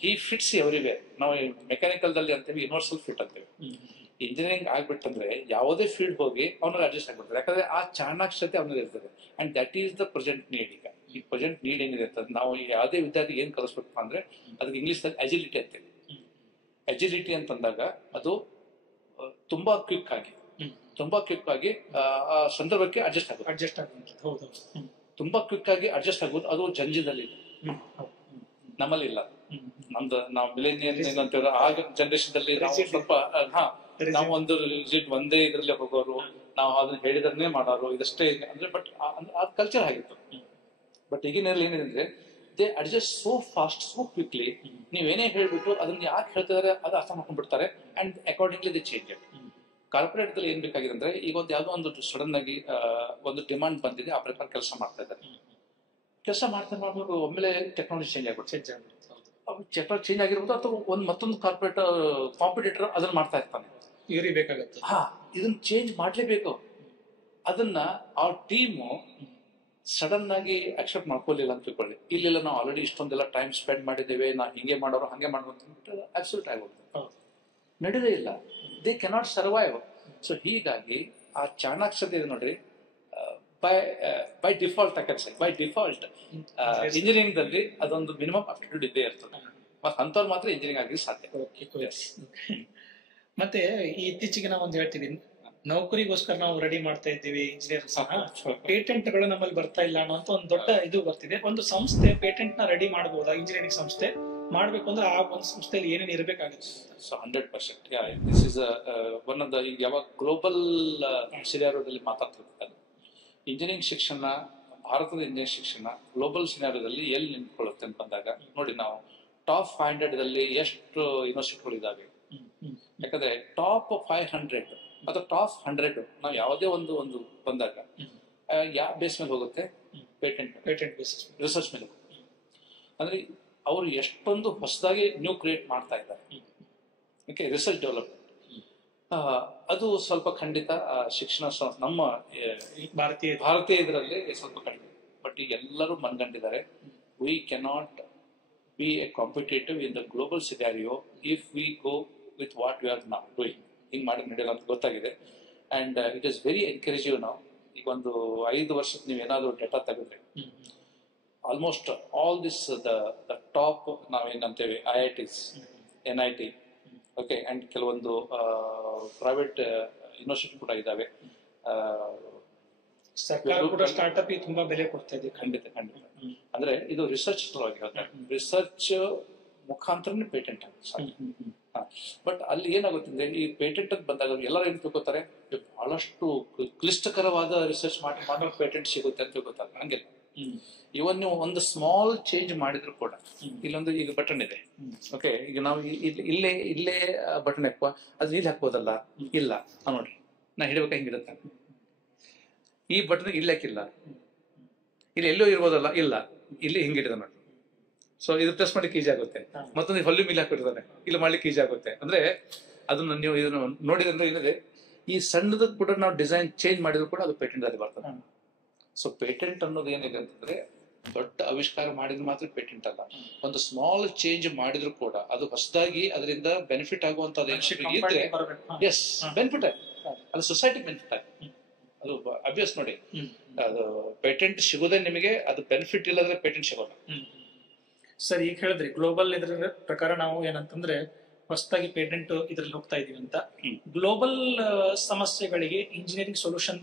ಹಿ ಫಿಟ್ಸ್ ಎವ್ರಿವೇರ್. ನಾವು ಮೆಕ್ಯಾನಿಕಲ್ ದಲ್ಲಿ ಅಂತೀವಿ ಯೂನಿವರ್ಸಲ್ ಫಿಟ್ ಅಂತೀವಿ. ಇಂಜಿನಿಯರಿಂಗ್ ಆಗ್ಬಿಟ್ಟಂದ್ರೆ ಯಾವುದೇ ಫೀಲ್ಡ್ ಹೋಗಿ ಅವ್ನಿಗೆ ಅಡ್ಜಸ್ಟ್ ಆಗ್ಬಿಡ್ತಾರೆ, ಯಾಕಂದ್ರೆ ಆ ಚಾಣಾಕ್ಷತೆ ಅವನಿಗೆ ಇರ್ತದೆ. And that is the present need. ಈಗ ಈ ಪ್ರೆಸೆಂಟ್ ನೀಡ್ ಏನಿದೆ ಅಂತ ನಾವು ಯಾವುದೇ ವಿದ್ಯಾರ್ಥಿ ಏನ್ ಕಲಿಸ್ಬೇಕು ಅಂದ್ರೆ ಅದಕ್ಕೆ ಇಂಗ್ಲಿಷ್ ನಲ್ಲಿ ಅಜಿಲಿಟಿ ಅಂತೇಳಿ. ಅಜಿಲಿಟಿ ಅಂತಂದಾಗ ಅದು ತುಂಬಾ ಕ್ವಿಕ್ ಆಗಿ ಆ ಸಂದರ್ಭಕ್ಕೆ ಅಡ್ಜಸ್ಟ್ ಆಗುತ್ತೆ. ಹೌದು, ತುಂಬಾ ಕ್ವಿಕ್ ಆಗಿ ಅಡ್ಜಸ್ಟ್ ಆಗೋದು ಅದು ಜಂಜಿದಲ್ಲಿ ನಮ್ಮಲ್ಲಿ ಇಲ್ಲ. ನಾವು ಮಿಲೇನಿಯಲ್ ಏನಂತೀವಿ ಆಗ ಜನರೇಷನ್ ಅಲ್ಲಿ ನಾವು ಸ್ವಲ್ಪ ನಾವು ಒಂದು ಒಂದೇ ಇದ್ರಲ್ಲಿ ಹೋಗೋರು, ನಾವು ಅದನ್ನ ಹೇಳಿದನ್ನೇ ಮಾಡೋರು, ಇದಷ್ಟೇ ಅಂದ್ರೆ. ಬಟ್ ಆ ಕಲ್ಚರ್ ಆಗಿತ್ತು. ಬಟ್ ಈಗಿನಲ್ಲಿ ಏನಿದೆ ಅಂದ್ರೆ they adjust so fast, so quickly. ನೀವೇನೇ ಹೇಳ್ಬಿಟ್ಟು ಅದನ್ನ ಯಾಕೆ ಹೇಳ್ತಿದಾರೆ ಅದು ಅರ್ಥ ಮಾಡ್ಕೊಂಡ್ಬಿಡ್ತಾರೆ. And accordingly they change it. Corporate ದಲ್ಲಿ ಏನ್ ಬೇಕಾಗಿದೆ ಅಂದ್ರೆ ಈಗ ಒಂದು ಯಾವ್ದೋ ಒಂದು ಸಡನ್ ಆಗಿ ಒಂದು ಡಿಮಾಂಡ್ ಬಂದಿದೆ, ಆ ಪ್ರಕಾರ ಕೆಲಸ ಮಾಡ್ತಾ ಇದ್ದಾರೆ. ಕೆಲಸ ಮಾಡ್ಕೊಂಡು ಒಮ್ಮೆಲೆ ಟೆಕ್ನಾಲಜಿ ಚೇಂಜ್ ಆಗ್ಬಿಡುತ್ತೆ. ಟೆಕ್ನಾಲಜಿ ಚೇಂಜ್ ಆಗಿರ್ಬೋದು ಅಥವಾ ಮತ್ತೊಂದು ಕಾರ್ಪೊರೇಟ್ ಕಾಂಪಿಟೇಟರ್ ಅದನ್ನ ಮಾಡ್ತಾ ಇರ್ತಾನೆ. ಇವ್ರಿಗೆ ಬೇಕಾಗುತ್ತೆ ಇದನ್ನ ಚೇಂಜ್ ಮಾಡ್ಲೇಬೇಕು. ಅದನ್ನ ಆ ಟೀಮು ಸಡನ್ ಆಗಿ ಅಕ್ಸೆಪ್ಟ್ ಮಾಡ್ಕೊಳ್ಳಿಲ್ಲ ಅಂತ ತಿಳ್ಕೊಳ್ಳಿ. ಇಲ್ಲ ನಾವು ಆಲ್ರೆಡಿ ಇಷ್ಟೊಂದೆಲ್ಲ ಟೈಮ್ ಸ್ಪೆಂಡ್ ಮಾಡಿದ್ದೇವೆ, ನಾವು ಹಿಂಗೆ ಮಾಡೋರು ಹಂಗೆ ಮಾಡ್ಬೋದು ಅಬ್ಸಲ್ಯೂಟ್ ಆಗೋದು ನಡೆದೇ ಇಲ್ಲ. They cannot survive. ಸೊ ಹೀಗಾಗಿ ಆ ಚಾಣಾಕ್ಷತೆ ಇದೆ ನೋಡ್ರಿ. By default by default engineering ದಲ್ಲಿ ಅದೊಂದು ಮಿನಿಮಮ್ ಅಪ್ಟಿಟ್ಯೂಡ್ ಇದ್ದೇ ಇರ್ತದೆ. ಅಂತವ್ರು ಮಾತ್ರ ಇಂಜಿನಿಯರಿಂಗ್ ಆಗಿ ಸಾಧ್ಯ. ಮತ್ತೆ ಈ ಇತ್ತೀಚೆಗೆ ನಾವು ಒಂದು ಹೇಳ್ತೀವಿ, ನೌಕರಿಗೋಸ್ಕರ ನಾವು ರೆಡಿ ಮಾಡ್ತಾ ಇದ್ದೀವಿ ಇಂಜಿನಿಯರ್ಸ್, ಪೇಟೆಂಟ್ ಗಳು ನಮ್ಮಲ್ಲಿ ಬರ್ತಾ ಇಲ್ಲ ಅನ್ನೋ ಒಂದು ದೊಡ್ಡ ಇದು ಬರ್ತಿದೆ. ಒಂದು ಸಂಸ್ಥೆ ಪೇಟೆಂಟ್ ನ ರೆಡಿ ಮಾಡಬಹುದಾ? ಇಂಜಿನಿಯರಿಂಗ್ ಸಂಸ್ಥೆ ಮಾಡ್ಬೇಕು ಅಂದ್ರೆ ಆ ಒಂದು ಸಂಸ್ಥೆಯಲ್ಲಿ ಏನೇನು ಇರಬೇಕಾಗುತ್ತೆ? So 100% this is one of the. ಈಗ ಯಾವಾಗ ಗ್ಲೋಬಲ್ ಸಿನಾರಿಯೋದಲ್ಲಿ ಮಾತಾಡ್ತಿರ್ತಾರೆ ಇಂಜಿನಿಯರಿಂಗ್ ಶಿಕ್ಷಣ, ಭಾರತದ ಇಂಜಿನಿಯರಿಂಗ್ ಶಿಕ್ಷಣ ಗ್ಲೋಬಲ್ ಸಿನಾರಿಯೋದಲ್ಲಿ ಎಲ್ಲಿ ನಿಂತ್ಕೊಳ್ಳುತ್ತೆ ಅಂತ ಬಂದಾಗ ನೋಡಿ, ನಾವು ಟಾಪ್ 500 ಎಷ್ಟು ಯೂನಿವರ್ಸಿಟಿಗಳು ಇದಾವೆ. ಯಾಕಂದ್ರೆ ಟಾಪ್ 500 ಅಥವಾ ಟಾಪ್ 100 ನಾವು ಯಾವುದೇ ಒಂದು ಬಂದಾಗ ಯಾವ ಬೇಸ್ ಮೇಲೆ ಹೋಗುತ್ತೆ? ಪೇಟೆಂಟ್ ಬೇಸಿಸ್, ರಿಸರ್ಚ್ ಮೇಲೆ. ಅಂದ್ರೆ ಅವರು ಎಷ್ಟೊಂದು ಹೊಸದಾಗಿ ನ್ಯೂ ಕ್ರಿಯೇಟ್ ಮಾಡ್ತಾ ಇದ್ದಾರೆ. ಓಕೆ, ರಿಸರ್ಚ್ ಡೆವಲಪ್ಮೆಂಟ್ ಅದು ಸ್ವಲ್ಪ ಖಂಡಿತ ಶಿಕ್ಷಣ ನಮ್ಮ ಭಾರತೀಯ ಇದರಲ್ಲಿ ಸ್ವಲ್ಪ ಕಡಿಮೆ. ಬಟ್ ಈಗ ಎಲ್ಲರೂ ಮನ್ಗಂಡಿದ್ದಾರೆ, we cannot be a competitive in the global scenario if we go with what we are ನಾವ್ ಡೂಯಿಂಗ್. ಹಿಂಗ್ ಮಾಡಿ ನಡೆಯಲ್ಲ ಅಂತ ಗೊತ್ತಾಗಿದೆ. And it is very encouraging. ನಾವು ಈಗ ಒಂದು 5 ವರ್ಷದ ನೀವು ಏನಾದ್ರು ಡೇಟಾ ತೆಗೆದ್ರೆ almost all this the top ನಾವೇನಂತೇವೆ IITs, NIT, ಓಕೆ, ಅಂಡ್ ಕೆಲವೊಂದು ಪ್ರೈವೇಟ್ ಯೂನಿವರ್ಸಿಟಿ ಕೂಡ ಇದಾವೆ. ಸರ್ಕಾರ ಕೂಡ ಸ್ಟಾರ್ಟ್ಅಪ್ ತುಂಬಾ ಬೆಲೆ ಕೊಡ್ತಾ ಇದೆ. ಖಂಡಿತ. ಅಂದ್ರೆ ಇದು ರಿಸರ್ಚ್ ಸಲುವಾಗಿ ಹೇಳ್ತಾರೆ. ರಿಸರ್ಚ್ ಮುಖಾಂತರನೇ ಪೇಟೆಂಟ್ ಆಗುತ್ತೆ. ಬಟ್ ಅಲ್ಲಿ ಏನಾಗುತ್ತೆ ಅಂದ್ರೆ ಈ ಪೇಟೆಂಟ್ ಅಂತ ಬಂದಾಗ ಎಲ್ಲರೂ ಏನ್ ತಿಳ್ಕೊತಾರೆ, ಬಹಳಷ್ಟು ಕ್ಲಿಷ್ಟಕರವಾದ ರಿಸರ್ಚ್ ಮಾಡೋ ಪೇಟೆಂಟ್ ಸಿಗುತ್ತೆ ಅಂತ ತಿಳ್ಕೊತಾರೆ. ಹಂಗಿಲ್ಲ. ಇವನ್ ನೀವು ಒಂದು ಸ್ಮಾಲ್ ಚೇಂಜ್ ಮಾಡಿದ್ರು ಕೂಡ, ಇಲ್ಲೊಂದು ಈಗ ಬಟನ್ ಇದೆ, ಓಕೆ, ಈಗ ನಾವು ಇಲ್ಲೇ ಬಟನ್ ಹಾಕುವ, ಅದು ಇಲ್ಲಿ ಹಾಕ್ಬೋದಲ್ಲ? ಇಲ್ಲ, ನೋಡ್ರಿ ನಾ ಹಿಡ್ಬೇಕಾ ಹಿಂಗಿರುತ್ತೆ. ಈ ಬಟನ್ ಇಲ್ಲಿ ಹಾಕಿಲ್ಲ, ಇಲ್ಲಿ ಎಲ್ಲೋ ಇರ್ಬೋದಲ್ಲ? ಇಲ್ಲ, ಇಲ್ಲಿ ಹಿಂಗಿಡಿದ ನೋಡಿ. ಸೊ ಇದು ಪ್ರೆಸ್ ಮಾಡ್ಲಿಕ್ಕೆ ಈಜಿ ಆಗುತ್ತೆ. ಮತ್ತೊಂದು ಹೊಲ್ಯೂಮ್ ಇಲ್ಲಿ ಹಾಕಿರ್ತಾನೆ, ಇಲ್ಲಿ ಮಾಡ್ಲಿಕ್ಕೆ ಈಜಿ ಆಗುತ್ತೆ. ಅಂದ್ರೆ ಅದನ್ನ ನೀವು ಇದನ್ನು ನೋಡಿದ್ರೆ ಏನಿದೆ, ಈ ಸಣ್ಣದ ಕೂಡ ನಾವು ಡಿಸೈನ್ ಚೇಂಜ್ ಮಾಡಿದ್ರು ಕೂಡ ಅದು ಪೇಟೆಂಟ್ ಅಲ್ಲಿ ಬರ್ತದೆ. ಸೊ ಪೇಟೆಂಟ್ ಅನ್ನೋದು ಏನಿದೆ ಅಂತಂದ್ರೆ ದೊಡ್ಡ ಆವಿಷ್ಕಾರ ಮಾಡಿದ್ರೆ ಮಾತ್ರ ಪೇಟೆಂಟ್ ಅಲ್ಲ. ಒಂದು ಸ್ಮಾಲ್ ಚೇಂಜ್ ಮಾಡಿದ್ರು ಕೂಡ ಅದು ಹೊಸದಾಗಿ ಅದರಿಂದ ಬೆನಿಫಿಟ್ ಆಗುವಂತದ್ದು ಇದ್ರೆ ಎಸ್ ಬೆನಿಫಿಟ್ ಆಗಿ ಅದು ಸೊಸೈಟಿ ಬೆನಿಫಿಟ್ ಆಗಿ ಅದು ಅಭ್ಯಾಸ ನೋಡಿ. ಅದು ಪೇಟೆಂಟ್ ಸಿಗೋದೇ ನಿಮಗೆ, ಅದು ಬೆನಿಫಿಟ್ ಇಲ್ಲದ್ರೆ ಪೇಟೆಂಟ್ ಸಿಗೋಲ್ಲ. ಸರ್, ಈಗ ಹೇಳಿದ್ರಿ ಗ್ಲೋಬಲ್ ಇದ್ರ ಪ್ರಕಾರ ನಾವು ಏನಂತಂದ್ರೆ ಹೊಸದಾಗಿ ಪೇಟೆಂಟ್ ಇದ್ರಲ್ಲಿ ಹೋಗ್ತಾ ಇದೀವಿ ಅಂತ. ಗ್ಲೋಬಲ್ ಸಮಸ್ಯೆಗಳಿಗೆ ಇಂಜಿನಿಯರಿಂಗ್ ಸೊಲ್ಯೂಷನ್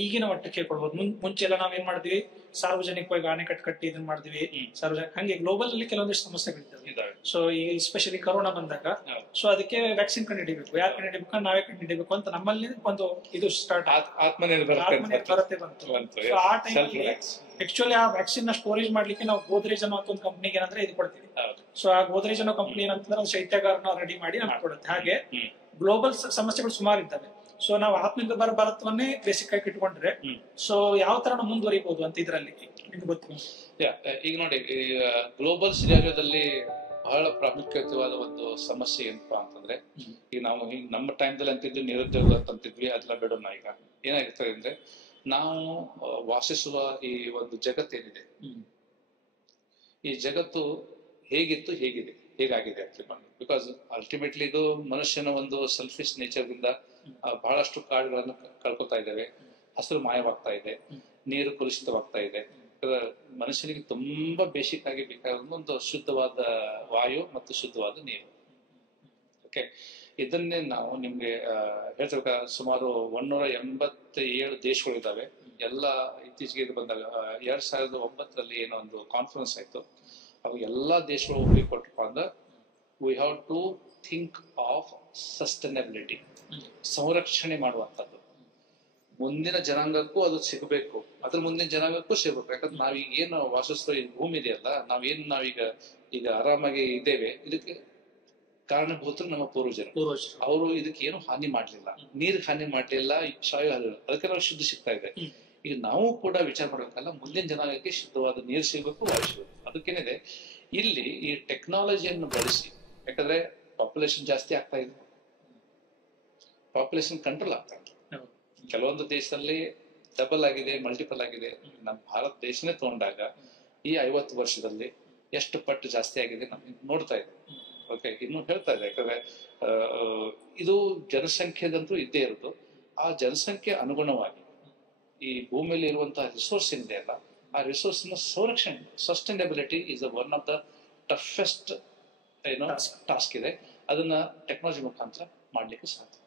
ಈಗಿನ ಮಟ್ಟಕ್ಕೆ ಕೊಡ್ಬೋದು. ಮುಂಚೆ ಎಲ್ಲ ನಾವೇನ್ ಮಾಡಿದ್ವಿ, ಸಾರ್ವಜನಿಕವಾಗಿ ಅಣೆಕಟ್ಟು ಕಟ್ಟಿ ಇದನ್ನ ಮಾಡಿದ್ವಿ. ಹಂಗೆ ಗ್ಲೋಬಲ್ ಅಲ್ಲಿ ಕೆಲವೊಂದಿಷ್ಟು ಸಮಸ್ಯೆಗಳಿದ್ದಾವೆ. ಸೊ ಈಗ ಎಸ್ಪೆಷಲಿ ಕೊರೋನಾ ಬಂದಾಗ ಸೊ ಅದಕ್ಕೆ ವ್ಯಾಕ್ಸಿನ್ ಕಂಡು ಹಿಡಿಬೇಕು. ಯಾರು ಕಂಡು ಹಿಡಿಬೇಕು? ನಾವೇ ಕಂಡು ಹಿಡಿಬೇಕು ಅಂತ ನಮ್ಮಲ್ಲಿ ಒಂದು ಇದು ಸ್ಟಾರ್ಟ್ ಆತ್ಮನಿರ್ಭರತೆ ಬಂತು. ಆ ಟೈಮಲ್ಲಿ ಆಕ್ಚುಲಿ ಆ ವ್ಯಾಕ್ಸಿನ್ ನ ಸ್ಟೋರೇಜ್ ಮಾಡ್ಲಿಕ್ಕೆ ನಾವು ಗೋದ್ರೇಜ್ ಅನ್ನೋ ಒಂದು ಕಂಪ್ನಿಗೆ ಏನಂದ್ರೆ ಇದು ಕೊಡ್ತೀವಿ. ಸೊ ಆ ಗೋದ್ರೇಜ್ ಅನ್ನೋ ಕಂಪ್ನಿ ಏನಂತಂದ್ರೆ ಒಂದು ಶೈತ್ಯಾಗಾರನ ರೆಡಿ ಮಾಡಿ ನಮ್ಗೆ ಕೊಡುತ್ತೆ. ಹಾಗೆ ಗ್ಲೋಬಲ್ ಸಮಸ್ಯೆಗಳು ಸುಮಾರು ಇದ್ದಾವೆ. ಸೊ ನಾವು ಆತ್ಮನಿರ್ಭರ ಭಾರತವನ್ನೇ ಬೇಸಿಕ್ ಆಗಿ ಇಟ್ಕೊಂಡ್ರೆ ಸೊ ಯಾವ ತರ ನಾವು ಮುಂದುವರಿಬಹುದು ಅಂತ ಇದ್ರಲ್ಲಿ ನಿಮ್ಗೆ ಗೊತ್ತಿಲ್ಲ. ಈಗ ನೋಡಿ, ಗ್ಲೋಬಲ್ ಸಿನಾರಿಯೋದಲ್ಲಿ ಬಹಳ ಪ್ರಾಮುಖ್ಯತೆವಾದ ಒಂದು ಸಮಸ್ಯೆ ಏನಪ್ಪಾ ಅಂತಂದ್ರೆ, ಈಗ ನಾವು ನಮ್ಮ ಟೈಮ್ದಲ್ಲಿ ಅಂತಿದ್ವಿ ನಿರುದ್ಯೋಗ ಅಂತಿದ್ವಿ, ಅದೆಲ್ಲ ಬಿಡೋಣ. ಈಗ ಏನಾಗಿರ್ತದೆ ಅಂದ್ರೆ, ನಾವು ವಾಸಿಸುವ ಈ ಒಂದು ಜಗತ್ತೇನಿದೆ, ಈ ಜಗತ್ತು ಹೇಗಿತ್ತು ಹೇಗಿದೆ ಹೇಗಾಗಿದೆ ಅಂತ ಬಿಕಾಸ್ ಅಲ್ಟಿಮೇಟ್ಲಿ ಇದು ಮನುಷ್ಯನ ಒಂದು ಸೆಲ್ಫಿಶ್ ನೇಚರ್ದಿಂದ ಬಹಳಷ್ಟು ಕಾಡುಗಳನ್ನು ಕಳ್ಕೊತಾ ಇದ್ದೇವೆ. ಹಸಿರು ಮಾಯವಾಗ್ತಾ ಇದೆ, ನೀರು ಕಲುಷಿತವಾಗ್ತಾ ಇದೆ. ಮನುಷ್ಯನಿಗೆ ತುಂಬಾ ಬೇಸಿಕ್ ಆಗಿ ಬೇಕಾದ ಒಂದು ಶುದ್ಧವಾದ ವಾಯು ಮತ್ತು ಶುದ್ಧವಾದ ನೀರು. ಓಕೆ, ಇದನ್ನೇ ನಾವು ನಿಮ್ಗೆ ಹೇಳ್ತಿರ್ಬೇಕ. ಸುಮಾರು 187 ದೇಶಗಳಿದ್ದಾವೆ. ಎಲ್ಲ ಇತ್ತೀಚೆಗೆ ಇದು ಬಂದಾಗ 2009 ಏನೋ ಒಂದು ಕಾನ್ಫರೆನ್ಸ್ ಆಯ್ತು. ಅವು ಎಲ್ಲಾ ದೇಶಗಳು ಒಪ್ಪಿಗೆ ಕೊಟ್ಟಪ್ಪ ಅಂದ್ರೆ we have to think of sustainability, ಸಂರಕ್ಷಣೆ ಮಾಡುವಂಥದ್ದು. ಮುಂದಿನ ಜನಾಂಗಕ್ಕೂ ಅದು ಸಿಗಬೇಕು, ಅದ್ರ ಮುಂದಿನ ಜನಾಂಗಕ್ಕೂ ಸಿಗಬೇಕು. ಯಾಕಂದ್ರೆ ನಾವೀಗ ಏನು ವಾಸಿಸ್ತೋ ಈ ಭೂಮಿ ಇದೆಯಲ್ಲ, ನಾವೀಗ ಆರಾಮಾಗಿ ಇದ್ದೇವೆ. ಇದಕ್ಕೆ ಕಾರಣಭೂತರು ನಮ್ಮ ಪೂರ್ವಜರು. ಅವರು ಇದಕ್ಕೆ ಏನು ಹಾನಿ ಮಾಡ್ಲಿಲ್ಲ, ನೀರಿಗೆ ಹಾನಿ ಮಾಡ್ಲಿಲ್ಲ, ಸಾಯೋ ಅದಕ್ಕೆ ನಾವು ಶುದ್ಧ ಸಿಗ್ತಾ ಇದೆ. ಈಗ ನಾವು ಕೂಡ ವಿಚಾರ ಮಾಡ್ಬೇಕಲ್ಲ, ಮುಂದಿನ ಜನಾಂಗಕ್ಕೆ ಶುದ್ಧವಾದ ನೀರು ಸಿಗಬೇಕು, ವಾಯು ಸಿಗಬೇಕು. ಅದಕ್ಕೇನಿದೆ ಇಲ್ಲಿ ಈ ಟೆಕ್ನಾಲಜಿಯನ್ನು ಬಳಸಿ. ಯಾಕಂದ್ರೆ ಪಾಪ್ಯುಲೇಷನ್ ಜಾಸ್ತಿ ಆಗ್ತಾ ಇದೆ, ಪಾಪ್ಯುಲೇಷನ್ ಕಂಟ್ರೋಲ್ ಆಗ್ತಾ ಇದೆ. ಕೆಲವೊಂದು ದೇಶದಲ್ಲಿ ಡಬಲ್ ಆಗಿದೆ, ಮಲ್ಟಿಪಲ್ ಆಗಿದೆ. ನಮ್ಮ ಭಾರತ ದೇಶನೇ ತಗೊಂಡಾಗ ಈ 50 ವರ್ಷದಲ್ಲಿ ಎಷ್ಟು ಪಟ್ಟು ಜಾಸ್ತಿ ಆಗಿದೆ ನಮ್ಗೆ ನೋಡ್ತಾ ಇದೆ. ಓಕೆ, ಇನ್ನು ಹೇಳ್ತಾ ಇದೆ. ಯಾಕಂದ್ರೆ ಇದು ಜನಸಂಖ್ಯೆದಂತೂ ಇದ್ದೇ ಇರೋದು. ಆ ಜನಸಂಖ್ಯೆ ಅನುಗುಣವಾಗಿ ಈ ಭೂಮಿಯಲ್ಲಿ ಇರುವಂತಹ ರಿಸೋರ್ಸ್ ಏನಿದೆ ಅಲ್ಲ, ಆ ರಿಸೋರ್ಸ್ ನ ಸಂರಕ್ಷಣೆ, sustainability is one of the toughest task ಇದೆ. ಅದನ್ನ ಟೆಕ್ನಾಲಜಿ ಮುಖಾಂತರ ಮಾಡ್ಲಿಕ್ಕೆ ಸಾಧ್ಯ.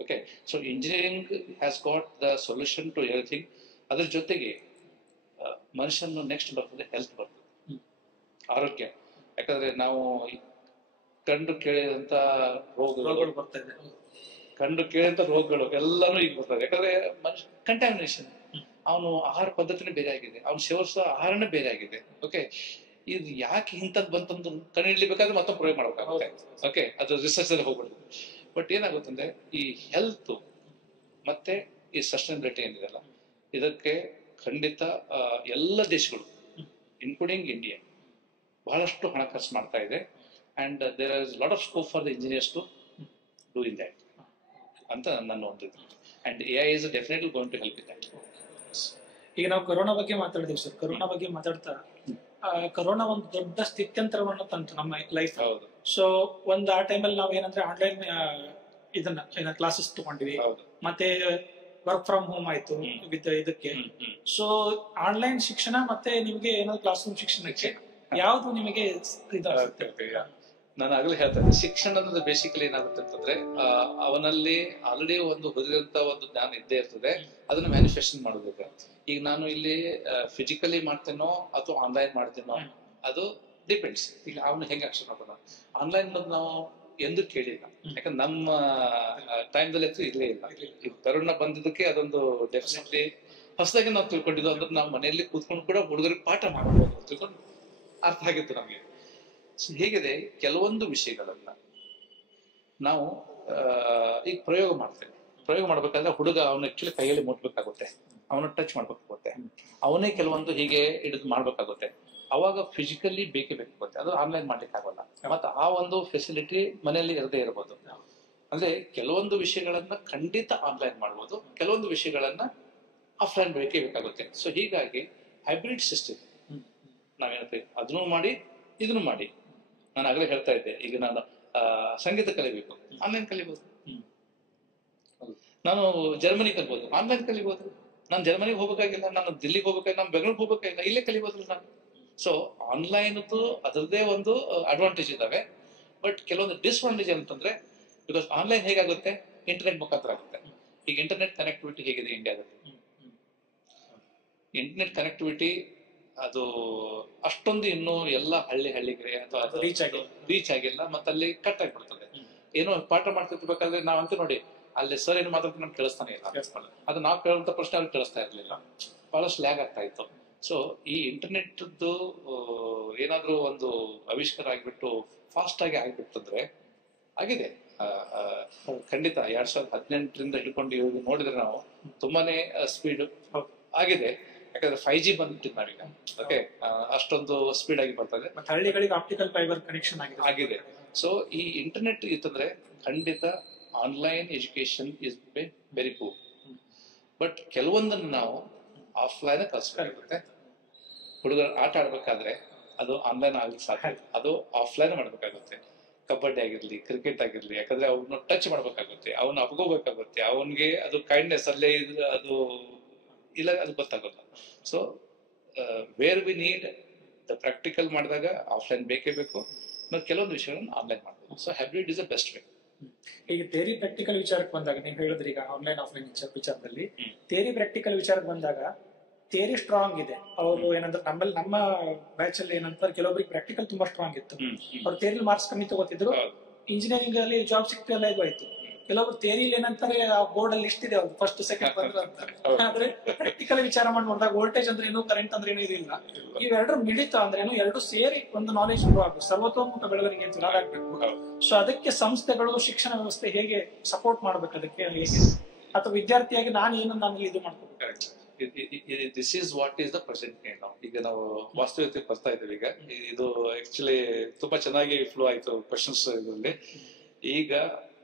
Okay, so engineering has got the solution to everything. ಅದ್ರ ಜೊತೆಗೆ ಮನುಷ್ಯನ ನೆಕ್ಸ್ಟ್ ಬರ್ತದೆ ಹೆಲ್ತ್ ಬರ್ತದೆ, ಆರೋಗ್ಯ. ಯಾಕಂದ್ರೆ ನಾವು ಕಂಡು ಕೇಳಿದಂತ ರೋಗಗಳು ಬರ್ತಾ ಇದೆ, ಕಂಡು ಕೇಳಿದಂತ ರೋಗಗಳು ಎಲ್ಲಾನು ಈಗ ಬರ್ತದೆ. ಯಾಕಂದ್ರೆ ಮನುಷ್ಯ ಕಂಟ್ಯಾಮಿನೇಷನ್, ಅವನು ಆಹಾರ ಪದ್ಧತಿನೇ ಬೇರೆ ಆಗಿದೆ, ಅವ್ನು ಸೇವಿಸುವ ಆಹಾರನೇ ಬೇರೆ ಆಗಿದೆ. ಓಕೆ, ಇದು ಯಾಕೆ ಇಂಥದ್ದು ಬಂತಂದು ಕಂಡು ಹಿಡ್ಲಿಬೇಕಾದ್ರೆ ಮತ್ತೊಂದು ಪ್ರಯೋಗ ಮಾಡ್ಬೇಕಾಗುತ್ತೆ. ಓಕೆ, ಅದು ರಿಸರ್ಚ್ ಅಲ್ಲಿ ಹೋಗ್ಬಿಡುದು. ಬಟ್ ಏನಾಗುತ್ತಂದ್ರೆ ಈ ಹೆಲ್ತ್ ಮತ್ತೆ ಈ ಸಸ್ಟೈನಬಿಲಿಟಿ ಏನಿದೆಲ್ಲ, ಇದಕ್ಕೆ ಖಂಡಿತ ಎಲ್ಲ ದೇಶಗಳು ಇನ್ಕ್ಲೂಡಿಂಗ್ ಇಂಡಿಯಾ ಬಹಳಷ್ಟು ಹಣ ಖರ್ಚು ಮಾಡ್ತಾ ಇದೆ. And there is lot of scope for the engineers to do in that ಅಂತ ನನ್ನ ಒಂದು. And AI is definitely going to help in that. ಈಗ ನಾವು ಕೊರೋನಾ ಬಗ್ಗೆ ಮಾತಾಡಿದೀವಿ ಸರ್. ಕೊರೋನಾ ಬಗ್ಗೆ ಮಾತಾಡ್ತಾ ಕೊರೋನಾ ಒಂದು ದೊಡ್ಡ ಸ್ಥಿತ್ಯಂತರವನ್ನು ತಂತು ನಮ್ಮ ಲೈಫ್. ಸೊ ಒಂದು ಆ ಟೈಮಲ್ಲಿ ನಾವು ಏನಂದ್ರೆ ಆನ್ಲೈನ್ ಇದನ್ನ ಕ್ಲಾಸಸ್ ತಗೊಂಡ್ವಿ, ಮತ್ತೆ ವರ್ಕ್ ಫ್ರಮ್ ಹೋಮ್ ಆಯ್ತು ವಿತ್ ಇದಕ್ಕೆ. ಸೊ ಆನ್ಲೈನ್ ಶಿಕ್ಷಣ ಮತ್ತೆ ನಿಮ್ಗೆ ಏನಾದ್ರು ಕ್ಲಾಸ್ ರೂಮ್ ಶಿಕ್ಷಣಕ್ಕೆ ಯಾವ್ದು ನಿಮಗೆ ನಾನು ಆಗಲೇ ಹೇಳ್ತಾ ಇದ್ದೆ, ಶಿಕ್ಷಣ ಅನ್ನೋದು ಬೇಸಿಕಲಿ ಏನಾಗುತ್ತೆ ಅಂತಂದ್ರೆ ಅವನಲ್ಲಿ ಆಲ್ರೆಡಿ ಒಂದು ಹೊಂದಿದಂತ ಒಂದು ಜ್ಞಾನ ಇದ್ದೇ ಇರ್ತದೆ, ಅದನ್ನ ಮ್ಯಾನಿಫೆಸ್ಟೇಷನ್ ಮಾಡೋದಿದೆ. ಈಗ ನಾನು ಇಲ್ಲಿ ಫಿಸಿಕಲಿ ಮಾಡ್ತೇನೋ ಅಥವಾ ಆನ್ಲೈನ್ ಮಾಡ್ತೇನೋ ಅದು ಡಿಪೆಂಡ್ಸ್. ಈಗ ಅವನು ಹೆಂಗೆ ಆಕ್ಷನ್ ಮಾಡೋಣ. ಆನ್ಲೈನ್ ನಾವು ಎಂದು ಕೇಳಿಲ್ಲ, ಯಾಕಂದ್ರೆ ನಮ್ಮ ಟೈಮ್ದಲ್ಲಿ ಇರ್ಲೇ ಇಲ್ಲ. ಈಗ ಕರೋನಾ ಬಂದಿದ್ದಕ್ಕೆ ಅದೊಂದು ಡೆಫಿನೆಟ್ಲಿ ಹೊಸದಾಗಿ ನಾವು ತಿಳ್ಕೊಂಡಿದ್ದು. ಅಂದ್ರೆ ನಾವು ಮನೆಯಲ್ಲಿ ಕೂತ್ಕೊಂಡು ಕೂಡ ಹುಡುಗರಿಗೆ ಪಾಠ ಮಾಡಬಹುದು ತಿಳ್ಕೊಂಡು ಅರ್ಥ ಆಗಿತ್ತು ನಮ್ಗೆ. ಸೊ ಹೇಗಿದೆ, ಕೆಲವೊಂದು ವಿಷಯಗಳನ್ನ ನಾವು ಈಗ ಪ್ರಯೋಗ ಮಾಡ್ತೇವೆ. ಪ್ರಯೋಗ ಮಾಡ್ಬೇಕಾದ್ರೆ ಹುಡುಗ ಅವನ ಆಕ್ಚುಲಿ ಕೈಯಲ್ಲಿ ಮುಟ್ಬೇಕಾಗುತ್ತೆ, ಅವನ ಟಚ್ ಮಾಡ್ಬೇಕಾಗುತ್ತೆ, ಅವನೇ ಕೆಲವೊಂದು ಹೀಗೆ ಹಿಡಿದು ಮಾಡ್ಬೇಕಾಗುತ್ತೆ. ಅವಾಗ ಫಿಸಿಕಲಿ ಬೇಕೇ ಬೇಕಾಗುತ್ತೆ, ಅದು ಆನ್ಲೈನ್ ಮಾಡ್ಲಿಕ್ಕೆ ಆಗೋಲ್ಲ. ಮತ್ತೆ ಆ ಒಂದು ಫೆಸಿಲಿಟಿ ಮನೆಯಲ್ಲಿ ಇರದೇ ಇರಬಹುದು. ಅಂದ್ರೆ ಕೆಲವೊಂದು ವಿಷಯಗಳನ್ನ ಖಂಡಿತ ಆನ್ಲೈನ್ ಮಾಡ್ಬೋದು, ಕೆಲವೊಂದು ವಿಷಯಗಳನ್ನ ಆಫ್ಲೈನ್ ಬೇಕೇ ಬೇಕಾಗುತ್ತೆ. ಸೊ ಹೀಗಾಗಿ ಹೈಬ್ರಿಡ್ ಸಿಸ್ಟಮ್ ನಾವೇನಂತೀವಿ, ಅದನ್ನು ಮಾಡಿ ಇದನ್ನು ಮಾಡಿ. ನಾನು ಆಗಲೇ ಹೇಳ್ತಾ ಇದ್ದೆ, ಈಗ ನಾನು ಸಂಗೀತ ಕಲಿಬೇಕು, ಆನ್ಲೈನ್ ಕಲಿಬಹುದು. ನಾನು ಜರ್ಮನಿ ಕಲಿಬಹುದು, ಆನ್ಲೈನ್ ಕಲಿಬಹುದು. ನಾನು ಜರ್ಮನಿಗೆ ಹೋಗ್ಬೇಕಾಗಿಲ್ಲ, ನಾನು ದಿಲ್ಲಿಗೆ ಹೋಗ್ಬೇಕಾಗಿಲ್ಲ, ನಾನು ಬೆಂಗಳೂರಿಗೆ ಹೋಗ್ಬೇಕಾಗಿಲ್ಲ, ಇಲ್ಲೇ ಕಲಿಬಹುದಿಲ್ಲ ನಾನು. ಸೊ ಆನ್ಲೈನ್ ಅದರದ್ದೇ ಒಂದು ಅಡ್ವಾಂಟೇಜ್ ಇದಾವೆ. ಬಟ್ ಕೆಲವೊಂದು ಡಿಸ್ಅಡ್ವಾಂಟೇಜ್ ಅಂತಂದ್ರೆ, ಬಿಕಾಸ್ ಆನ್ಲೈನ್ ಹೇಗಾಗುತ್ತೆ, ಇಂಟರ್ನೆಟ್ ಮುಖಾಂತರ ಆಗುತ್ತೆ. ಈಗ ಇಂಟರ್ನೆಟ್ ಕನೆಕ್ಟಿವಿಟಿ ಹೇಗಿದೆ ಇಂಡಿಯಾದಲ್ಲಿ, ಇಂಟರ್ನೆಟ್ ಕನೆಕ್ಟಿವಿಟಿ ಅದು ಅಷ್ಟೊಂದು ಇನ್ನೂ ಎಲ್ಲ ಹಳ್ಳಿಗೆ ಅಥವಾ ರೀಚ್ ಆಗಿಲ್ಲ. ಮತ್ತೆ ಅಲ್ಲಿ ಕಟ್ ಆಗಿಬಿಡ್ತದೆ. ಏನೋ ಪಾಠ ಮಾಡ್ತಿರ್ಬೇಕಾದ್ರೆ ನಾವಂತೂ ನೋಡಿ, ಅಲ್ಲಿ ಸರ್ ಏನು ಮಾತಾಡ್ತಾರೆ ನಮ್ಗೆ ಕೇಳಿಸ್ತಾನೆ ಇಲ್ಲ. ಅದು ನಾವು ಕೇಳುವಂತ ಪ್ರಶ್ನೆ ಅವ್ರಿಗೆ ಕೇಳಿಸ್ತಾ ಇರ್ಲಿಲ್ಲ, ಬಹಳಷ್ಟು ಲ್ಯಾಗ್ ಆಗ್ತಾ ಇತ್ತು. ಸೊ ಈ ಇಂಟರ್ನೆಟ್ ಏನಾದ್ರೂ ಒಂದು ಆವಿಷ್ಕಾರ ಆಗಿಬಿಟ್ಟು ಫಾಸ್ಟ್ ಆಗಿ ಆಗ್ಬಿಟ್ಟಂದ್ರೆ ಆಗಿದೆ. ಖಂಡಿತ 2018ರಿಂದ ಹಿಡ್ಕೊಂಡು ನೋಡಿದ್ರೆ ನಾವು ತುಂಬಾನೇ ಸ್ಪೀಡ್ ಆಗಿದೆ. ಯಾಕಂದ್ರೆ 5G ಬಂದ್ಬಿಟ್ಟಿದ್ ನಾವೀಗ. ಓಕೆ, ಅಷ್ಟೊಂದು ಸ್ಪೀಡ್ ಆಗಿ ಬರ್ತದೆ. ಹಳ್ಳಿಗಳಿಗೆ ಆಪ್ಟಿಕಲ್ ಫೈಬರ್ ಕನೆಕ್ಷನ್ ಆಗಿದೆ. ಸೊ ಈ ಇಂಟರ್ನೆಟ್ ಇತ್ತಂದ್ರೆ ಖಂಡಿತ online education is very good. But ಕೆಲವೊಂದನ್ನು ನಾವು ಆಫ್ಲೈನ್ ಕಲಿಸ್ಬೇಕಾಗುತ್ತೆ. ಹುಡುಗರು ಆಟ ಆಡ್ಬೇಕಾದ್ರೆ ಅದು ಆನ್ಲೈನ್ ಆಗ್ಲಿಕ್ಕೆ ಸಾಧ್ಯ ಇಲ್ಲ. ಅದು ಆಫ್ಲೈನ್ ಮಾಡ್ಬೇಕಾಗುತ್ತೆ. ಕಬಡ್ಡಿ ಆಗಿರ್ಲಿ, ಕ್ರಿಕೆಟ್ ಆಗಿರ್ಲಿ, ಯಾಕಂದ್ರೆ ಅವ್ನ ಟಚ್ ಮಾಡ್ಬೇಕಾಗುತ್ತೆ, ಅವ್ನ ಅಪ್ಕೋಬೇಕಾಗುತ್ತೆ, ಅವನ್ಗೆ ಅದು ಕೈಂಡ್ನೆಸ್ ಅಲ್ಲೇ ಅದು ಇಲ್ಲ, ಅದು ಗೊತ್ತಾಗಲ್ಲ. So where we need the practical ಮಾಡಿದಾಗ ಆಫ್ಲೈನ್ ಬೇಕೇ ಬೇಕು, ಮತ್ತೆ ಕೆಲವೊಂದು ವಿಷಯಗಳನ್ನು ಆನ್ಲೈನ್ ಮಾಡಬೇಕು. So hybrid is the best way. ಈಗ ಥಿಯರಿ ಪ್ರಾಕ್ಟಿಕಲ್ ವಿಚಾರಕ್ಕೆ ಬಂದಾಗ ನೀವು ಹೇಳಿದ್ರಿ, ಈಗ ಆನ್ಲೈನ್ ಆಫ್ಲೈನ್ ವಿಚಾರದಲ್ಲಿ ಥಿಯರಿ ಪ್ರಾಕ್ಟಿಕಲ್ ವಿಚಾರಕ್ಕೆ ಬಂದಾಗ ಥಿಯರಿ ಸ್ಟ್ರಾಂಗ್ ಇದೆ. ಅವರು ಏನಂದ್ರೆ ನಮ್ಮಲ್ಲಿ ನಮ್ಮ ಬ್ಯಾಚ್ ಅಲ್ಲಿ ಏನಂತಾರೆ, ಕೆಲವೊಬ್ಬರಿಗೆ ಪ್ರಾಕ್ಟಿಕಲ್ ತುಂಬಾ ಸ್ಟ್ರಾಂಗ್ ಇತ್ತು, ಅವ್ರು ಥಿಯರಿ ಮಾರ್ಕ್ಸ್ ಕಮ್ಮಿ ತಗೋತಿದ್ರು, ಇಂಜಿನಿಯರಿಂಗ್ ಅಲ್ಲಿ ಜಾಬ್ ಸಿಕ್ತಿಲ್ಲ, ಇದು ಆಯ್ತು. ಕೆಲವೊಬ್ರು ಥಿಯರಿಲಿ ಏನಂತಾರೆ, ಆ ಬೋರ್ಡ್ ಅಲ್ಲಿ ಲಿಸ್ಟ್ ಇದೆ, ಅವ್ರು ಫಸ್ಟ್ ಸೆಕೆಂಡ್ ಬಂದ್ರು ಅಂತ. ಆದ್ರೆ ಪ್ರಾಕ್ಟಿಕಲ್ ವಿಚಾರ ಮಾಡಿ ನೋಡಿದಾಗ ವೋಲ್ಟೇಜ್ ಅಂದ್ರೆ ಏನು, ಕರೆಂಟ್ ಅಂದ್ರೆ ಏನು ಇದಿಲ್ಲ. ಇವೆರಡು ಮಿಡಿತ ಅಂದ್ರೆ ಏನು, ಎರಡು ಸೇರಿ ಒಂದು ನಾಲೆಜ್ ಶುರು ಆಗಬೇಕು, ಸರ್ವತೋಮುಖ ಬೆಳವಣಿಗೆ ಅಂತ ಆಗ್ಬೇಕು. ಸೊ ಅದಕ್ಕೆ ಸಂಸ್ಥೆಗಳು, ಶಿಕ್ಷಣ ವ್ಯವಸ್ಥೆ ಹೇಗೆ ಸಪೋರ್ಟ್ ಮಾಡ್ಬೇಕು, ಅದಕ್ಕೆ ಹೇಗೆ, ಅಥವಾ ವಿದ್ಯಾರ್ಥಿಯಾಗಿ ನಾನು ಏನು ನಾನು ಇದು ಮಾಡ್ಕೋಬೇಕು. This is what is the present day. ನಾವು ಈಗ ನಾವು ವಾಸ್ತವಿಕತೆ ಬರ್ತಾ ಇದ್ದೇವೆ. ಈಗ ಇದು ಆಕ್ಚುಲಿ ತುಂಬಾ ಚೆನ್ನಾಗಿ ಫ್ಲೋ ಆಯ್ತು ಕ್ವಶನ್ಸ್ ಇದರಲ್ಲಿ. ಈಗ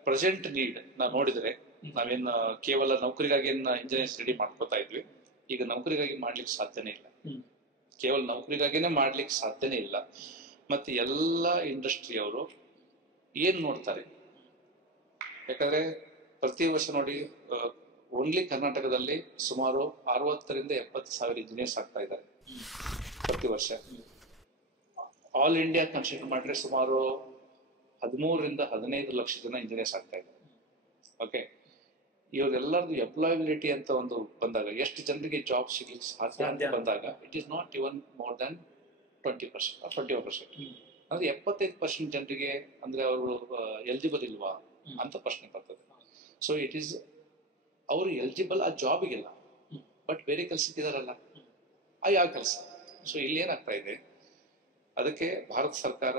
ಪ್ರೆಸೆಂಟ್ ನೀಡ್ ನಾವು ನೋಡಿದ್ರೆ, ನಾವೇನು ಕೇವಲ ನೌಕರಿಗಾಗಿ ಇಂಜಿನಿಯರ್ಸ್ ರೆಡಿ ಮಾಡ್ಕೋತಾ ಇದ್ವಿ, ಈಗ ನೌಕರಿಗಾಗಿ ಮಾಡ್ಲಿಕ್ಕೆ ಸಾಧ್ಯನೇ ಇಲ್ಲ. ಕೇವಲ ನೌಕರಿಗಾಗಿನೇ ಮಾಡ್ಲಿಕ್ಕೆ ಸಾಧ್ಯನೇ ಇಲ್ಲ. ಮತ್ತೆ ಎಲ್ಲ ಇಂಡಸ್ಟ್ರಿ ಅವರು ಏನ್ ನೋಡ್ತಾರೆ, ಯಾಕಂದ್ರೆ ಪ್ರತಿ ವರ್ಷ ನೋಡಿ, ಓನ್ಲಿ ಕರ್ನಾಟಕದಲ್ಲಿ ಸುಮಾರು 60,000 to 70,000 ಇಂಜಿನಿಯರ್ಸ್ ಆಗ್ತಾ ಇದ್ದಾರೆ ಪ್ರತಿ ವರ್ಷ. ಆಲ್ ಇಂಡಿಯಾ ಕನ್ಸಿಡರ್ ಮಾಡಿದ್ರೆ ಸುಮಾರು 13 to 15 ಲಕ್ಷ ಜನ ಇಂಜಿನಿಯರ್ಸ್ ಆಗ್ತಾ ಇದ್ದಾರೆ. ಓಕೆ, ಇವರೆಲ್ಲರದು ಎಂಪ್ಲಾಯಬಿಲಿಟಿ ಅಂತ ಒಂದು ಬಂದಾಗ, ಎಷ್ಟು ಜನರಿಗೆ ಜಾಬ್ ಸಿಗ್ಲಿಕ್ಕೆ ಸಾಧ್ಯ ಅಂತ ಬಂದಾಗ, it is not even more than 20% or 21%. ಅಂದ್ರೆ 75% ಜನರಿಗೆ ಅಂದ್ರೆ ಅವರು ಎಲಿಜಿಬಲ್ ಇಲ್ವಾ ಅಂತ ಪ್ರಶ್ನೆ ಬರ್ತದೆ. ಸೊ ಇಟ್ ಈಸ್, ಅವರು ಎಲಿಜಿಬಲ್ ಆ ಜಾಬ್ಗಿಲ್ಲ, ಬಟ್ ಬೇರೆ ಕೆಲ್ಸಕ್ಕಿದಾರಲ್ಲ, ಆ ಯಾವ ಕೆಲಸ. ಸೊ ಇಲ್ಲಿ ಏನಾಗ್ತಾ ಇದೆ, ಅದಕ್ಕೆ ಭಾರತ ಸರ್ಕಾರ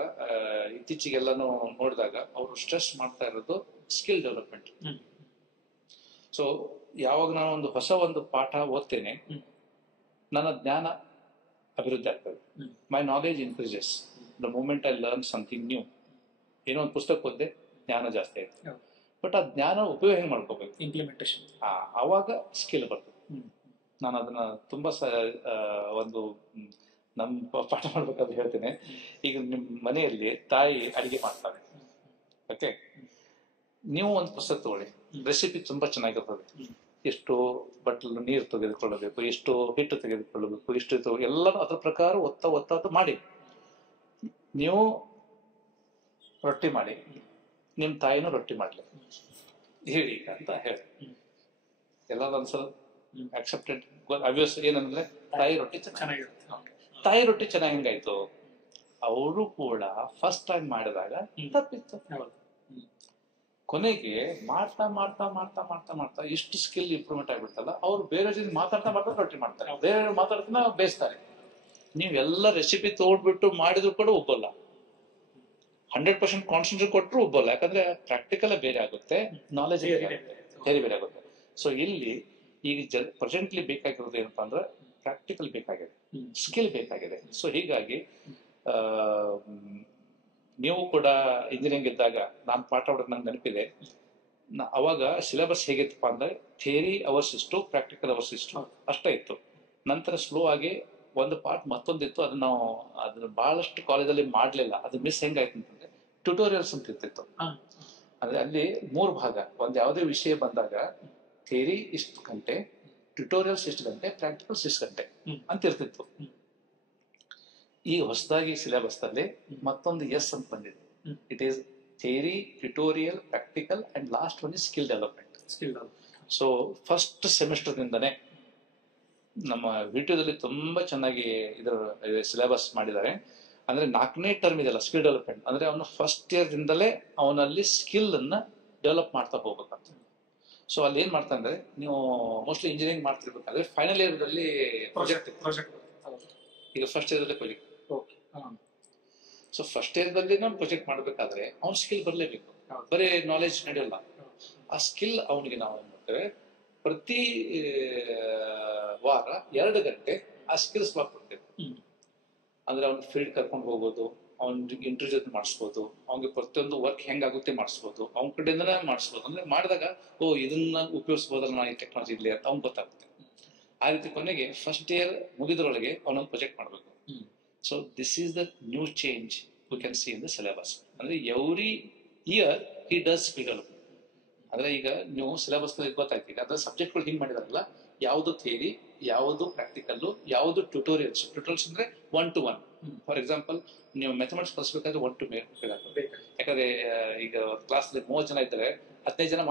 ಇತ್ತೀಚೆಗೆಲ್ಲಾನು ನೋಡಿದಾಗ ಅವರು ಸ್ಟ್ರೆಸ್ ಮಾಡ್ತಾ ಇರೋದು ಸ್ಕಿಲ್ ಡೆವಲಪ್ಮೆಂಟ್. ಸೊ ಯಾವಾಗ ನಾನು ಒಂದು ಹೊಸ ಒಂದು ಪಾಠ ಓದ್ತೇನೆ, ನನ್ನ ಜ್ಞಾನ ಅಭಿವೃದ್ಧಿ ಆಗ್ತದೆ. My knowledge increases the moment I learn something new. ಏನೋ ಒಂದು ಪುಸ್ತಕ ಓದಿದೆ, ಜ್ಞಾನ ಜಾಸ್ತಿ ಆಯ್ತು, ಬಟ್ ಆ ಜ್ಞಾನ ಉಪಯೋಗ ಹೆಂಗ್ ಮಾಡ್ಕೋಬೇಕು, ಇಂಪ್ಲಿಮೆಂಟೇಷನ್, ಅವಾಗ ಸ್ಕಿಲ್ ಬರ್ತದೆ. ನಾನು ಅದನ್ನ ತುಂಬಾ ಒಂದು ನಮ್ಮ ಪಾಠ ಮಾಡ್ಬೇಕಾದ್ರೆ ಹೇಳ್ತೇನೆ. ಈಗ ನಿಮ್ ಮನೆಯಲ್ಲಿ ತಾಯಿ ಅಡಿಗೆ ಮಾಡ್ತಾರೆ, ಓಕೆ, ನೀವು ಒಂದು ಪುಸ್ತಕ ತಗೊಳ್ಳಿ, ರೆಸಿಪಿ ತುಂಬಾ ಚೆನ್ನಾಗಿರ್ತದೆ. ಎಷ್ಟು ಬಟ್ಲು ನೀರು ತೆಗೆದುಕೊಳ್ಳಬೇಕು, ಎಷ್ಟು ಹಿಟ್ಟು ತೆಗೆದುಕೊಳ್ಳಬೇಕು, ಎಷ್ಟು ಎಲ್ಲರೂ ಅದ್ರ ಪ್ರಕಾರ ಒತ್ತ ಮಾಡಿ ನೀವು ರೊಟ್ಟಿ ಮಾಡಿ, ನಿಮ್ ತಾಯಿನೂ ರೊಟ್ಟಿ ಮಾಡ್ಲಿ ಹೇಳಿ ಅಂತ ಹೇಳಿ, ಎಲ್ಲ ಒಂದ್ಸಲ ಅಕ್ಸೆಪ್ಟೆಡ್ ಅಬ್ವಿಯಸ್. ಏನಂದ್ರೆ ತಾಯಿ ರೊಟ್ಟಿ ಚೆನ್ನಾಗಿರುತ್ತೆ. ತಾಯಿ ರೊಟ್ಟಿ ಚೆನ್ನಾಗಿ ಹೆಂಗಾಯ್ತು, ಅವರು ಕೂಡ ಫಸ್ಟ್ ಟೈಮ್ ಮಾಡಿದಾಗ ತಪ್ಪಿತ್ತು. ಕೊನೆಗೆ ಮಾಡ್ತಾ ಮಾಡ್ತಾ ಮಾಡ್ತಾ ಮಾಡ್ತಾ ಮಾಡ್ತಾ ಇಷ್ಟು ಸ್ಕಿಲ್ ಇಂಪ್ರೂವ್ಮೆಂಟ್ ಆಗ್ಬಿಡ್ತಲ್ಲ, ಅವ್ರು ಬೇರೆ ಜನ ಮಾತಾಡ್ತಾ ಮಾಡ್ತಾ ರೊಟ್ಟಿ ಮಾಡ್ತಾರೆ, ಬೇರೆ ಮಾತಾಡ್ತಾ ಬೇಯಿಸ್ತಾರೆ. ನೀವೆಲ್ಲ ರೆಸಿಪಿ ತಗೊಂಡ್ಬಿಟ್ಟು ಮಾಡಿದ್ರು ಕೂಡ ಒಪ್ಪಲ್ಲ, 100% ಕಾನ್ಸಂಟ್ರೇಟ್ ಕೊಟ್ಟರು ಒಪ್ಪಲ್ಲ. ಯಾಕಂದ್ರೆ ಪ್ರಾಕ್ಟಿಕಲ್ ಬೇರೆ ಆಗುತ್ತೆ, ನಾಲೆಜ್ ಬೇರೆ ಬೇರೆ ಆಗುತ್ತೆ. ಸೊ ಇಲ್ಲಿ ಈಗ ಪ್ರೆಸೆಂಟ್ಲಿ ಬೇಕಾಗಿರೋದು ಏನಪ್ಪಾ ಅಂದ್ರೆ ಪ್ರಾಕ್ಟಿಕಲ್ ಬೇಕಾಗಿದೆ, ಸ್ಕಿಲ್ ಬೇಕಾಗಿದೆ. ಸೊ ಹೀಗಾಗಿ ನೀವು ಕೂಡ ಇಂಜಿನಿಯರಿಂಗ್ ಇದ್ದಾಗ ನಾನು ಪಾಠ ಮಾಡೋದು ನಂಗೆ ನೆನಪಿದೆ. ಅವಾಗ ಸಿಲೆಬಸ್ ಹೇಗಿತ್ತಪ್ಪ ಅಂದ್ರೆ ಥಿಯರಿ ಅವರ್ಸ್ ಇಷ್ಟು, ಪ್ರಾಕ್ಟಿಕಲ್ ಅವರ್ಸ್ ಇಷ್ಟು ಅಷ್ಟೇ ಇತ್ತು. ನಂತರ ಸ್ಲೋ ಆಗಿ ಒಂದು ಪಾರ್ಟ್ ಮತ್ತೊಂದಿತ್ತು, ಅದನ್ನ ನಾವು ಅದನ್ನ ಬಹಳಷ್ಟು ಕಾಲೇಜಲ್ಲಿ ಮಾಡ್ಲಿಲ್ಲ. ಅದು ಮಿಸ್ ಹೆಂಗಾಯ್ತು ಅಂತಂದ್ರೆ ಟ್ಯುಟೋರಿಯಲ್ಸ್ ಅಂತ ಇರ್ತಿತ್ತು. ಅಂದ್ರೆ ಅಲ್ಲಿ 3 ಭಾಗ, ಒಂದ್ ಯಾವುದೇ ವಿಷಯ ಬಂದಾಗ ಥಿಯರಿ ಇಷ್ಟು ಗಂಟೆ, ಟ್ಯುಟೋರಿಯಲ್ಸ್ ಇಷ್ಟು ಗಂಟೆ, ಪ್ರಾಕ್ಟಿಕಲ್ಸ್ ಇಷ್ಟು ಗಂಟೆ ಅಂತ ಇರ್ತಿತ್ತು. ಈ ಹೊಸದಾಗಿ ಸಿಲೆಬಸ್ ಅಲ್ಲಿ ಮತ್ತೊಂದು ಎಸ್ ಅಂತ ಬಂದಿದೆ. It is theory, tutorial, practical and last one is skill development. So first semester ನಿಂದನೇ ನಮ್ಮ ವಿಟಿಯೋದಲ್ಲಿ ತುಂಬಾ ಚೆನ್ನಾಗಿ ಇದರ ಸಿಲೆಬಸ್ ಮಾಡಿದ್ದಾರೆ. ಅಂದ್ರೆ 4ನೇ ಟರ್ಮ್ ಇದೆಲ್ಲ ಸ್ಕಿಲ್ ಡೆವಲಪ್ಮೆಂಟ್, ಅಂದ್ರೆ ಅವನು ಫಸ್ಟ್ ಇಯರ್ ದಿಂದಲೇ ಅವನಲ್ಲಿ ಸ್ಕಿಲ್ ಅನ್ನ ಡೆವಲಪ್ ಮಾಡ್ತಾ ಹೋಗ್ಬೇಕಂತ. ಸೊ ಅಲ್ಲಿ ಏನ್ ಮಾಡ್ತಾ ಅಂದ್ರೆ, ನೀವು ಮೋಸ್ಟ್ಲಿ ಇಂಜಿನಿಯರಿಂಗ್ ಮಾಡ್ತಿರ್ಬೇಕಾದ್ರೆ ಫೈನಲ್ ಇಯರ್ ಅಲ್ಲಿ ಪ್ರಾಜೆಕ್ಟ್ ಈಗ ಫಸ್ಟ್ ಇಯರ್ ಅಲ್ಲೇ ಪ್ರಾಜೆಕ್ಟ್. ಸೊ ಫಸ್ಟ್ ಇಯರ್ ದಲ್ಲಿ ನಾವು ಪ್ರಾಜೆಕ್ಟ್ ಮಾಡ್ಬೇಕಾದ್ರೆ ಅವ್ನ ಸ್ಕಿಲ್ ಬರ್ಲೇಬೇಕು, ಬರೀ ನಾಲೆಜ್ ನಡೆಯಲ್ಲ. ಆ ಸ್ಕಿಲ್ ಅವನಿಗೆ ನಾವು ಏನ್ ಮಾಡ್ತೇವೆ, ಪ್ರತಿ ವಾರ 2 ಗಂಟೆ ಆ ಸ್ಕಿಲ್ಸ್ ಮಾಡ್ಕೊಡ್ತೇವೆ. ಅಂದ್ರೆ ಅವ್ನ ಫೀಲ್ಡ್ ಕರ್ಕೊಂಡು ಹೋಗೋದು, ಅವ್ನಿಗೆ ಇಂಟರ್ವ್ಯೂ ಮಾಡಿಸ್ಬೋದು, ಅವ್ನಿಗೆ ಪ್ರತಿಯೊಂದು ವರ್ಕ್ ಹೆಂಗಾಗುತ್ತೆ ಮಾಡಿಸ್ಬೋದು, ಅವ್ನ ಕಡೆಯಿಂದನೇ ಮಾಡಿಸ್ಬೋದು. ಅಂದ್ರೆ ಮಾಡಿದಾಗ ಇದನ್ನ ಉಪಯೋಗಿಸ್ಬೋದಲ್ಲ ನಾ ಈ ಟೆಕ್ನಾಲಜಿ ಇರ್ಲಿ ಅಂತ ಅವ್ನಿಗೆ ಗೊತ್ತಾಗುತ್ತೆ. ಆ ರೀತಿ ಕೊನೆಗೆ ಫಸ್ಟ್ ಇಯರ್ ಮುಗಿದ್ರೊಳಗೆ ಅವನೊಂದು ಪ್ರಾಜೆಕ್ಟ್ ಮಾಡ್ಬೇಕು. So this is the new change we can see in the syllabus. ಅಂದ್ರೆ every year he does skill development. ಅಂದ್ರೆ ಈಗ ನೀವು ಸಿಲೆಬಸ್ ಗೊತ್ತಾಯ್ತು, ಈಗ ಅದ್ರ ಸಬ್ಜೆಕ್ಟ್ಗಳು ಹಿಂಗ್ ಮಾಡಿದಾರಲ್ಲ, ಯಾವುದು ಥಿಯರಿ, ಯಾವುದು ಪ್ರಾಕ್ಟಿಕಲ್, ಯಾವುದು ಟ್ಯೂಟೋರಿಯಲ್ಸ್. ಟ್ಯೂಟೋರಿಯಲ್ಸ್ ಅಂದ್ರೆ 1 to 1. ಫಾರ್ ಎಕ್ಸಾಂಪಲ್, ನೀವು ಮ್ಯಾಥಮೆಟಿಕ್ಸ್ ಕಲಿಸಬೇಕಾದ್ರೆ 1 to ಬೇಕಾಗ್ತದೆ. ಯಾಕಂದ್ರೆ ಈಗ ಕ್ಲಾಸ್ 30 ಜನ ಇದ್ದಾರೆ, 15 ಜನ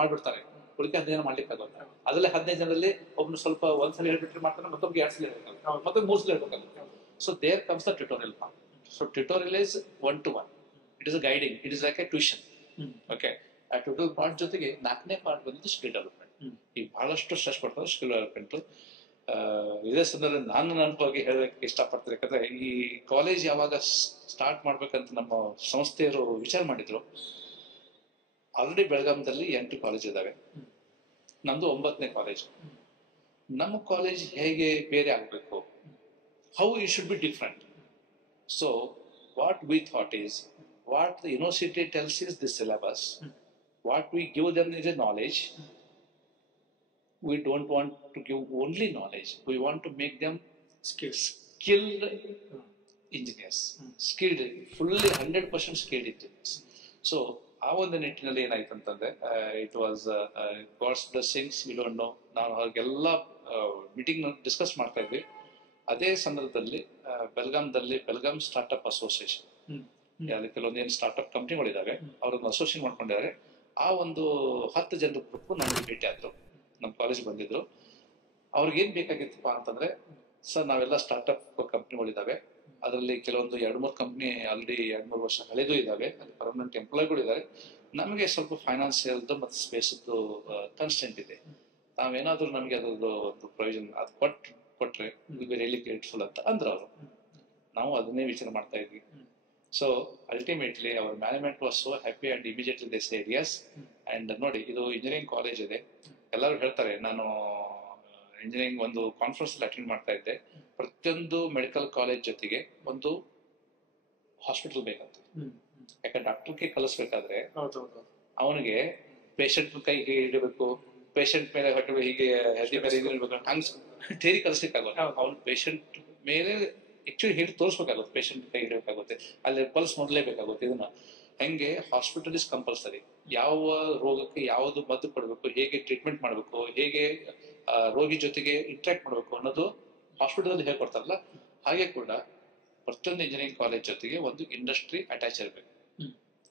ಮಾಡ್ಬಿಡ್ತಾರೆ, ಉಳಿಕೆ 15 ಜನ ಮಾಡ್ಲಿಕ್ಕೆ ಆಗೋಲ್ಲ. ಅದ್ರಲ್ಲಿ 15 ಜನದಲ್ಲಿ ಒಬ್ನು ಸ್ವಲ್ಪ ಒಂದ್ಸಲ ಹೇಳ್ಬಿಟ್ರೆ ಮಾಡ್ತಾನೆ, ಮತ್ತೊಬ್ಬ 2 ಸಲ ಹೇಳ್ಬೇಕಾಗುತ್ತೆ, ಮತ್ತೆ 3 ಸಲ ಹೇಳ್ಬೇಕಾಗುತ್ತೆ. So there comes the tutorial part. So tutorial is 1 to 1. It is a guiding, it is like a tuition. Okay, ಆ ಟ್ಯೂಟೋರಿಯಲ್ ಪಾರ್ಟ್ ಜೊತೆಗೆ 4ನೇ ಪಾರ್ಟ್ ಬಂದಿದ್ದು ಸ್ಕಿಲ್ ಡೆವಲಪ್ಮೆಂಟ್. ಈಗ ಬಹಳಷ್ಟು ಸ್ಟ್ರೆಸ್ ಕೊಡ್ತಾರೆ ಸ್ಕಿಲ್ ಡೆವಲಪ್ಮೆಂಟ್. ಇದೇ ಸಂದರ್ಭದಲ್ಲಿ ನಾನು ನೆನಪಾಗಿ ಹೇಳಕ್ಕೆ ಇಷ್ಟಪಡ್ತೀನಿ. ಯಾಕಂದ್ರೆ ಈ ಕಾಲೇಜ್ ಯಾವಾಗ ಸ್ಟಾರ್ಟ್ ಮಾಡ್ಬೇಕಂತ ನಮ್ಮ ಸಂಸ್ಥೆಯವರು ವಿಚಾರ ಮಾಡಿದ್ರು. ಆಲ್ರೆಡಿ ಬೆಳಗಾಮದಲ್ಲಿ 8 ಕಾಲೇಜ್ ಇದಾವೆ, ನಮ್ದು 9ನೇ ಕಾಲೇಜ್. ನಮ್ಮ ಕಾಲೇಜ್ ಹೇಗೆ ಬೇರೆ ಆಗ್ಬೇಕು, how it should be different. So what we thought is, what the university tells is this syllabus, what we give them is a knowledge. We don't want to give only knowledge, we want to make them skilled engineers, skilled, fully 100% skilled engineers. So ಆ ಒಂದು ನಿಟ್ಟಿನಲ್ಲಿ ಏನಾಯ್ತು ಅಂತಂದ್ರೆ, it was God's blessings, we don't know. ನಾವು ಅವ್ರಿಗೆಲ್ಲ meeting discuss ಮಾಡ್ತಾ ಇದ್ವಿ. ಅದೇ ಸಂದರ್ಭದಲ್ಲಿ ಬೆಲ್ಗಾಂದಲ್ಲಿ ಬೆಲ್ಗಾಂ ಸ್ಟಾರ್ಟ್ಅಪ್ ಅಸೋಸಿಯೇಷನ್, ಕೆಲವೊಂದು ಏನು ಸ್ಟಾರ್ಟ್ಅಪ್ ಕಂಪ್ನಿಗಳಿದಾವೆ, ಅವರನ್ನು ಅಸೋಸಿಯೇಟ್ ಮಾಡ್ಕೊಂಡಿದ್ದಾರೆ. ಆ ಒಂದು 10 ಜನರ ಗ್ರೂಪ್ ನಮಗೆ ಭೇಟಿ ಆದ್ರು, ನಮ್ಮ ಕಾಲೇಜ್ ಬಂದಿದ್ರು. ಅವ್ರಿಗೆ ಏನ್ ಬೇಕಾಗಿತ್ತಪ್ಪ ಅಂತಂದ್ರೆ, ಸರ್ ನಾವೆಲ್ಲ ಸ್ಟಾರ್ಟ್ಅಪ್ ಕಂಪ್ನಿಗಳಿದಾವೆ, ಅದರಲ್ಲಿ ಕೆಲವೊಂದು 2-3 ಕಂಪ್ನಿ ಆಲ್ರೆಡಿ 2-3 ವರ್ಷ ಹಳೆದು ಇದಾವೆ, ಅಲ್ಲಿ ಪರ್ಮನೆಂಟ್ ಎಂಪ್ಲಾಯ್ಗಳು ಇದಾವೆ. ನಮಗೆ ಸ್ವಲ್ಪ ಫೈನಾನ್ಸಿಯಲ್ದು ಮತ್ತು ಸ್ಪೇಸ್ದು ಕನ್ಸ್ಟೆಂಟ್ ಇದೆ. ನಾವೇನಾದ್ರೂ ನಮಗೆ ಅದ್ರದ್ದು ಒಂದು ಪ್ರೊವಿಷನ್ ಅದು ಕೊಟ್ರೆ ರಿಯಲಿ ಗ್ರೇಟ್ಫುಲ್ ಅಂತ ಅಂದ್ರೆ ಅವರು. ನಾವು ಅದನ್ನೇ ವಿಚಾರ ಮಾಡ್ತಾ ಇದ್ವಿ. So ultimately our management was so happy and immediately they said yes. And ನೋಡಿ, ಇದು ಇಂಜಿನಿಯರಿಂಗ್ ಕಾಲೇಜ್ ಇದೆ. ಎಲ್ಲರೂ ಹೇಳ್ತಾರೆ, ನಾನು ಇಂಜಿನಿಯರಿಂಗ್ ಒಂದು ಕಾನ್ಫರೆನ್ಸ್ ಅಟೆಂಡ್ ಮಾಡ್ತಾ ಇದ್ದೆ, ಪ್ರತಿಯೊಂದು ಮೆಡಿಕಲ್ ಕಾಲೇಜ್ ಜೊತೆಗೆ ಒಂದು ಹಾಸ್ಪಿಟಲ್ ಬೇಕಂತ. ಯಾಕಂದ್ರೆ ಡಾಕ್ಟರ್ಗೆ ಕಲಿಸ್ಬೇಕಾದ್ರೆ ಅವನಿಗೆ ಪೇಷಂಟ್ ಕೈ ಹೀಗೆ ಇಡಬೇಕು, ಪೇಷಂಟ್ ಮೇಲೆ ಹೊಟ್ಟೆ ಹೀಗೆ ಹೆಜ್ಜೆ ಮೇಲೆ ಇಡಬೇಕು, ಹಂಗ್ ಥಿಯರಿ ಕಲಿಸ್ಲಿಕ್ಕೆ ಆಗೋಲ್ಲ. ಅವ್ನು ಪೇಷಂಟ್ ಮೇಲೆ ಆಕ್ಚುಲಿ ಹೇಳಿ ತೋರಿಸ್ಬೇಕಾಗುತ್ತೆ, ಪೇಷಂಟ್ ಕೈ ಹಿಡಬೇಕಾಗುತ್ತೆ, ಅಲ್ಲಿ ಪಲ್ಸ್ ಮೊದಲೇಬೇಕಾಗುತ್ತೆ. ಇದನ್ನ ಹೆಂಗೆ ಹಾಸ್ಪಿಟಲ್ ಇಸ್ ಕಂಪಲ್ಸರಿ. ಯಾವ ರೋಗಕ್ಕೆ ಯಾವುದು ಮದ್ದು ಕೊಡಬೇಕು, ಹೇಗೆ ಟ್ರೀಟ್ಮೆಂಟ್ ಮಾಡಬೇಕು, ಹೇಗೆ ರೋಗಿ ಜೊತೆಗೆ ಇಂಟ್ರಾಕ್ಟ್ ಮಾಡಬೇಕು ಅನ್ನೋದು ಹಾಸ್ಪಿಟಲ್ ಹೇಳ್ಕೊಡ್ತಾರಲ್ಲ, ಹಾಗೆ ಕೂಡ ಪ್ರತಿಯೊಂದು ಇಂಜಿನಿಯರಿಂಗ್ ಕಾಲೇಜ್ ಜೊತೆಗೆ ಒಂದು ಇಂಡಸ್ಟ್ರಿ ಅಟ್ಯಾಚ್ ಇರಬೇಕು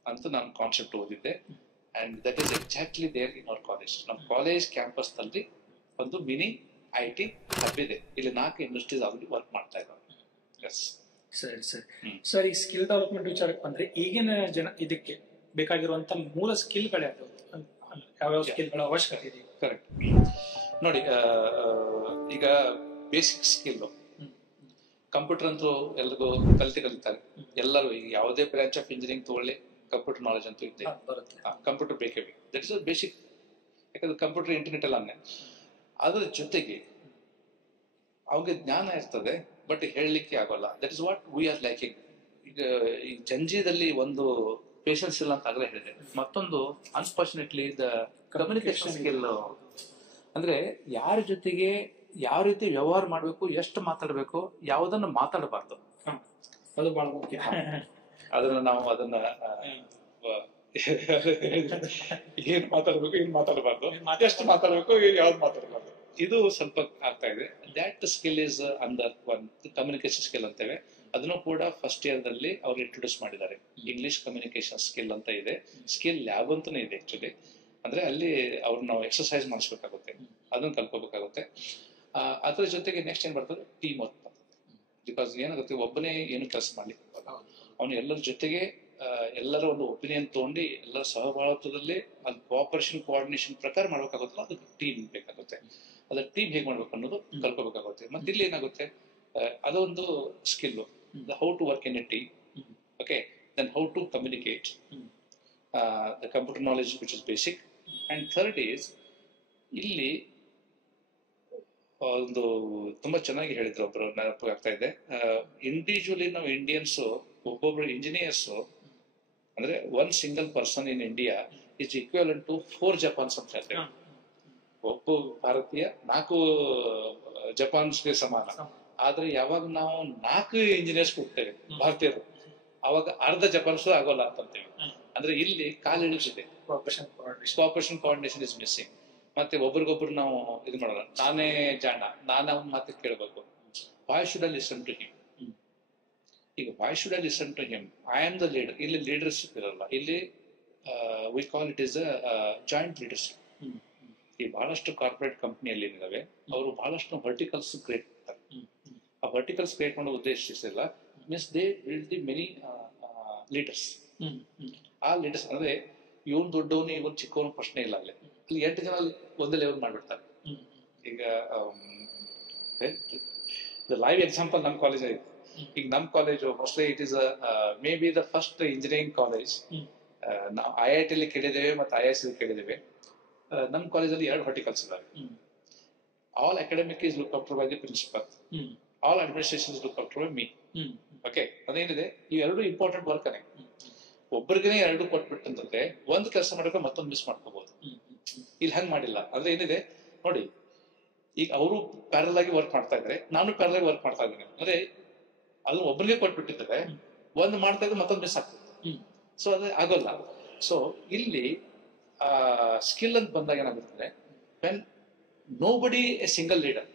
ಅಂತ ನಾನು ಕಾನ್ಸೆಪ್ಟ್ ಓದಿದ್ದೆ. And that is exactly there in our college. ನಮ್ಮ ಕಾಲೇಜ್ ಕ್ಯಾಂಪಸ್ ನಲ್ಲಿ ಒಂದು ಮಿನಿ IT ಹಬ್ ಇದೆ. ಇಲ್ಲಿ 4 ಇಂಡಸ್ಟ್ರೀಸ್ ಆಲ್ರೆಡಿ ವರ್ಕ್ ಮಾಡ್ತಾ ಇದ್ದಾರೆ. ಸರಿ ಸರ್. ಸರ್, ಈ ಸ್ಕಿಲ್ ಡೆವಲಪ್ಮೆಂಟ್ ವಿಚಾರಕ್ಕೆ ಬಂದ್ರೆ ಈಗಿನ ಇದಕ್ಕೆ ಬೇಕಾಗಿರುವಂತ ಮೂಲ ಸ್ಕಿಲ್ಗಳೇ ಯಾವ್ಯಾವ ಸ್ಕಿಲ್ಗಳ ಅವಶ್ಯಕತೆ ಇದೆ? ಕರೆಕ್ಟ್. ನೋಡಿ, ಈಗ ಬೇಸಿಕ್ ಸ್ಕಿಲ್ ಕಂಪ್ಯೂಟರ್ ಅಂತೂ ಎಲ್ರಿಗೂ ಕಲಿತಾರೆ. ಎಲ್ಲರೂ ಈಗ ಯಾವುದೇ ಬ್ರಾಂಚ್ ಆಫ್ ಇಂಜಿನಿಯರಿಂಗ್ ತಗೊಳ್ಳಿ, ಕಂಪ್ಯೂಟರ್ ನಾಲೆಜ್ ಅಂತೂ ಇದೆ. ಕಂಪ್ಯೂಟರ್ ಬೇಕೇ ಬೇಕು. That is basic. ಯಾಕಂದ್ರೆ ಕಂಪ್ಯೂಟರ್ ಇಂಟರ್ನೆಟ್ ಎಲ್ಲ ಅದ್ರ ಜೊತೆಗೆ ಅವ್ರಿಗೆ ಜ್ಞಾನ ಇರ್ತದೆ, ಬಟ್ ಹೇಳಲಿಕ್ಕೆ ಆಗೋಲ್ಲ. That is what we are liking. ಈಗ ಈ ಜಂಜಿದಲ್ಲಿ ಒಂದು ಪೇಷನ್ಸ್ ಇಲ್ಲ ಅಂತ ಆಗಲೇ ಹೇಳಿದೆ. ಮತ್ತೊಂದು ಅನ್ಫಾರ್ಚುನೇಟ್ಲಿ ದ ಕಮ್ಯುನಿಕೇಶನ್ ಸ್ಕಿಲ್. ಅಂದ್ರೆ ಯಾರ ಜೊತೆಗೆ ಯಾವ ರೀತಿ ವ್ಯವಹಾರ ಮಾಡ್ಬೇಕು, ಎಷ್ಟು ಮಾತಾಡ್ಬೇಕು, ಯಾವುದನ್ನ ಮಾತಾಡಬಾರ್ದು, ಅದು ಬಹಳ ಮುಖ್ಯ. ಅದನ್ನ ಏನ್ ಮಾತಾಡ್ಬೇಕು, ಏನ್ ಮಾತಾಡಬಾರ್ದು, ಎಷ್ಟು ಮಾತಾಡ್ಬೇಕು, ಯಾವ್ದು ಮಾತಾಡಬಾರ್ದು, ಇದು ಸ್ವಲ್ಪ ಆಗ್ತಾ ಇದೆ. That skill is under one communication skill ಅಂತೇವೆ. ಅದನ್ನು ಕೂಡ ಫಸ್ಟ್ ಇಯರ್ ದಲ್ಲಿ ಅವ್ರು ಇಂಟ್ರೊಡ್ಯೂಸ್ ಮಾಡಿದ್ದಾರೆ. ಇಂಗ್ಲಿಷ್ ಕಮ್ಯುನಿಕೇಶನ್ ಸ್ಕಿಲ್ ಅಂತ ಇದೆ. ಸ್ಕಿಲ್ ಲ್ಯಾಬ್ ಅಂತಾನೆ ಇದೆ ಆಕ್ಚುಲಿ. ಅಂದ್ರೆ ಅಲ್ಲಿ ಅವ್ರು ನಾವು ಎಕ್ಸರ್ಸೈಸ್ ಮಾಡಿಸ್ಬೇಕಾಗುತ್ತೆ, ಅದನ್ನ ಕಲ್ಕೋಬೇಕಾಗುತ್ತೆ. ಅದ್ರ ಜೊತೆಗೆ ನೆಕ್ಸ್ಟ್ ಏನ್ ಬರ್ತದೆ, ಟೀಮ್ ವರ್ಕ್ ಬರ್ತದೆ. ಬಿಕಾಸ್ ಏನಾಗುತ್ತೆ, ಒಬ್ಬನೇ ಏನು ಕೆಲಸ ಮಾಡ್ಲಿಕ್ಕೆ ಅವನು ಎಲ್ಲರ ಜೊತೆಗೆ ಎಲ್ಲರ ಒಂದು ಒಪಿನಿಯನ್ ತಗೊಂಡು ಎಲ್ಲರ ಸಹಭಾಳತ್ವದಲ್ಲಿ ಅದು ಕೋಆಪರೇಷನ್ ಕೋಆರ್ಡಿನೇಷನ್ ಪ್ರಕಾರ ಮಾಡ್ಬೇಕಾಗುತ್ತಲ್ಲ, ಅದಕ್ಕೆ ಟೀಮ್ ಬೇಕಾಗುತ್ತೆ. ಅದ್ರ ಟೀಮ್ ಹೇಗೆ ಮಾಡ್ಬೇಕು ಅನ್ನೋದು ಕಲ್ಕೋಬೇಕಾಗುತ್ತೆ. ಮತ್ತೆ ಇಲ್ಲಿ ಏನಾಗುತ್ತೆ, ಅದೊಂದು skill, how to work in a team. Okay, then how to communicate, the computer knowledge which is basic. And third is, ಇಲ್ಲಿ ಒಂದು ತುಂಬಾ ಚೆನ್ನಾಗಿ ಹೇಳಿದ್ರು ಒಬ್ರು, ನೆನಪು ಆಗ್ತಾ ಇದೆ. ಇಂಡಿವಿಜುವಲಿ ನಾವು ಇಂಡಿಯನ್ಸ್, ಒಬ್ಬೊಬ್ರು ಇಂಜಿನಿಯರ್ಸ್ ಅಂದ್ರೆ 1 single person in India is equivalent to 4 Japans ಅಂತ ಹೇಳ್ತೇವೆ. ಒಬ್ಬ ಭಾರತೀಯ 4 ಜಪಾನ್ಸ್ಗೆ ಸಮಾನ. ಆದ್ರೆ ಯಾವಾಗ ನಾವು 4 ಇಂಜಿನಿಯರ್ಸ್ ಹೋಗ್ತೇವೆ ಭಾರತೀಯರು, ಅವಾಗ ಅರ್ಧ ಜಪಾನ್ಸ್ ಆಗೋಲ್ಲ ಅಂತಂತೇವೆ. ಅಂದ್ರೆ ಇಲ್ಲಿ ಕಾಲ್ ಇಳಿಸಿದೆ, ಕೋಆಪರೇಷನ್ ಕೋಆರ್ಡಿನೇಷನ್ ಇಸ್ ಮಿಸ್ಸಿಂಗ್. ಮತ್ತೆ ಒಬ್ರಿಗೊಬ್ರು ನಾವು ಇದು ಮಾಡೋಣ, ನಾನೇ ಜಾಣ, ನಾನು ಅವ್ನ ಮಾತು ಕೇಳಬೇಕು. Why should I listen to him? ಈಗ why should I listen to him? I am the leader. ಇಲ್ಲಿ ಲೀಡರ್ಶಿಪ್ ಇರಲ್ಲ, ಇಲ್ಲಿ we call it is joint leadership. ಈ ಬಹಳಷ್ಟು ಕಾರ್ಪೊರೇಟ್ ಕಂಪ್ನಿಯಲ್ಲಿ ಏನಿದಾವೆ ಅವರು ಬಹಳಷ್ಟು ವರ್ಟಿಕಲ್ಸ್ ಕ್ರಿಯೇಟ್ ಮಾಡ್ತಾರೆ. ಆ ವರ್ಟಿಕಲ್ಸ್ ಕ್ರಿಯೇಟ್ ಮಾಡೋ ಉದ್ದೇಶ ಇಲ್ಲ, means they build the many leaders. ಆ ಲೀಡರ್ಸ್ ಅಂದ್ರೆ ಇವನ್ ದೊಡ್ಡವನು ಇವನ್ ಚಿಕ್ಕವನು ಪ್ರಶ್ನೆ ಇಲ್ಲ. ಅಲ್ಲಿ 8 ಜನ ಒಂದೇ ಲೆವೆಲ್ ಮಾಡ್ಬಿಡ್ತಾರೆ. ಈಗ ಲೈವ್ ಎಕ್ಸಾಂಪಲ್ ನಮ್ಮ ಕಾಲೇಜ್ ಆಯ್ತು. ಈಗ ನಮ್ಮ college mostly it is may be the first engineering college. ನಾವು IIT ಅಲ್ಲಿ ಕೇಳಿದ್ದೇವೆ ಮತ್ತು IIS ಕೇಳಿದ್ದೇವೆ. ನಮ್ಮ ಕಾಲೇಜಲ್ಲಿ 2 ವರ್ಟಿಕಲ್ಸ್ ಇದಾವೆ. All academic is look after by the principal, all administration is look after by me. Okay, ಅದೇನಿದೆ ಇವೆರಡು ಇಂಪಾರ್ಟೆಂಟ್ ವರ್ಕ್ ಅನೇ. ಒಬ್ಬರಿಗೆ 2 ಕೊಟ್ಬಿಟ್ಟಂತಂದ್ರೆ ಒಂದು ಕೆಲಸ ಮಾಡೋಕೆ ಮತ್ತೊಂದು ಮಿಸ್ ಮಾಡ್ಕೋಬಹುದು. ಇಲ್ಲಿ ಹಂಗ್ ಮಾಡಿಲ್ಲ. ಅಂದ್ರೆ ಏನಿದೆ ನೋಡಿ, ಈಗ ಅವರು ಪ್ಯಾರಲ್ ಆಗಿ ವರ್ಕ್ ಮಾಡ್ತಾ ಇದ್ದಾರೆ, ನಾನು ಪ್ಯಾರಲ್ ಆಗಿ ವರ್ಕ್ ಮಾಡ್ತಾ ಇದ್ದೇನೆ. ಅಂದ್ರೆ ಅದು ಒಬ್ಬರಿಗೆ ಕೊಟ್ಬಿಟ್ಟಿದ್ದಾರೆ, ಒಂದು ಮಾಡ್ತಾ ಇದ್ರೆ ಮತ್ತೊಂದು ಮಿಸ್ ಆಗ್ತದೆ. ಸೊ ಅದು ಆಗೋಲ್ಲ. ಸೊ ಇಲ್ಲಿ ಸ್ಕಿಲ್ ಅಂತ ಬಂದಾಗ ಏನಾಗುತ್ತೆ, when nobody a single leader,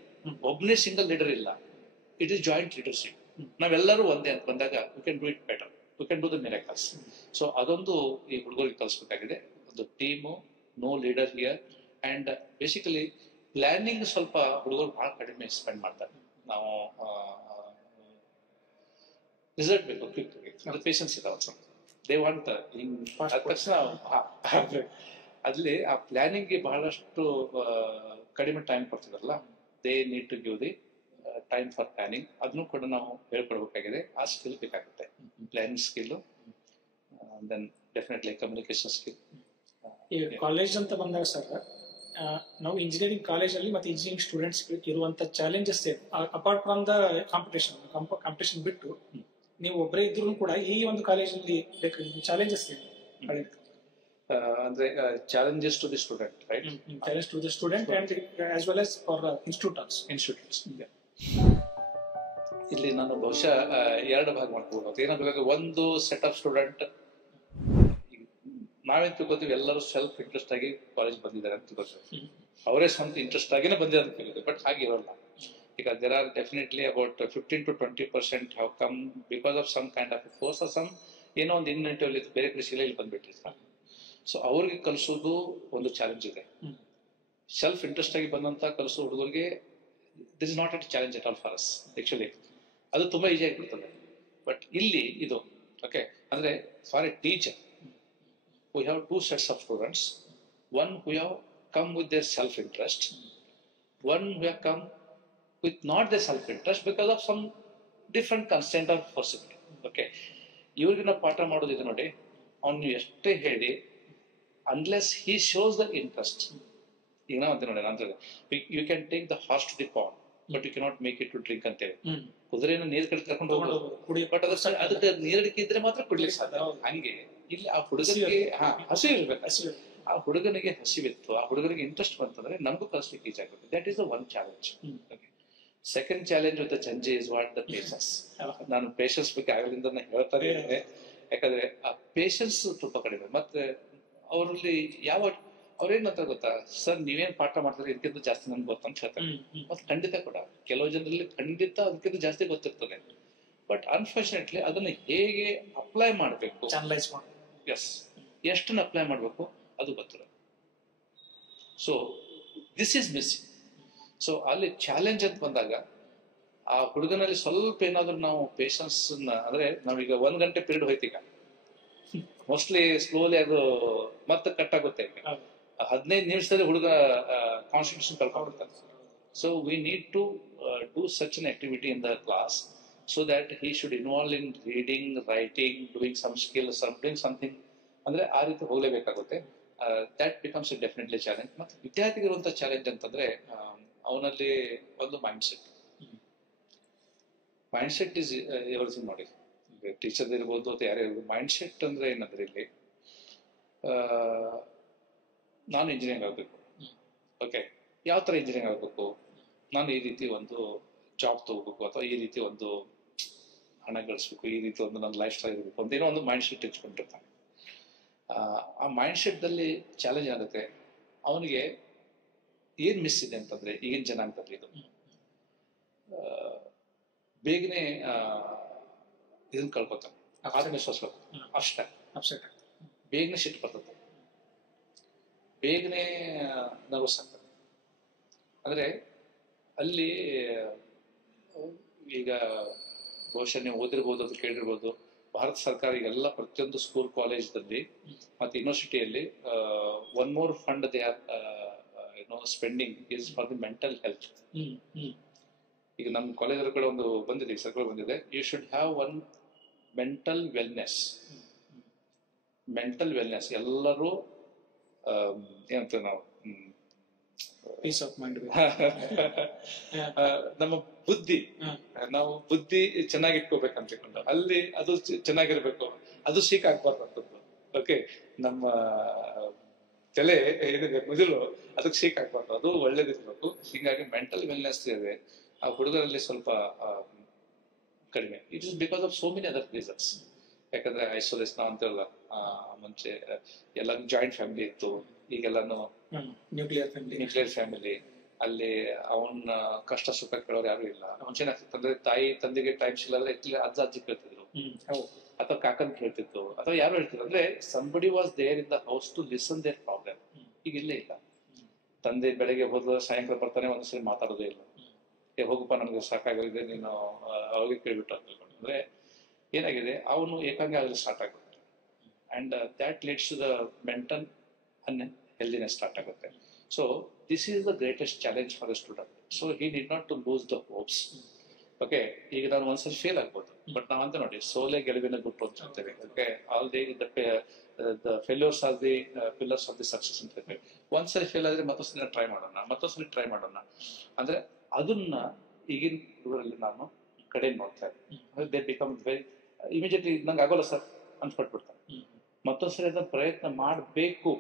ಒಬ್ಬನೇ ಸಿಂಗಲ್ ಲೀಡರ್ ಇಲ್ಲ, ಇಟ್ ಇಸ್ ಜಾಯಿಂಟ್ ಲೀಡರ್ಶಿಪ್. ನಾವೆಲ್ಲರೂ ಒಂದೇ ಅಂತ ಬಂದಾಗ we can do it better, we can do the miracles. So ಅದೊಂದು ಈ ಹುಡುಗರಿಗೆ ಕಲಿಸ್ಬೇಕಾಗಿದೆ. ಒಂದು team, no leader here, and basically planning ಸ್ವಲ್ಪ ಹುಡುಗರು ಬಹಳ ಕಡಿಮೆ ಸ್ಪೆಂಡ್ ಮಾಡ್ತಾರೆ. ನಾವು ರಿಸಲ್ಟ್ ಬೇಕು ಕ್ವಿಕ್, ಅದು ಪೇಷನ್ಸ್ ಇಲ್ಲ. ದೇ ವಾಂಟ್ ತಕ್ಷಣ ಅಲ್ಲಿ ಆ ಪ್ಲಾನಿಂಗ್ಗೆ ಬಹಳಷ್ಟು ಕಡಿಮೆ ಟೈಮ್ ಕೊಡ್ತಿದಾರಲ್ಲ, they need to give the time for planning. ಅದನ್ನು ಕೂಡ ನಾವು ಹೇಳ್ಕೊಡ್ಬೇಕಾಗಿದೆ. ಆ ಸ್ಕಿಲ್ ಬೇಕಾಗುತ್ತೆ, planning skill, then definitely communication skill. ಈಗ ಕಾಲೇಜ್ ಅಂತ ಬಂದಾಗ ಸರ್, ನಾವು ಇಂಜಿನಿಯರಿಂಗ್ ಕಾಲೇಜಲ್ಲಿ ಮತ್ತೆ ಇಂಜಿನಿಯರಿಂಗ್ ಸ್ಟೂಡೆಂಟ್ಸ್ ಇರುವಂತ ಚಾಲೆಂಜಸ್ ಏನು, ಅಪಾರ್ಟ್ ಫ್ರಮ್ ದ ಕಾಂಪಿಟೇಷನ್ ಬಿಟ್ಟು ನೀವು ಒಬ್ಬರೇ ಇದ್ರು ಕೂಡ ಈ ಒಂದು ಕಾಲೇಜಲ್ಲಿ ಬೇಕಾದ ಚಾಲೆಂಜಸ್ ಏನು? ಅಂದ್ರೆ challenges to the student, right? Challenge to the student and as well as for institutes. ಇಲ್ಲಿ ನಾನು ಬಹುಶಃ 2 ಭಾಗ ಮಾಡ್ಕೋಬಹುದು. ಏನಾಗಬೇಕು, ಒಂದು ಸೆಟ್ ಆಫ್ ಸ್ಟೂಡೆಂಟ್, ನಾವೇನ್ ತಿಳ್ಕೊತೀವಿ ಎಲ್ಲರೂ ಸೆಲ್ಫ್ ಇಂಟ್ರೆಸ್ಟ್ ಆಗಿ ಕಾಲೇಜ್ ಬಂದಿದ್ದಾರೆ ಅಂತ ತಿಳ್ಕೊತೀವಿ, ಅವರೇ ಸ್ವಂತ ಇಂಟ್ರೆಸ್ಟ್ ಆಗಿನೇ ಬಂದಿದ್ದಾರೆ ಅಂತ ತಿಳ್ಕೊತೀವಿ. ಬಟ್ ಹಾಗೆ ಇರೋಲ್ಲ. ಈಗ there are definitely about 15 to 20% have come because of some kind of a force or some ಏನೋ ಒಂದು ಇನ್ವೆಂಟಿವ್ ಬೇರೆ ಕೃಷಿಯಲ್ಲಿ ಇಲ್ಲಿ ಬಂದ್ಬಿಟ್ಟಿರ್ತಾರೆ. ಸೊ ಅವ್ರಿಗೆ ಕಲಿಸೋದು ಒಂದು ಚಾಲೆಂಜ್ ಇದೆ. ಸೆಲ್ಫ್ ಇಂಟ್ರೆಸ್ಟ್ ಆಗಿ ಬಂದಂತ ಕಲಿಸೋ ಹುಡುಗರಿಗೆ this is not at challenge at all for us. Actually ಅದು ತುಂಬಾ ಈಜಿ ಆಗಿಬಿಡ್ತದೆ. ಬಟ್ ಇಲ್ಲಿ ಇದು ಓಕೆ, ಅಂದ್ರೆ for A teacher we have 2 sets of students, one who have come with their self interest, one who have come with not their self interest because of some different constraint or possibility. Okay, ಇವ್ರಿಗೆ ನಾವು ಪಾಠ ಮಾಡೋದಿದೆ ನೋಡಿ, ಅವ್ನು ಎಷ್ಟೇ ಹೇಳಿ unless he shows the interest. ಈಗ ನಾವು ಅಂತ ನೋಡಿ, ನಾನು you can take the horse to the pond but you cannot make it to drink ಅಂತೇಳಿ. ಕುದುರೆನ ನೀರ್ ಕಡೆ ಕರ್ಕೊಂಡು ಹೋಗೋದು, ಬಟ್ ಅದಕ್ಕೆ ನೀರಡಿಕೆ ಇದ್ರೆ ಮಾತ್ರ ಕುಡ್ಲಿಕ್ಕೆ ಸಾಧ್ಯ. ಹಂಗೆ ಇಲ್ಲಿ ಆ ಹುಡುಗನಿಗೆ ಹಸಿವು ಇರ್ಬೇಕು. ಆ ಹುಡುಗನಿಗೆ ಹಸಿವಿತ್ತು, ಆ ಹುಡುಗನಿಗೆ ಇಂಟ್ರೆಸ್ಟ್ ಬಂತಂದ್ರೆ ನಮಗೂ ಕಲಿಸ್ಲಿಕ್ಕೆ ಈಜಿ ಆಗುತ್ತೆ. That is the one challenge. Second challenge with the change is what the patience. ನಾನು ಪೇಷನ್ಸ್ ಬಗ್ಗೆ ಆಗಲಿಂದ ಹೇಳ್ತಾನೆ ಇದ್ದೇನೆ. ಯಾಕಂದ್ರೆ ಆ ಪೇಷನ್ಸ್ ತುಂಬಾ ಕಡಿಮೆ. ಮತ್ತೆ ಅವರಲ್ಲಿ ಅವ್ರೇನಂತ ಗೊತ್ತಾ, ಸರ್ ನೀವೇನ್ ಪಾಠ ಮಾಡ್ತಾರೆ ಇದಕ್ಕಿಂತ ಜಾಸ್ತಿ ನನ್ಗೆ ಗೊತ್ತಂತ ಹೇಳ್ತಾರೆ. ಮತ್ತೆ ಖಂಡಿತ ಕೂಡ ಕೆಲವು ಜನರಲ್ಲಿ ಖಂಡಿತ ಅದಕ್ಕಿಂತ ಜಾಸ್ತಿ ಗೊತ್ತಿರ್ತದೆ. ಬಟ್ ಅನ್ಫಾರ್ಚುನೇಟ್ಲಿ ಅದನ್ನ ಹೇಗೆ ಅಪ್ಲೈ ಮಾಡಬೇಕು, ಎಸ್ ಎಷ್ಟನ್ನ ಅಪ್ಲೈ ಮಾಡಬೇಕು ಅದು ಗೊತ್ತಿಲ್ಲ. So this is missing. So ಅಲ್ಲಿ ಚಾಲೆಂಜ್ ಅಂತ ಬಂದಾಗ ಆ ಹುಡುಗನಲ್ಲಿ ಸ್ವಲ್ಪ ಏನಾದ್ರು ನಾವು ಪೇಷನ್ಸ್ ಅಂದ್ರೆ ನಾವೀಗ 1 ಗಂಟೆ ಪೀರಿಯಡ್ ಹೋಯ್ತೀಗ, ಮೋಸ್ಟ್ಲಿ ಸ್ಲೋಲಿ ಅದು ಮತ್ತೆ ಕಟ್ ಆಗುತ್ತೆ. ಈಗ 15 ನಿಮಿಷದಲ್ಲಿ ಹುಡುಗ ಕಾನ್ಸಂಟ್ರೇಷನ್ ಕಳ್ಕೊಂಡ್ಬಿಡ್ತಾನೆ. So we need to do such an activity in the class so that he should involve in reading, writing, doing some skills, doing something. ಅಂದ್ರೆ ಆ ರೀತಿ ಹೋಗ್ಲೇಬೇಕಾಗುತ್ತೆ. that becomes a definitely challenge. ಮತ್ತೆ ವಿದ್ಯಾರ್ಥಿಗೆ ಇರುವಂತ ಚಾಲೆಂಜ್ ಅಂತಂದ್ರೆ ಅವನಲ್ಲಿ ಒಂದು ಮೈಂಡ್ ಸೆಟ್ ಇಸ್ ಎವರಿಥಿಂಗ್. ನೋಡಿ, ಟೀಚರ್ ಇರ್ಬೋದು ಅಥವಾ ಯಾರೇ ಇರ್ಬೋದು, ಮೈಂಡ್ ಸೆಟ್ ಅಂದ್ರೆ ಏನಂದ್ರೆ ಇಲ್ಲಿ ನಾನು ಇಂಜಿನಿಯರಿಂಗ್ ಆಗ್ಬೇಕು. ಓಕೆ, ಯಾವ ತರ ಇಂಜಿನಿಯರಿಂಗ್ ಆಗ್ಬೇಕು, ನಾನು ಈ ರೀತಿ ಒಂದು ಜಾಬ್ ತಗೋಬೇಕು ಅಥವಾ ಈ ರೀತಿ ಒಂದು ಹಣ ಗಳಿಸ್ಬೇಕು, ಈ ರೀತಿ ಒಂದು ನನ್ನ ಲೈಫ್ ಸ್ಟೈಲ್ ಇರಬೇಕು ಅಂತ ಏನೋ ಒಂದು ಮೈಂಡ್ ಸೆಟ್ ಇಟ್ಕೊಂಡಿರ್ತಾನೆ. ಆ ಮೈಂಡ್ ಸೆಟ್ದಲ್ಲಿ ಚಾಲೆಂಜ್ ಆಗುತ್ತೆ. ಅವನಿಗೆ ಏನ್ ಮಿಸ್ ಇದೆ ಅಂತಂದ್ರೆ ಈಗಿನ ಜನಾಂಗದಲ್ಲಿ ಇದು ಬೇಗನೆ ಇದನ್ನ ಕಳ್ಕೊತಾನೆ, ಆತ್ಮವಿಶ್ವಾಸ ಅಷ್ಟೇ, ಬೇಗನೆ ಸಿಟ್ಟು ಬರ್ತದೆ, ಬೇಗನೆ ನರ್ವಸ್ ಆಗ್ತದೆ. ಅಂದ್ರೆ ಅಲ್ಲಿ ಈಗ ಬಹುಶಃ ನೀವು ಓದಿರ್ಬೋದು ಅಥವಾ ಕೇಳಿರ್ಬೋದು, ಭಾರತ ಸರ್ಕಾರ ಈಗೆಲ್ಲ ಪ್ರತಿಯೊಂದು ಸ್ಕೂಲ್ ಕಾಲೇಜ್ದಲ್ಲಿ ಮತ್ತೆ ಯೂನಿವರ್ಸಿಟಿಯಲ್ಲಿ one more fund they are spending is for the mental health. ಈಗ ನಮ್ಮ ಕಾಲೇಜ್ ಕೂಡ ಒಂದು ಬಂದಿದೆ, ಸರ್ಕಾರ ಬಂದಿದೆ, you should have one mental wellness. Mental wellness ಎಲ್ಲರೂ ಏನಂತ ನಾವು ಪೀಸ್ ಆಫ್ ಮೈಂಡ್ ನಮ್ಮ ಬುದ್ಧಿ, ನಾವು ಬುದ್ಧಿ ಚೆನ್ನಾಗಿಟ್ಕೋಬೇಕಂತ ತಿಳ್ಕೊಂಡು ಅಲ್ಲಿ ಅದು ಚೆನ್ನಾಗಿರ್ಬೇಕು, ಅದು ಸೀಕ್ ಆಗ್ಬಾರ್ದಂಥದ್ದು. ಓಕೆ, ನಮ್ಮ ತಲೆ ಏನಿದೆ ಮಿದುಳು ಅದಕ್ಕೆ ಸೀಕ್ ಆಗ್ಬಾರ್ದು, ಅದು ಒಳ್ಳೇದಿರ್ಬೇಕು. ಹೀಗಾಗಿ ಮೆಂಟಲ್ ವೆಲ್ನೆಸ್ ಇದೆ ಆ ಹುಡುಗರಲ್ಲಿ ಸ್ವಲ್ಪ ಕಡಿಮೆ. It is because of so many other reasons. ಯಾಕಂದ್ರೆ ಐಸೋಲೇಷನ್ ಅಂತೆಲ್ಲ ಮುಂಚೆ ಎಲ್ಲ ಜಾಯಿಂಟ್ ಫ್ಯಾಮಿಲಿ ಇತ್ತು, ಈಗೆಲ್ಲಾನು ನ್ಯೂಕ್ಲಿಯರ್ ಫ್ಯಾಮಿಲಿ. ಅಲ್ಲಿ ಅವನ ಕಷ್ಟ ಸುಖ ಕೇಳೋರು ಯಾರು ಇಲ್ಲ. ಮುಂಚೆನಾಗ್ತಿತ್ತಂದ್ರೆ ತಾಯಿ ತಂದೆಗೆ ಟೈಮ್ ಸಿಗಲ್ಲ, ಅಜ್ಜ ಅಜ್ಜಿ ಕೇಳ್ತಿದ್ರು ಅಥವಾ ಕಾಕನ್ ಕೇಳ್ತಿತ್ತು ಅಥವಾ ಯಾರು ಹೇಳ್ತಿದ್ರು. ಅಂದ್ರೆ somebody was there in the house to listen their problem. ಈಗ ಇಲ್ಲೇ ಇಲ್ಲ. ತಂದೆ ಬೆಳಗ್ಗೆ ಹೋದ ಸಾಯಂಕಾಲ ಬರ್ತಾನೆ, ಒಂದ್ಸರಿ ಮಾತಾಡೋದೇ ಇಲ್ಲ. ಹೋಗಪ್ಪ ನನಗೆ ಸಾಕಾಗಿದೆ, ನೀನು ಅವ್ರಿಗೆ ಕೇಳ್ಬಿಟ್ಟು ಅಂತ ಹೇಳ್ಕೊಂಡು. ಅಂದ್ರೆ ಏನಾಗಿದೆ, ಅವನು ಏಕಾಂಗಿ ಆಗಲು ಸ್ಟಾರ್ಟ್ ಆಗುತ್ತೆ. And that leads to the mental healthiness start ಆಗುತ್ತೆ. So this is the greatest challenge for a student. So he did not to lose the hopes. Okay, ಈಗ ನಾನು ಒಂದ್ಸರಿ ಫೇಲ್ ಆಗ್ಬೋದು, ಬಟ್ ನಾವಂತ ನೋಡಿ ಸೋಲೆ ಗೆಲುವಿನ ಗುಟ್ಟು ಅಂತ ಹೇಳ್ತೇವೆ. Okay, all the failures R the pillars of the success ಅಂತ ಹೇಳ್ತೇವೆ. ಒಂದ್ಸರಿ ಫೇಲ್ ಆದ್ರೆ ಮತ್ತೊಂದ್ಸರಿ ಟ್ರೈ ಮಾಡೋಣ, ಮತ್ತೊಂದ್ಸರಿ ಟ್ರೈ ಮಾಡೋಣ. ಅಂದ್ರೆ ಅದನ್ನ ಈಗಿನ ಹುಡುಗರಲ್ಲಿ ನಾನು ಕಡೆ ನೋಡ್ತಾ ಇದ್ದೆ. ದೇ ಬಿಕಮ್ ವೆರಿ ಇಮಿಡಿಯೇಟ್ಲಿ ನಂಗೆ ಆಗೋಲ್ಲ ಸರ್ ಅನ್ಸ್ಕೊಟ್ಬಿಡ್ತಾರೆ. ಮತ್ತೊಂದ್ಸರಿ ಅದನ್ನ ಪ್ರಯತ್ನ ಮಾಡಬೇಕು,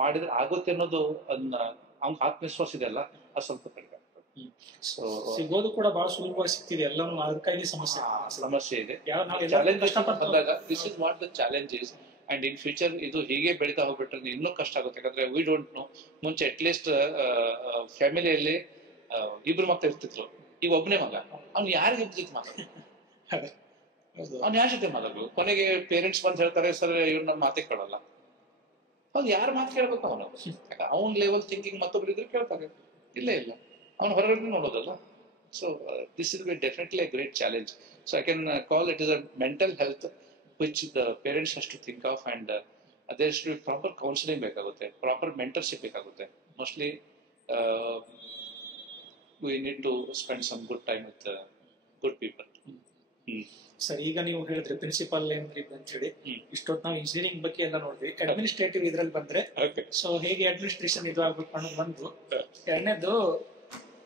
ಮಾಡಿದ್ರೆ ಆಗುತ್ತೆ ಅನ್ನೋದು ಅದನ್ನ ಅವ್ನ ಆತ್ಮವಿಶ್ವಾಸ ಇದೆಯಲ್ಲ, ಅದು ಸ್ವಲ್ಪ ಕಡಿಮೆ ಆಗ್ತದೆ. ಸೊ ಸಿಗೋದು ಕೂಡ ಬಹಳ ಸುಲಭವಾಗಿ ಸಿಗ್ತಿದೆ, ಎಲ್ಲಾನು ಅದಕ್ಕಾಗಿ ಸಮಸ್ಯೆ ಇದೆ. ಚಾಲೆಂಜ್ ಬಂದಾಗ this is what the challenge is. And in future ಇದು ಹೀಗೆ ಬೆಳೀತಾ ಹೋಗ್ಬಿಟ್ರೆ ಇನ್ನೂ ಕಷ್ಟ ಆಗುತ್ತೆ. ಯಾಕಂದ್ರೆ ವಿ ಡೋಂಟ್ ನೋ, ಮುಂಚೆ ಅಟ್ಲೀಸ್ಟ್ ಫ್ಯಾಮಿಲಿಯಲ್ಲಿ ಇಬ್ರು ಮಕ್ಕಳು ಇರ್ತಿದ್ರು, ಈಗ ಒಬ್ಬನೇ ಮಗ. ಅವ್ನು ಯಾರಿಗೆ ಜೊತೆ ಮಾತಾಡ, ಅವ್ನು ಯಾರ ಜೊತೆ ಮಾತಾಡ್ಬೇಕು? ಕೊನೆಗೆ ಪೇರೆಂಟ್ಸ್ ಬಂದು ಹೇಳ್ತಾರೆ, ಸರ್ ಇವ್ರು ನಮ್ಮ ಮಾತೇ ಕೇಳಲ್ಲ. ಅವ್ನು ಯಾರು ಮಾತು ಕೇಳ್ಬೇಕು? ಅವನು ಅವನ್ ಲೆವೆಲ್ ಥಿಂಕಿಂಗ್ ಮತ್ತೊಬ್ರು ಇದ್ರೆ ಕೇಳ್ತಾರೆ, ಇಲ್ಲೇ ಇಲ್ಲ, ಅವ್ನು ಹೊರಗಡೆ ನೋಡೋದಲ್ಲ. So this is definitely a great challenge. So I can call it is a mental health which the parents has to think of. And there should be proper counselling ಬೇಕಾಗುತ್ತೆ, proper mentorship ಬೇಕಾಗುತ್ತೆ. Mostly we need to spend some good time with good people. Sir, ಈಗ ನೀವು ಹೇಳಿದ್ರಿ principal ಏನ್ರಿ ಅಂತ ಹೇಳಿ, ಇಷ್ಟೊತ್ತು ನಾವು ಇಂಜಿನಿಯರಿಂಗ್ ಬಗ್ಗೆ ಎಲ್ಲ ನೋಡಿದ್ವಿ. ಅಡ್ಮಿನಿಸ್ಟ್ರೇಟಿವ್ ಇದ್ರಲ್ಲಿ ಬಂದ್ರೆ ಸೊ ಹೇಗೆ ಅಡ್ಮಿನಿಸ್ಟ್ರೇಷನ್ ಇದು ಆಗ್ಬೇಕು ಅನ್ನೋದು ಒಂದು. ಎರಡನೇದು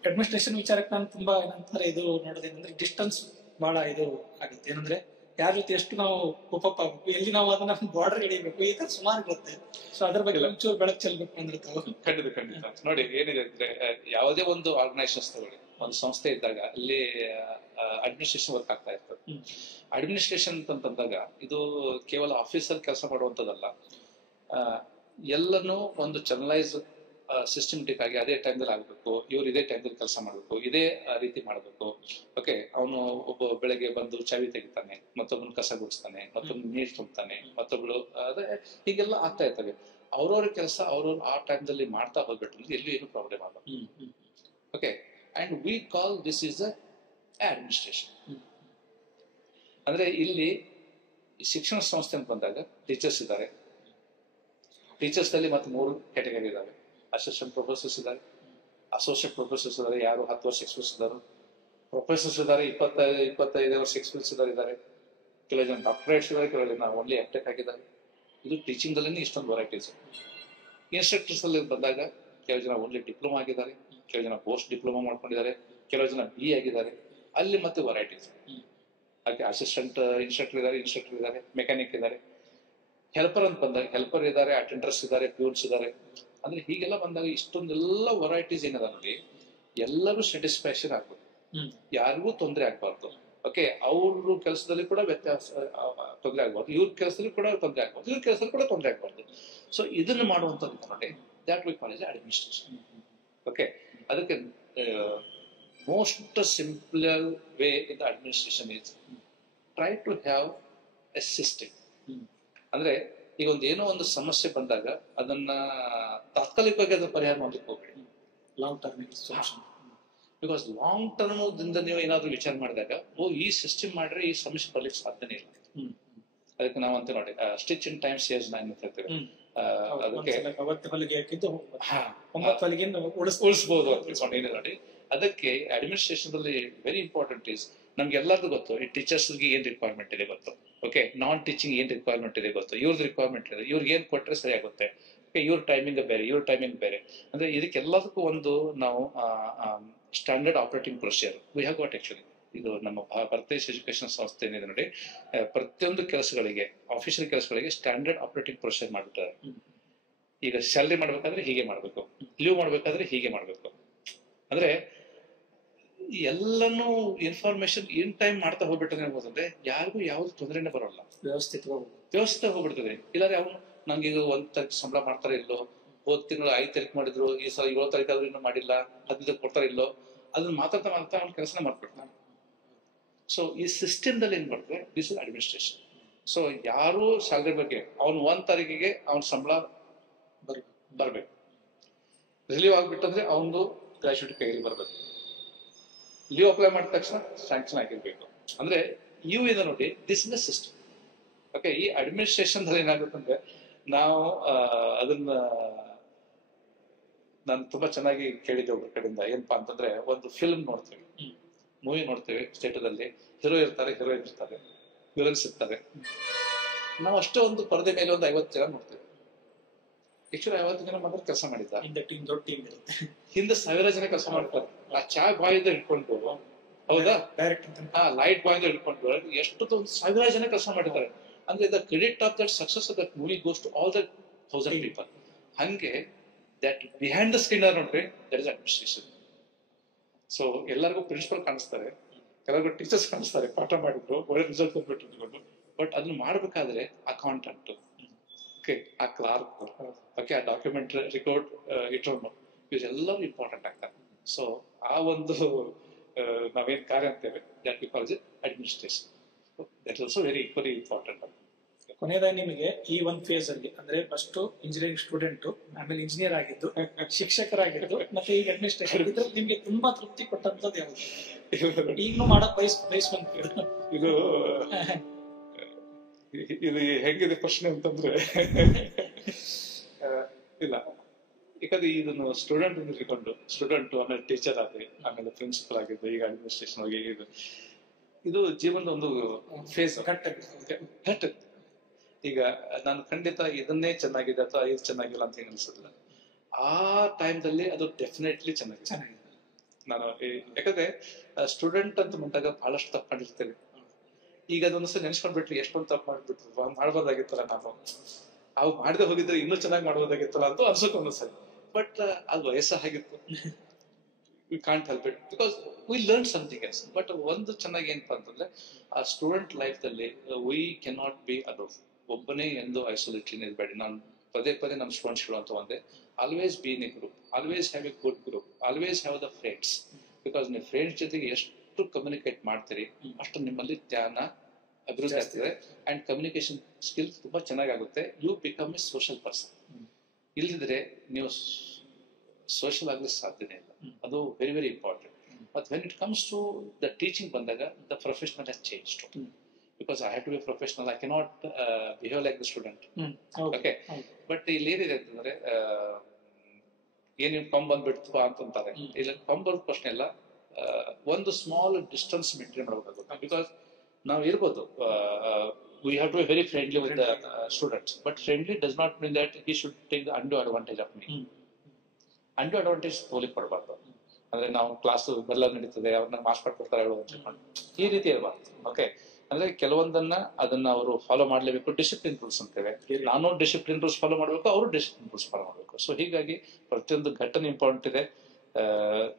ಅಡ್ಮಿನಿಸ್ಟ್ರೇಷನ್ ವಿಚಾರಕ್ಕೆ ನಾನು ತುಂಬಾ ಏನಂತಾರೆ ಇದು ನೋಡೋದೇನಂದ್ರೆ ಡಿಸ್ಟೆನ್ಸ್ ಬಹಳ ಇದು ಆಗುತ್ತೆ. ಏನಂದ್ರೆ ಯಾರ ಜೊತೆ ಎಷ್ಟು ನಾವು ಕೋಪಪ್ ಆಗ್ಬೇಕು, ಎಲ್ಲಿ ನಾವು ಅದನ್ನ ಬಾರ್ಡರ್ ಹಿಡಿಬೇಕು, ಈ ತರ ಸುಮಾರು ಇರುತ್ತೆ. ಸೊ ಅದ್ರ ಬಗ್ಗೆ ಒಂಚೂರು ಬೆಳಕು ಚೆಲ್ಬೇಕು ಅಂದ್ರೆ ಖಂಡಿತ ನೋಡಿ ಏನಿದೆ ಅಂದ್ರೆ, ಯಾವುದೇ ಒಂದು ಆರ್ಗನೈಸೇಷನ್ ತಗೊಳ್ಳಿ, ಒಂದು ಸಂಸ್ಥೆ ಇದ್ದಾಗ ಅಲ್ಲಿ ಅಡ್ಮಿನಿಸ್ಟ್ರೇಷನ್ ವರ್ಕ್ ಆಗ್ತಾ ಇರ್ತದೆ. ಅಡ್ಮಿನಿಸ್ಟ್ರೇಷನ್ ಅಂತಂದಾಗ ಇದು ಕೇವಲ ಆಫೀಸಲ್ಲಿ ಕೆಲಸ ಮಾಡುವಂಥದ್ದಲ್ಲ, ಎಲ್ಲನೂ ಒಂದು ಚನಲೈಸ್ ಸಿಸ್ಟಮೆಟಿಕ್ ಆಗಿ ಅದೇ ಟೈಮ್ದಲ್ಲಿ ಆಗ್ಬೇಕು. ಇವ್ರು ಇದೇ ಟೈಮ್ದಲ್ಲಿ ಕೆಲಸ ಮಾಡ್ಬೇಕು, ಇದೇ ರೀತಿ ಮಾಡ್ಬೇಕು. ಓಕೆ, ಅವನು ಒಬ್ಬ ಬೆಳಗ್ಗೆ ಬಂದು ಚಾವಿ ತೆಗಿತಾನೆ, ಮತ್ತೊಬ್ಬನ ಕಸ ಗುಡಿಸ್ತಾನೆ, ಮತ್ತೊಬ್ಬನ ನೀರು ತುಂಬ್ತಾನೆ, ಮತ್ತೊಬ್ಳು ಅದೇ ಹೀಗೆಲ್ಲ ಆಗ್ತಾ ಇರ್ತವೆ. ಅವ್ರವ್ರ ಕೆಲಸ ಅವ್ರವ್ರು ಆ ಟೈಮ್ದಲ್ಲಿ ಮಾಡ್ತಾ ಹೋಗ್ಬಿಟ್ರೆ ಎಲ್ಲೂ ಏನು ಪ್ರಾಬ್ಲಮ್ ಆಗಲ್ಲ. Okay, and we call this is administration. ಅಂದ್ರೆ ಇಲ್ಲಿ ಶಿಕ್ಷಣ ಸಂಸ್ಥೆ ಅಂತ ಬಂದಾಗ ಟೀಚರ್ಸ್ ಇದ್ದಾರೆ. ಟೀಚರ್ಸ್ ನಲ್ಲಿ ಮತ್ತೆ 3 ಕ್ಯಾಟಗರಿ ಇದಾವೆ. ಅಸಿಸ್ಟೆಂಟ್ ಪ್ರೊಫೆಸರ್ಸ್ ಇದ್ದಾರೆ, ಅಸೋಸಿಯೇಟ್ ಪ್ರೊಫೆಸರ್ಸ್ ಇದ್ದಾರೆ, ಯಾರು 10 ವರ್ಷ ಎಕ್ಸ್ಪೀರಿಯನ್ಸ್ ಇದ್ದಾರೆ. ಪ್ರೊಫೆಸರ್ಸ್ ಇದ್ದಾರೆ, 25 ವರ್ಷ ಎಕ್ಸ್ಪೀರಿಯನ್ಸ್ ಇದ್ದಾರೆ. ಕೆಲವು ಜನ ಡಾಕ್ಟರೇಟ್ಸ್ ಇದ್ದಾರೆ, ಕೆಲವು ಜನ ಓನ್ಲಿ ಎಫ್ಟೆಕ್ ಆಗಿದ್ದಾರೆ. ಇದು ಟೀಚಿಂಗ್ ಅಲ್ಲಿ ಇಷ್ಟೊಂದು ವೆರೈಟೀಸ್. ಇನ್ಸ್ಟ್ರಕ್ಟರ್ಸ್ ಅಲ್ಲಿ ಬಂದಾಗ ಕೆಲವು ಜನ ಓನ್ಲಿ ಡಿಪ್ಲೊಮಾ ಆಗಿದ್ದಾರೆ, ಕೆಲವು ಜನ ಪೋಸ್ಟ್ ಡಿಪ್ಲೊಮಾ ಮಾಡ್ಕೊಂಡಿದ್ದಾರೆ, ಕೆಲವು ಜನ BA ಆಗಿದ್ದಾರೆ. ಅಲ್ಲಿ ಮತ್ತೆ ವೆರೈಟೀಸ್. ಹಾಗೆ ಅಸಿಸ್ಟೆಂಟ್ ಇನ್ಸ್ಟ್ರಕ್ಟರ್ ಇದ್ದಾರೆ, ಮೆಕ್ಯಾನಿಕ್ ಇದ್ದಾರೆ. ಹೆಲ್ಪರ್ ಅಂತ ಬಂದಾಗ ಹೆಲ್ಪರ್ ಇದ್ದಾರೆ, ಅಟೆಂಡರ್ಸ್ ಇದ್ದಾರೆ, ಪ್ಯೂನ್ಸ್ ಇದ್ದಾರೆ. ಅಂದ್ರೆ ಹೀಗೆಲ್ಲ ಬಂದಾಗ ಇಷ್ಟೊಂದೆಲ್ಲ ವೆರೈಟೀಸ್ ಏನದ ನೋಡಿ, ಎಲ್ಲರೂ ಸ್ಯಾಟಿಸ್ಫ್ಯಾಕ್ಷನ್ ಆಗ್ಬೇಕು. ಯಾರಿಗೂ ತೊಂದರೆ ಆಗ್ಬಾರ್ದು. ಓಕೆ, ಅವ್ರ ಕೆಲಸದಲ್ಲಿ ಕೂಡ ವ್ಯತ್ಯಾಸ ತೊಂದರೆ ಆಗ್ಬಾರ್ದು, ಇವ್ರ ಕೆಲಸದಲ್ಲಿ ಕೂಡ ತೊಂದರೆ ಆಗ್ಬಾರ್ದು, ಇವ್ರ ಕೆಲಸದಲ್ಲಿ ಕೂಡ ತೊಂದರೆ ಆಗ್ಬಾರ್ದು. ಸೊ ಇದನ್ನು ಮಾಡುವಂಥದ್ದು ನೋಡಿ, that we call administration. Okay, ಅದಕ್ಕೆ most simple way in the administration is try to have a system. ಅಂದ್ರೆ ಈಗ ಏನೋ ಒಂದು ಸಮಸ್ಯೆ ಬಂದಾಗ ಅದನ್ನ ತಾತ್ಕಾಲಿಕವಾಗಿ ಅದನ್ನ ಪರಿಹಾರ ಮಾಡ್ಲಿಕ್ಕೆ ಹೋಗ್ಬೇಡಿ, long term solution. Because long term ದಿಂದ ನೀವು ಏನಾದ್ರು ವಿಚಾರ ಮಾಡಿದಾಗ ಈ ಸಿಸ್ಟಮ್ ಮಾಡ್ರೆ ಈ ಸಮಸ್ಯೆ ಬರ್ಲಿಕ್ಕೆ ಸಾಧ್ಯನೇ ಇಲ್ಲ. ಅದಕ್ಕೆ ನಾವು ಅಂತ ನೋಡಿ stitch in time saves nine ಅಂತ ಹೇಳ್ತೇವೆ. ಅದಕ್ಕೆ 9 ಹೊಲಿಗೆ ಹಾಕಿದ್ದು 9 ಹೊಲಿಗೆ ಉಳಿಸಬಹುದು ಅಂತ ನೋಡಿ. ಅದಕ್ಕೆ ಅಡ್ಮಿನಿಸ್ಟ್ರೇಷನ್ ಅಲ್ಲಿ ವೆರಿ ಇಂಪಾರ್ಟೆಂಟ್ ಇಸ್ ನಮ್ಗೆ ಎಲ್ಲರಿಗೂ ಗೊತ್ತು ಈ ಟೀಚರ್ಸ್ಗೆ ಏನ್ ರಿಕ್ವೈರ್ಮೆಂಟ್ ಇದೆ ಗೊತ್ತು. ಓಕೆ, ನಾನ್ ಟೀಚಿಂಗ್ ಏನ್ ರಿಕ್ವೈರ್ಮೆಂಟ್ ಇದೆ ಗೊತ್ತು, ಇವ್ರದ್ದು ರಿಕ್ವೈರ್ಮೆಂಟ್ ಇದೆ, ಇವ್ರಿಗೆ ಏನ್ ಕೊಟ್ರೆ ಸರಿ ಆಗುತ್ತೆ. ಇವ್ರ ಟೈಮಿಂಗ್ ಬೇರೆ, ಇವ್ರ ಟೈಮಿಂಗ್ ಬೇರೆ. ಅಂದ್ರೆ ಇದಕ್ಕೆಲ್ಲದಕ್ಕೂ ಒಂದು ನಾವು standard operating procedure we have got actually. ಇದು ನಮ್ಮ ಭಾರತೀಯ ಎಜುಕೇಶನ್ ಸಂಸ್ಥೆ ಏನಿದೆ ನೋಡಿ, ಪ್ರತಿಯೊಂದು ಕೆಲಸಗಳಿಗೆ, ಆಫೀಷಿಯಲ್ ಕೆಲಸಗಳಿಗೆ ಸ್ಟ್ಯಾಂಡರ್ಡ್ ಆಪರೇಟಿಂಗ್ ಪ್ರೊಸೀಜರ್ ಮಾಡ್ಬಿಟ್ಟಾರೆ. ಈಗ ಸ್ಯಾಲರಿ ಮಾಡ್ಬೇಕಾದ್ರೆ ಹೀಗೆ ಮಾಡ್ಬೇಕು, ಲೀವ್ ಮಾಡ್ಬೇಕಾದ್ರೆ ಹೀಗೆ ಮಾಡ್ಬೇಕು. ಅಂದ್ರೆ ಎಲ್ಲನೂ ಇನ್ಫಾರ್ಮೇಶನ್ ಇನ್ ಟೈಮ್ ಮಾಡ್ತಾ ಹೋಗ್ಬಿಟ್ರೆ ಏನ್ಬೋದಂದ್ರೆ ಯಾರಿಗೂ ಯಾವ್ದು ತೊಂದರೆನೇ ಬರೋಲ್ಲ, ವ್ಯವಸ್ಥಿತ ಹೋಗ್ಬಿಡ್ತದೆ. ಇಲ್ಲಾಂದ್ರೆ ಅವನು ನಂಗೆ ಈಗ 1 ತಾರೀಕು ಸಂಬಳ ಮಾಡ್ತಾರೆ ಇಲ್ಲೋ, ಹೋದ್ ತಿಂಗಳು 5 ತಾರೀಕು ಮಾಡಿದ್ರು, ಈ ಸಲ 7 ತಾರೀಕು ಆದ್ರೂ ಇನ್ನೂ ಮಾಡಿಲ್ಲ, 15 ಕೊಡ್ತಾರೆ ಇಲ್ಲೋ, ಅದನ್ನ ಮಾತಾಡ್ತಾ ಅವ್ನ ಕೆಲಸನ ಮಾಡ್ಬಿಡ್ತಾನೆ. ಸೊ ಈ ಸಿಸ್ಟಮ್ದಲ್ಲಿ ಏನ್ ಮಾಡ್ತಾರೆ, ದಿಸ್ ಇಸ್ ಅಡ್ಮಿನಿಸ್ಟ್ರೇಷನ್. ಸೊ ಯಾರು ಸ್ಯಾಲರಿ ಬಗ್ಗೆ ಅವ್ನು 1 ತಾರೀಕಿಗೆ ಅವ್ನ ಸಂಬಳ ಬರ್ಬೇಕು, ರಿಲೀವ್ ಆಗ್ಬಿಟ್ಟಂದ್ರೆ ಅವನು ಗ್ರಾಚ್ಯುಟಿ ಕೈಯಲ್ಲಿ ಬರ್ಬೇಕು, ಲೀವ್ ಅಪ್ಲೈ ಮಾಡಿದ ತಕ್ಷಣ ಸ್ಯಾಂಕ್ಷನ್ ಆಗಿರ್ಬೇಕು. ಅಂದ್ರೆ ಇವು ಇದೆ ನೋಡಿ, this is the system. Okay, ಈ ಅಡ್ಮಿನಿಸ್ಟ್ರೇಷನ್ ಏನಾಗುತ್ತಂದ್ರೆ ನಾವು ಅದನ್ನ ನಾನು ತುಂಬಾ ಚೆನ್ನಾಗಿ ಕೇಳಿದ್ದೆ ಒಬ್ಬರ ಕಡೆಯಿಂದ. ಏನಪ್ಪಾ ಅಂತಂದ್ರೆ, ಒಂದು ಫಿಲ್ಮ್ ನೋಡ್ತೇವೆ, ಮೂವಿ ನೋಡ್ತೇವೆ, ಸ್ಟೇಟದಲ್ಲಿ ಹೀರೋ ಇರ್ತಾರೆ, ಹೀರೋಯಿನ್ ಇರ್ತಾರೆ, ವಿಲನ್ಸ್ ಇರ್ತಾರೆ. ನಾವು ಅಷ್ಟೇ ಒಂದು ಪರದೆ ಮೇಲೆ ಒಂದು 50 ಜನ ನೋಡ್ತೇವೆ. ಆಕ್ಚುಲಿ 50 ಜನ ಮಾತ್ರ ಕೆಲಸ ಮಾಡಿದ್ದ, ದೊಡ್ಡ ಟೀಮ್ ಇರುತ್ತೆ, ಹಿಂದೆ 1000 ಜನ ಕೆಲಸ ಮಾಡ್ತಾರೆ. ಆ ಚಾ ಬಾಯ್ ಇಂದ ಹಿಡ್ಕೊಂಡು, ಹೌದಾ, ಲೈಟ್ ಬಾಯ್ ಇಂದ ಹಿಡ್ಕೊಂಡು ಎಷ್ಟು 1000 ಜನ ಕೆಲಸ ಮಾಡಿದ್ದಾರೆ. ಅಂದ್ರೆ the credit of that success of that movie goes to all that 1000 people. ಹಂಗೆ ದಟ್ ಬಿಹೈಂಡ್ ದ ಸ್ಕ್ರೀನ್ ನೋಡ್ರಿ, ದಟ್ ಇಸ್ ಅಡ್ಮಿನಿಸ್ಟ್ರೇಷನ್. ಸೊ ಎಲ್ಲರಿಗೂ ಪ್ರಿನ್ಸಿಪಲ್ ಕಾಣಿಸ್ತಾರೆ, ಕೆಲವರು ಟೀಚರ್ಸ್ ಕಾಣಿಸ್ತಾರೆ, ಪಾಠ ಮಾಡಿದ್ರು, ಒಳ್ಳೆ ರಿಸಲ್ಟ್ ಬಂದ್ಬಿಟ್ಟು. ಬಟ್ ಅದನ್ನ ಮಾಡ್ಬೇಕಾದ್ರೆ ಅಕೌಂಟೆಂಟ್, ಓಕೆ, ಆ ಕ್ಲಾರ್ಕ್, ಓಕೆ, ಆ ಡಾಕ್ಯುಮೆಂಟ್ ರಿಕಾರ್ಡ್ ಇಟ್ರು, ಇವರೆಲ್ಲರೂ ಇಂಪಾರ್ಟೆಂಟ್ ಆಗ್ತಾರೆ. ಸೊ ಆ ಒಂದು ನಾವೇನ್ ಕಾರ್ಯ ಅಂತೇವೆ, that we call it administration. That is also very equally important. ಕೊನೆಯದಾಗಿ ನಿಮಗೆ ಈ ಒಂದು ಫೇಸ್ ಅಲ್ಲಿ ಅಂದ್ರೆ ಫಸ್ಟ್ ಇಂಜಿನಿಯರಿಂಗ್ ಸ್ಟೂಡೆಂಟ್, ಆಮೇಲೆ ಇಂಜಿನಿಯರ್ ಆಗಿದ್ದು, ಶಿಕ್ಷಕರಾಗಿದ್ದು, ಮತ್ತೆ ಈಗ ಅಡ್ಮಿನಿಸ್ಟ್ರೇಷನ್ ಇದ್ರೆ ನಿಮ್ಗೆ ತುಂಬಾ ತೃಪ್ತಿ ಕೊಟ್ಟಂತದ್ದು ಯಾವುದು? ಈಗಲೂ ಮಾಡಕ್ ಬಯಸ್ಕೊಂತೀವಿ. ಇದು ಹೆಂಗಿದೆ ಪ್ರಶ್ನೆ ಅಂತಂದ್ರೆ, ಇಲ್ಲ, ಯಾಕಂದ್ರೆ ಇದನ್ನು ಸ್ಟೂಡೆಂಟ್ ತಿಳ್ಕೊಂಡು, ಸ್ಟೂಡೆಂಟ್ ಆಮೇಲೆ ಟೀಚರ್ ಆಗಿ, ಆಮೇಲೆ ಪ್ರಿನ್ಸಿಪಲ್ ಆಗಿದ್ದು, ಈಗ ಅಡ್ಮಿನಿಸ್ಟ್ರೇಷನ್ ಹೋಗಿ, ಇದು ಜೀವನದ ಒಂದು ಫೇಸ್ ಘಟ್ಟ. ಈಗ ನಾನು ಖಂಡಿತ ಇದನ್ನೇ ಚೆನ್ನಾಗಿದೆ ಅಥವಾ ಇದು ಚೆನ್ನಾಗಿಲ್ಲ ಅಂತ ಏನು ಅನ್ಸೋದಿಲ್ಲ. ಆ ಟೈಮ್ದಲ್ಲಿ ಅದು ಡೆಫಿನೆಟ್ಲಿ ಚೆನ್ನಾಗಿದೆ. ನಾನು ಯಾಕಂದ್ರೆ ಸ್ಟೂಡೆಂಟ್ ಅಂತ ಬಂದಾಗ ಬಹಳಷ್ಟು ತಪ್ಪು ಮಾಡಿರ್ತೇವೆ. ಈಗ ಅದೊಂದ್ಸಲ ನೆನ್ಸ್ಕೊಂಡ್ಬಿಟ್ರಿ, ಎಷ್ಟೊಂದು ತಪ್ಪು ಮಾಡ್ಬಿಟ್ರು, ಮಾಡ್ಬೋದಾಗಿತ್ತಲ್ಲ, ನಾವು ಅವು ಮಾಡದೆ ಹೋಗಿದ್ರೆ ಇನ್ನೂ ಚೆನ್ನಾಗಿ ಮಾಡ್ಬೋದಾಗಿತ್ತಲ್ಲ ಅಂತ ಅನ್ಸೋಕೆ ಒಂದೊಂದ್ಸಲ. ಬಟ್ ಅದು ವಯಸ್ಸಾಗಿತ್ತು, we can't help it, because we learn something else. But ಒಂದು ಚೆನ್ನಾಗಿ ಏನಪ್ಪಾ ಅಂತಂದ್ರೆ, ಆ ಸ್ಟೂಡೆಂಟ್ ಲೈಫ್ ದಲ್ಲಿ ವಿ ಕೆನಾಟ್ ಬಿ ಅಲೋನ್. ಒಬ್ಬನೇ ಎಂದು ಐಸೋಲೇಟ್ಲಿ ಇರಬೇಡಿ. ನಾನು ಪದೇ ನಮ್ಮ ಸ್ಟೂಡೆಂಟ್ಸ್ ಹೇಳುವಂತ ಒಂದೇ, always B in a group, always have A good group, always have the friends. Because ನೀವು ಫ್ರೆಂಡ್ಸ್ ಜೊತೆಗೆ ಎಷ್ಟು ಕಮ್ಯುನಿಕೇಟ್ ಮಾಡ್ತೀರಿ, ಅಷ್ಟು ನಿಮ್ಮಲ್ಲಿ ಜ್ಞಾನ ಅಭಿವೃದ್ಧಿ ಆಗ್ತದೆ, ಅಂಡ್ ಕಮ್ಯುನಿಕೇಶನ್ ಸ್ಕಿಲ್ಸ್ ತುಂಬಾ ಚೆನ್ನಾಗುತ್ತೆ. You become a social person. ಇಲ್ಲದಿದ್ರೆ ನೀವು ಸೋಷಿಯಲ್ ಆಗಲಿಕ್ಕೆ ಸಾಧ್ಯನೇ ಇಲ್ಲ. ಅದು very very important. But when it comes to the teaching ಬಂದಾಗ, the professional has changed. Because I have to be a professional, I cannot behave like the student. Okay. But ಇಲ್ಲಿ ಏನಿದೆ ಅಂತಂದ್ರೆ, ಏನ್ ಪಂಪ್ ಬಂದ್ಬಿಡ್ತು ಅಂತಾರೆ. ಇಲ್ಲ, ಪಂಪ್ ಬರೋದ್ ಪ್ರಶ್ನೆ ಇಲ್ಲ, ಒಂದು ಸ್ಮಾಲ್ ಡಿಸ್ಟೆನ್ಸ್ ಮೇಂಟೈನ್ ಮಾಡಬೇಕು. ಬಿಕಾಸ್ ನಾವು ಇರ್ಬೋದು, we have to be very friendly with the students, but friendly does not mean that he should take the undue advantage of me. Undue advantage ತೋಲಿ ಕೊಡಬಾರ್ದು. ಅಂದ್ರೆ ನಾವು ಕ್ಲಾಸ್ ಬೆಲ್ಲ ನಡೀತದೆ, ಅವ್ರನ್ನ ಮಾರ್ಕ್ಸ್ ಕೊಡ್ತಾರೆ ಈ ರೀತಿ ಇರಬಾರ್ದು. ಓಕೆ, ಅಂದ್ರೆ ಕೆಲವೊಂದನ್ನ ಅದನ್ನ ಅವರು ಫಾಲೋ ಮಾಡ್ಲೇಬೇಕು. ಡಿಸಿಪ್ಲಿನ್ ರೂಲ್ಸ್ ಅಂತೇವೆ, ನಾನು ಡಿಸಿಪ್ಲಿನ್ ರೂಲ್ಸ್ ಫಾಲೋ ಮಾಡ್ಬೇಕು, ಅವರು ಡಿಸಿಪ್ಲಿನ್ ರೂಲ್ಸ್ ಫಾಲೋ ಮಾಡ್ಬೇಕು. ಸೊ ಹೀಗಾಗಿ ಪ್ರತಿಯೊಂದು ಘಟನೆ ಇಂಪಾರ್ಟೆಂಟ್ ಇದೆ.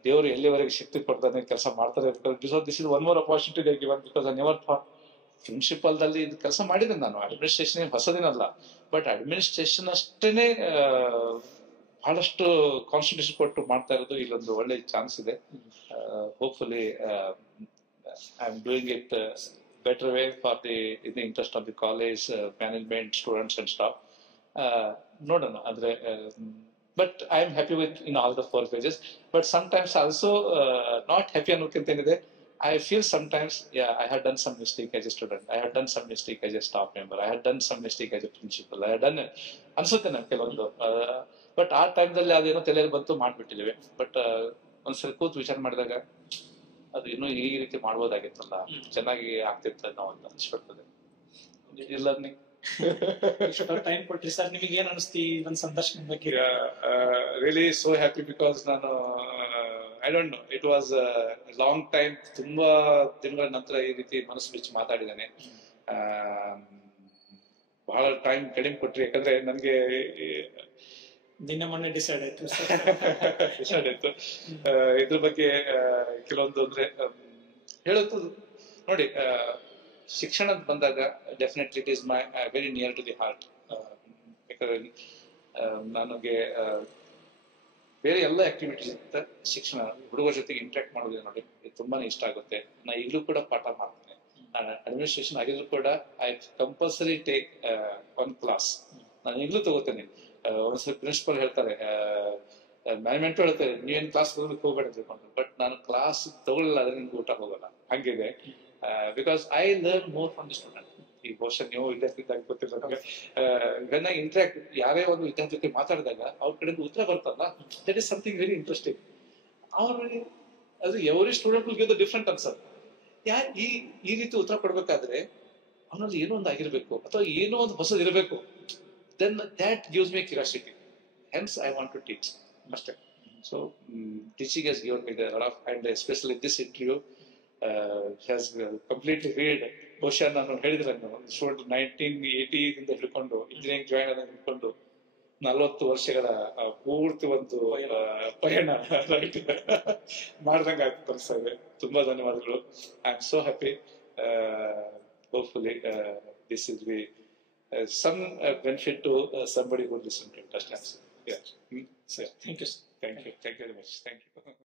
ದೇವರು ಎಲ್ಲಿವರೆಗೆ ಶಕ್ತಿ ಕೊಡ್ತಾನೆ ಕೆಲಸ ಮಾಡ್ತಾರೆ. Because this is one more opportunity they given, because I never thought principal ದಲ್ಲಿ ಇದು ಕೆಲಸ ಮಾಡಿದ್ದೇನೆ ನಾನು. ಅಡ್ಮಿನಿಸ್ಟ್ರೇಷನ್ ಹೊಸದೇನಲ್ಲ, ಬಟ್ ಅಡ್ಮಿನಿಸ್ಟ್ರೇಷನ್ ಅಷ್ಟೇನೆ ಬಹಳಷ್ಟು ಕಾನ್ಸಂಟ್ರೇಷನ್ ಕೊಟ್ಟು ಮಾಡ್ತಾ ಇರೋದು. ಇಲ್ಲೊಂದು ಒಳ್ಳೆ ಚಾನ್ಸ್ ಇದೆ. Hopefully I am doing it better way for in the interest of the college management, students and staff. ನೋಡೋಣ ಅಂದ್ರೆ. But I am happy with in all the 4 pages. But sometimes also not happy ಅನ್ನೋಕ್ಕಿಂತ ಏನಿದೆ, I feel sometimes, yeah, I had done some mistake as a student. I had done some mistake as a staff member. I had done some mistake as a principal. I had done ಅನ್ಸುತ್ತೆ ನನಗೆ ಕೆಲವೊಂದು. But ಆ ಟೈಮ್ದಲ್ಲಿ ಅದೇನೋ ತಲೆಯಲ್ಲಿ ಬಂತು, ಮಾಡ್ಬಿಟ್ಟಿದ್ದೇವೆ. But ಒಂದ್ಸರಿ ಕೂತು ವಿಚಾರ ಮಾಡಿದಾಗ ಅದು ಇನ್ನೂ ಈ ರೀತಿ ಮಾಡ್ಬೋದಾಗಿತ್ತಲ್ಲ, ಚೆನ್ನಾಗಿ ಆಗ್ತಿತ್ತು ನಾವು ಅಂತ ಅನ್ಸ್ಬಿಡ್ತದೆ. ಲರ್ನಿಂಗ್ ಟೈಮ್ ಕೊಟ್ರಿ ಸರ್. ನಿಮಗೆ ಏನ್ ಅನಿಸ್ತಿ ಒಂದ್ ಸಂದರ್ಶನ ಬಗ್ಗೆ? ರಿಯಲಿ ಸೋ ಹ್ಯಾಪಿ, ಬಿಕಾಸ್ ನಾನು I don't know, it was long time. ತುಂಬಾ ದಿನಗಳ ನಂತರ ಈ ರೀತಿ ಮನಸ್ಸು ಬಿಚ್ಚಿ ಮಾತಾಡಿದ್ದೇನೆ. ಬಹಳ ಟೈಮ್ ಕಡಿಮೆ ಕೊಟ್ರಿ, ಯಾಕಂದ್ರೆ ನನ್ಗೆ ನಿನ್ನೆ ಮೊನ್ನೆ ಡಿಸೈಡ್ ಆಯ್ತು ಇದ್ರ ಬಗ್ಗೆ ಕೆಲವೊಂದು ಅಂದ್ರೆ ಹೇಳೋದು. ನೋಡಿ, ಶಿಕ್ಷಣ ಬಂದಾಗ definitely it is my very near to the heart. ಯಾಕಂದ್ರೆ ನನಗೆ ಬೇರೆ ಎಲ್ಲ ಆಕ್ಟಿವಿಟೀಸ್ ಅಂತ ಶಿಕ್ಷಣ, ಹುಡುಗರ ಜೊತೆಗೆ ಇಂಟ್ರಾಕ್ಟ್ ಮಾಡೋದು ನೋಡಿ ತುಂಬಾನೇ ಇಷ್ಟ ಆಗುತ್ತೆ. ನಾ ಈಗಲೂ ಕೂಡ ಪಾಠ ಮಾಡ್ತೇನೆ. ಅಡ್ಮಿನಿಸ್ಟ್ರೇಷನ್ ಆಗಿದ್ರು ಕೂಡ ಐ ಕಂಪಲ್ಸರಿ ಟೇಕ್ 1 ಕ್ಲಾಸ್. ನಾನು ಈಗಲೂ ತಗೋತೇನೆ. ಒಂದ್ಸರಿ ಪ್ರಿನ್ಸಿಪಲ್ ಹೇಳ್ತಾರೆ, ಮ್ಯಾನೇಜ್ಮೆಂಟ್ ಹೇಳ್ತಾರೆ, ನೀವೇನ್ ಕ್ಲಾಸ್ ತಗೋಬೇಕು ಹೋಗ್ಬೇಡ ಅಂತ ತಿಳ್ಕೊಂಡು. ಬಟ್ ನಾನು ಕ್ಲಾಸ್ ತಗೊಳ್ಳಿಲ್ಲ ಅಂದ್ರೆ ನಿಮ್ಗೆ ಊಟ ಹೋಗಲ್ಲ, ಹಂಗಿದೆ. Because I learn more from the student. ಈ ಬಹುಶಃ ನೀವು ವಿದ್ಯಾರ್ಥಿ ಇದ್ದಾಗ ಗೊತ್ತಿಲ್ಲ ನಮಗೆ, ವೆನ್ ಐ ಇಂಟ್ರಾಕ್ಟ್, ಯಾರೇ ಒಂದು ವಿದ್ಯಾರ್ಥಿ ಜೊತೆ ಮಾತಾಡಿದಾಗ ಅವ್ರ ಕಡೆಯಿಂದ ಉತ್ತರ ಬರ್ತಲ್ಲ, that is something very interesting. ಅವ್ರಿಗೆ ಅದು every student will give the different answer. ಈ ರೀತಿ ಉತ್ತರ ಕೊಡ್ಬೇಕಾದ್ರೆ ಅವನಲ್ಲಿ ಏನೋ ಒಂದು ಆಗಿರ್ಬೇಕು, ಅಥವಾ ಏನೋ ಒಂದು ಹೊಸದು ಇರಬೇಕು. Then that gives me curiosity. Hence I want to teach ಅಷ್ಟೇ. So teaching has given me lot of, and especially this interview has completely read. ಬಹುಶಃ ನಾನು ಹೇಳಿದ್ರೆ ಸ್ಟೂಡೆಂಟ್ 1980 ಹಿಡ್ಕೊಂಡು ಇಂಜಿನಿಯರಿಂಗ್ ಜಾಯಿನ್ ಆದ ಹಿಡ್ಕೊಂಡು 40 ವರ್ಷಗಳ ಪೂರ್ತಿ ಒಂದು ಪಯಣ ಮಾಡ್ದಂಗೆ ಆಗ್ತಾ ಇದೆ. ತುಂಬಾ ಧನ್ಯವಾದಗಳು. I am so happy. Hopefully this is B some benefit to somebody who listen to it. Thank you, sir. Thank you very much. Thank you.